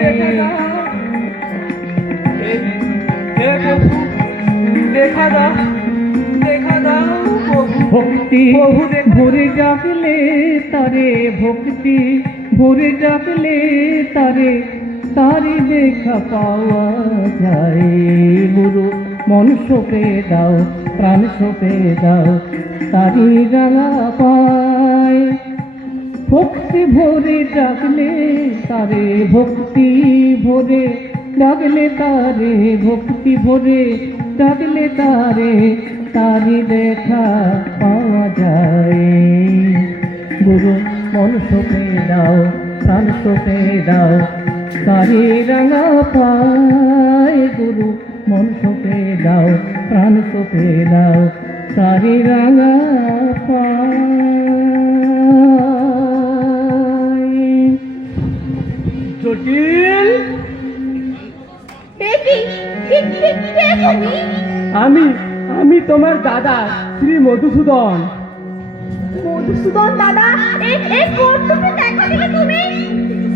দেখা পাই। দাও, হে প্রভু দেখা দাও, দেখা দাও প্রভু। ভক্তি ভরে ডাকলে তারে, ভক্তি ভরে ডাকলে তারে, তারে দেখা পাওয়া যায়। গুরু মন সঁপে দাও, প্রাণ সঁপে দাও, তারি রাঙা পায়। ভক্তি ভরে ডাকলে তারে, ভক্তি ভরে ডাকলে তারে, ভক্তি ভরে ডাকলে তারে, তারি দেখা পাওয়া যায়। গুরু মন সঁপে দাও, প্রাণ সঁপে দাও, তারি রাঙা পায়। গুরু মন সঁপে দাও, প্রাণ সঁপে দাও, তারি রাঙা পায়। জটিল, কে তুমি? আমি তোমার দাদা শ্রী মধুসূদন। মধুসূদন দাদা, এ কর্তব্যে দেখা দিলে তুমি?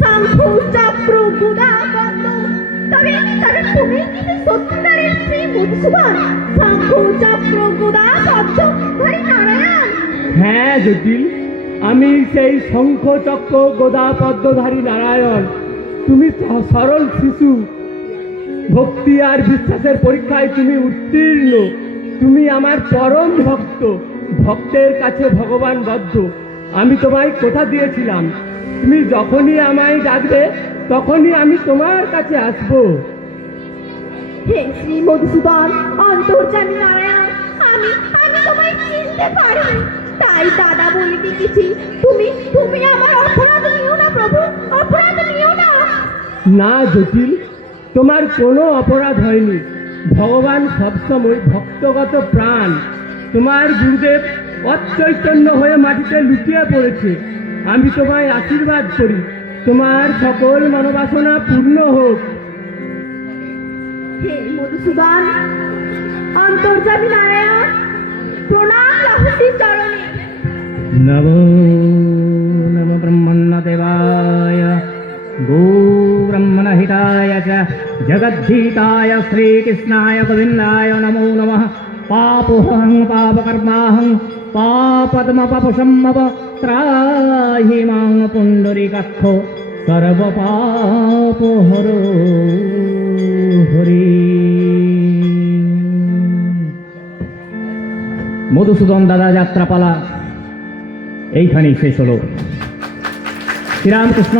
শঙ্খ চক্র গদা পদ্ম, তবে তবে তুমি কি সত্যিকারের শ্রী মধুসূদন? শঙ্খ চক্র গদা পদ্ম ধারী নারায়ণ? হ্যাঁ জটিল, আমি সেই শঙ্খ চক্র গদা পদ্মধারী নারায়ণ। তুমি সরল শিশু, ভক্তি আর বিশ্বাসের পরীক্ষায় তুমি উত্তীর্ণ। তুমি আমার পরম ভক্ত, ভক্তের কাছে ভগবান বদ্ধ। আমি তোমায় কথা দিয়েছিলাম, তুমি যখনই আমায় ডাকবে তখনই আমি তোমার কাছে আসবো। হে শ্রী মধুসূদন, অন্তর্যামী নারায়ণ, আমি তোমায় চিনতে পারি, তাই দাদা বলে ডেকেছি। তুমি আমার অপরাধ নিও না প্রভু, অপরাধ নিও না। না জটিল, তোমার কোনো অপরাধ হয়নি। ভগবান সবসময় ভক্তগত প্রাণ। তোমার গুরুদেব অচৈতন্য হয়ে মাটিতে লুটিয়ে পড়েছে। আমি তোমায় আশীর্বাদ করি, তোমার সকল মনোবাসনা পূর্ণ হোক। হে মধুসূদন, অন্তর্যামী নারায়ণ, প্রণাম রাহুতির চরণে। নমো নমো ব্রহ্মণ্যদেবায় গো ব্রহ্মণহিতায় চ জগদ্ধীতায় শ্রীকৃষ্ণায় গোবিন্দায় নমো নমঃ। পাপোহং পাপকর্মাহং পাপদ্মপাপসম্ভব ত্রাহি মাং পুণ্ডরীকাক্ষ সর্বপাপহরো হরি। মধুসূদন দাদা যাত্রাপালা এইখানেই শেষ হলো। শ্রীরামকৃষ্ণ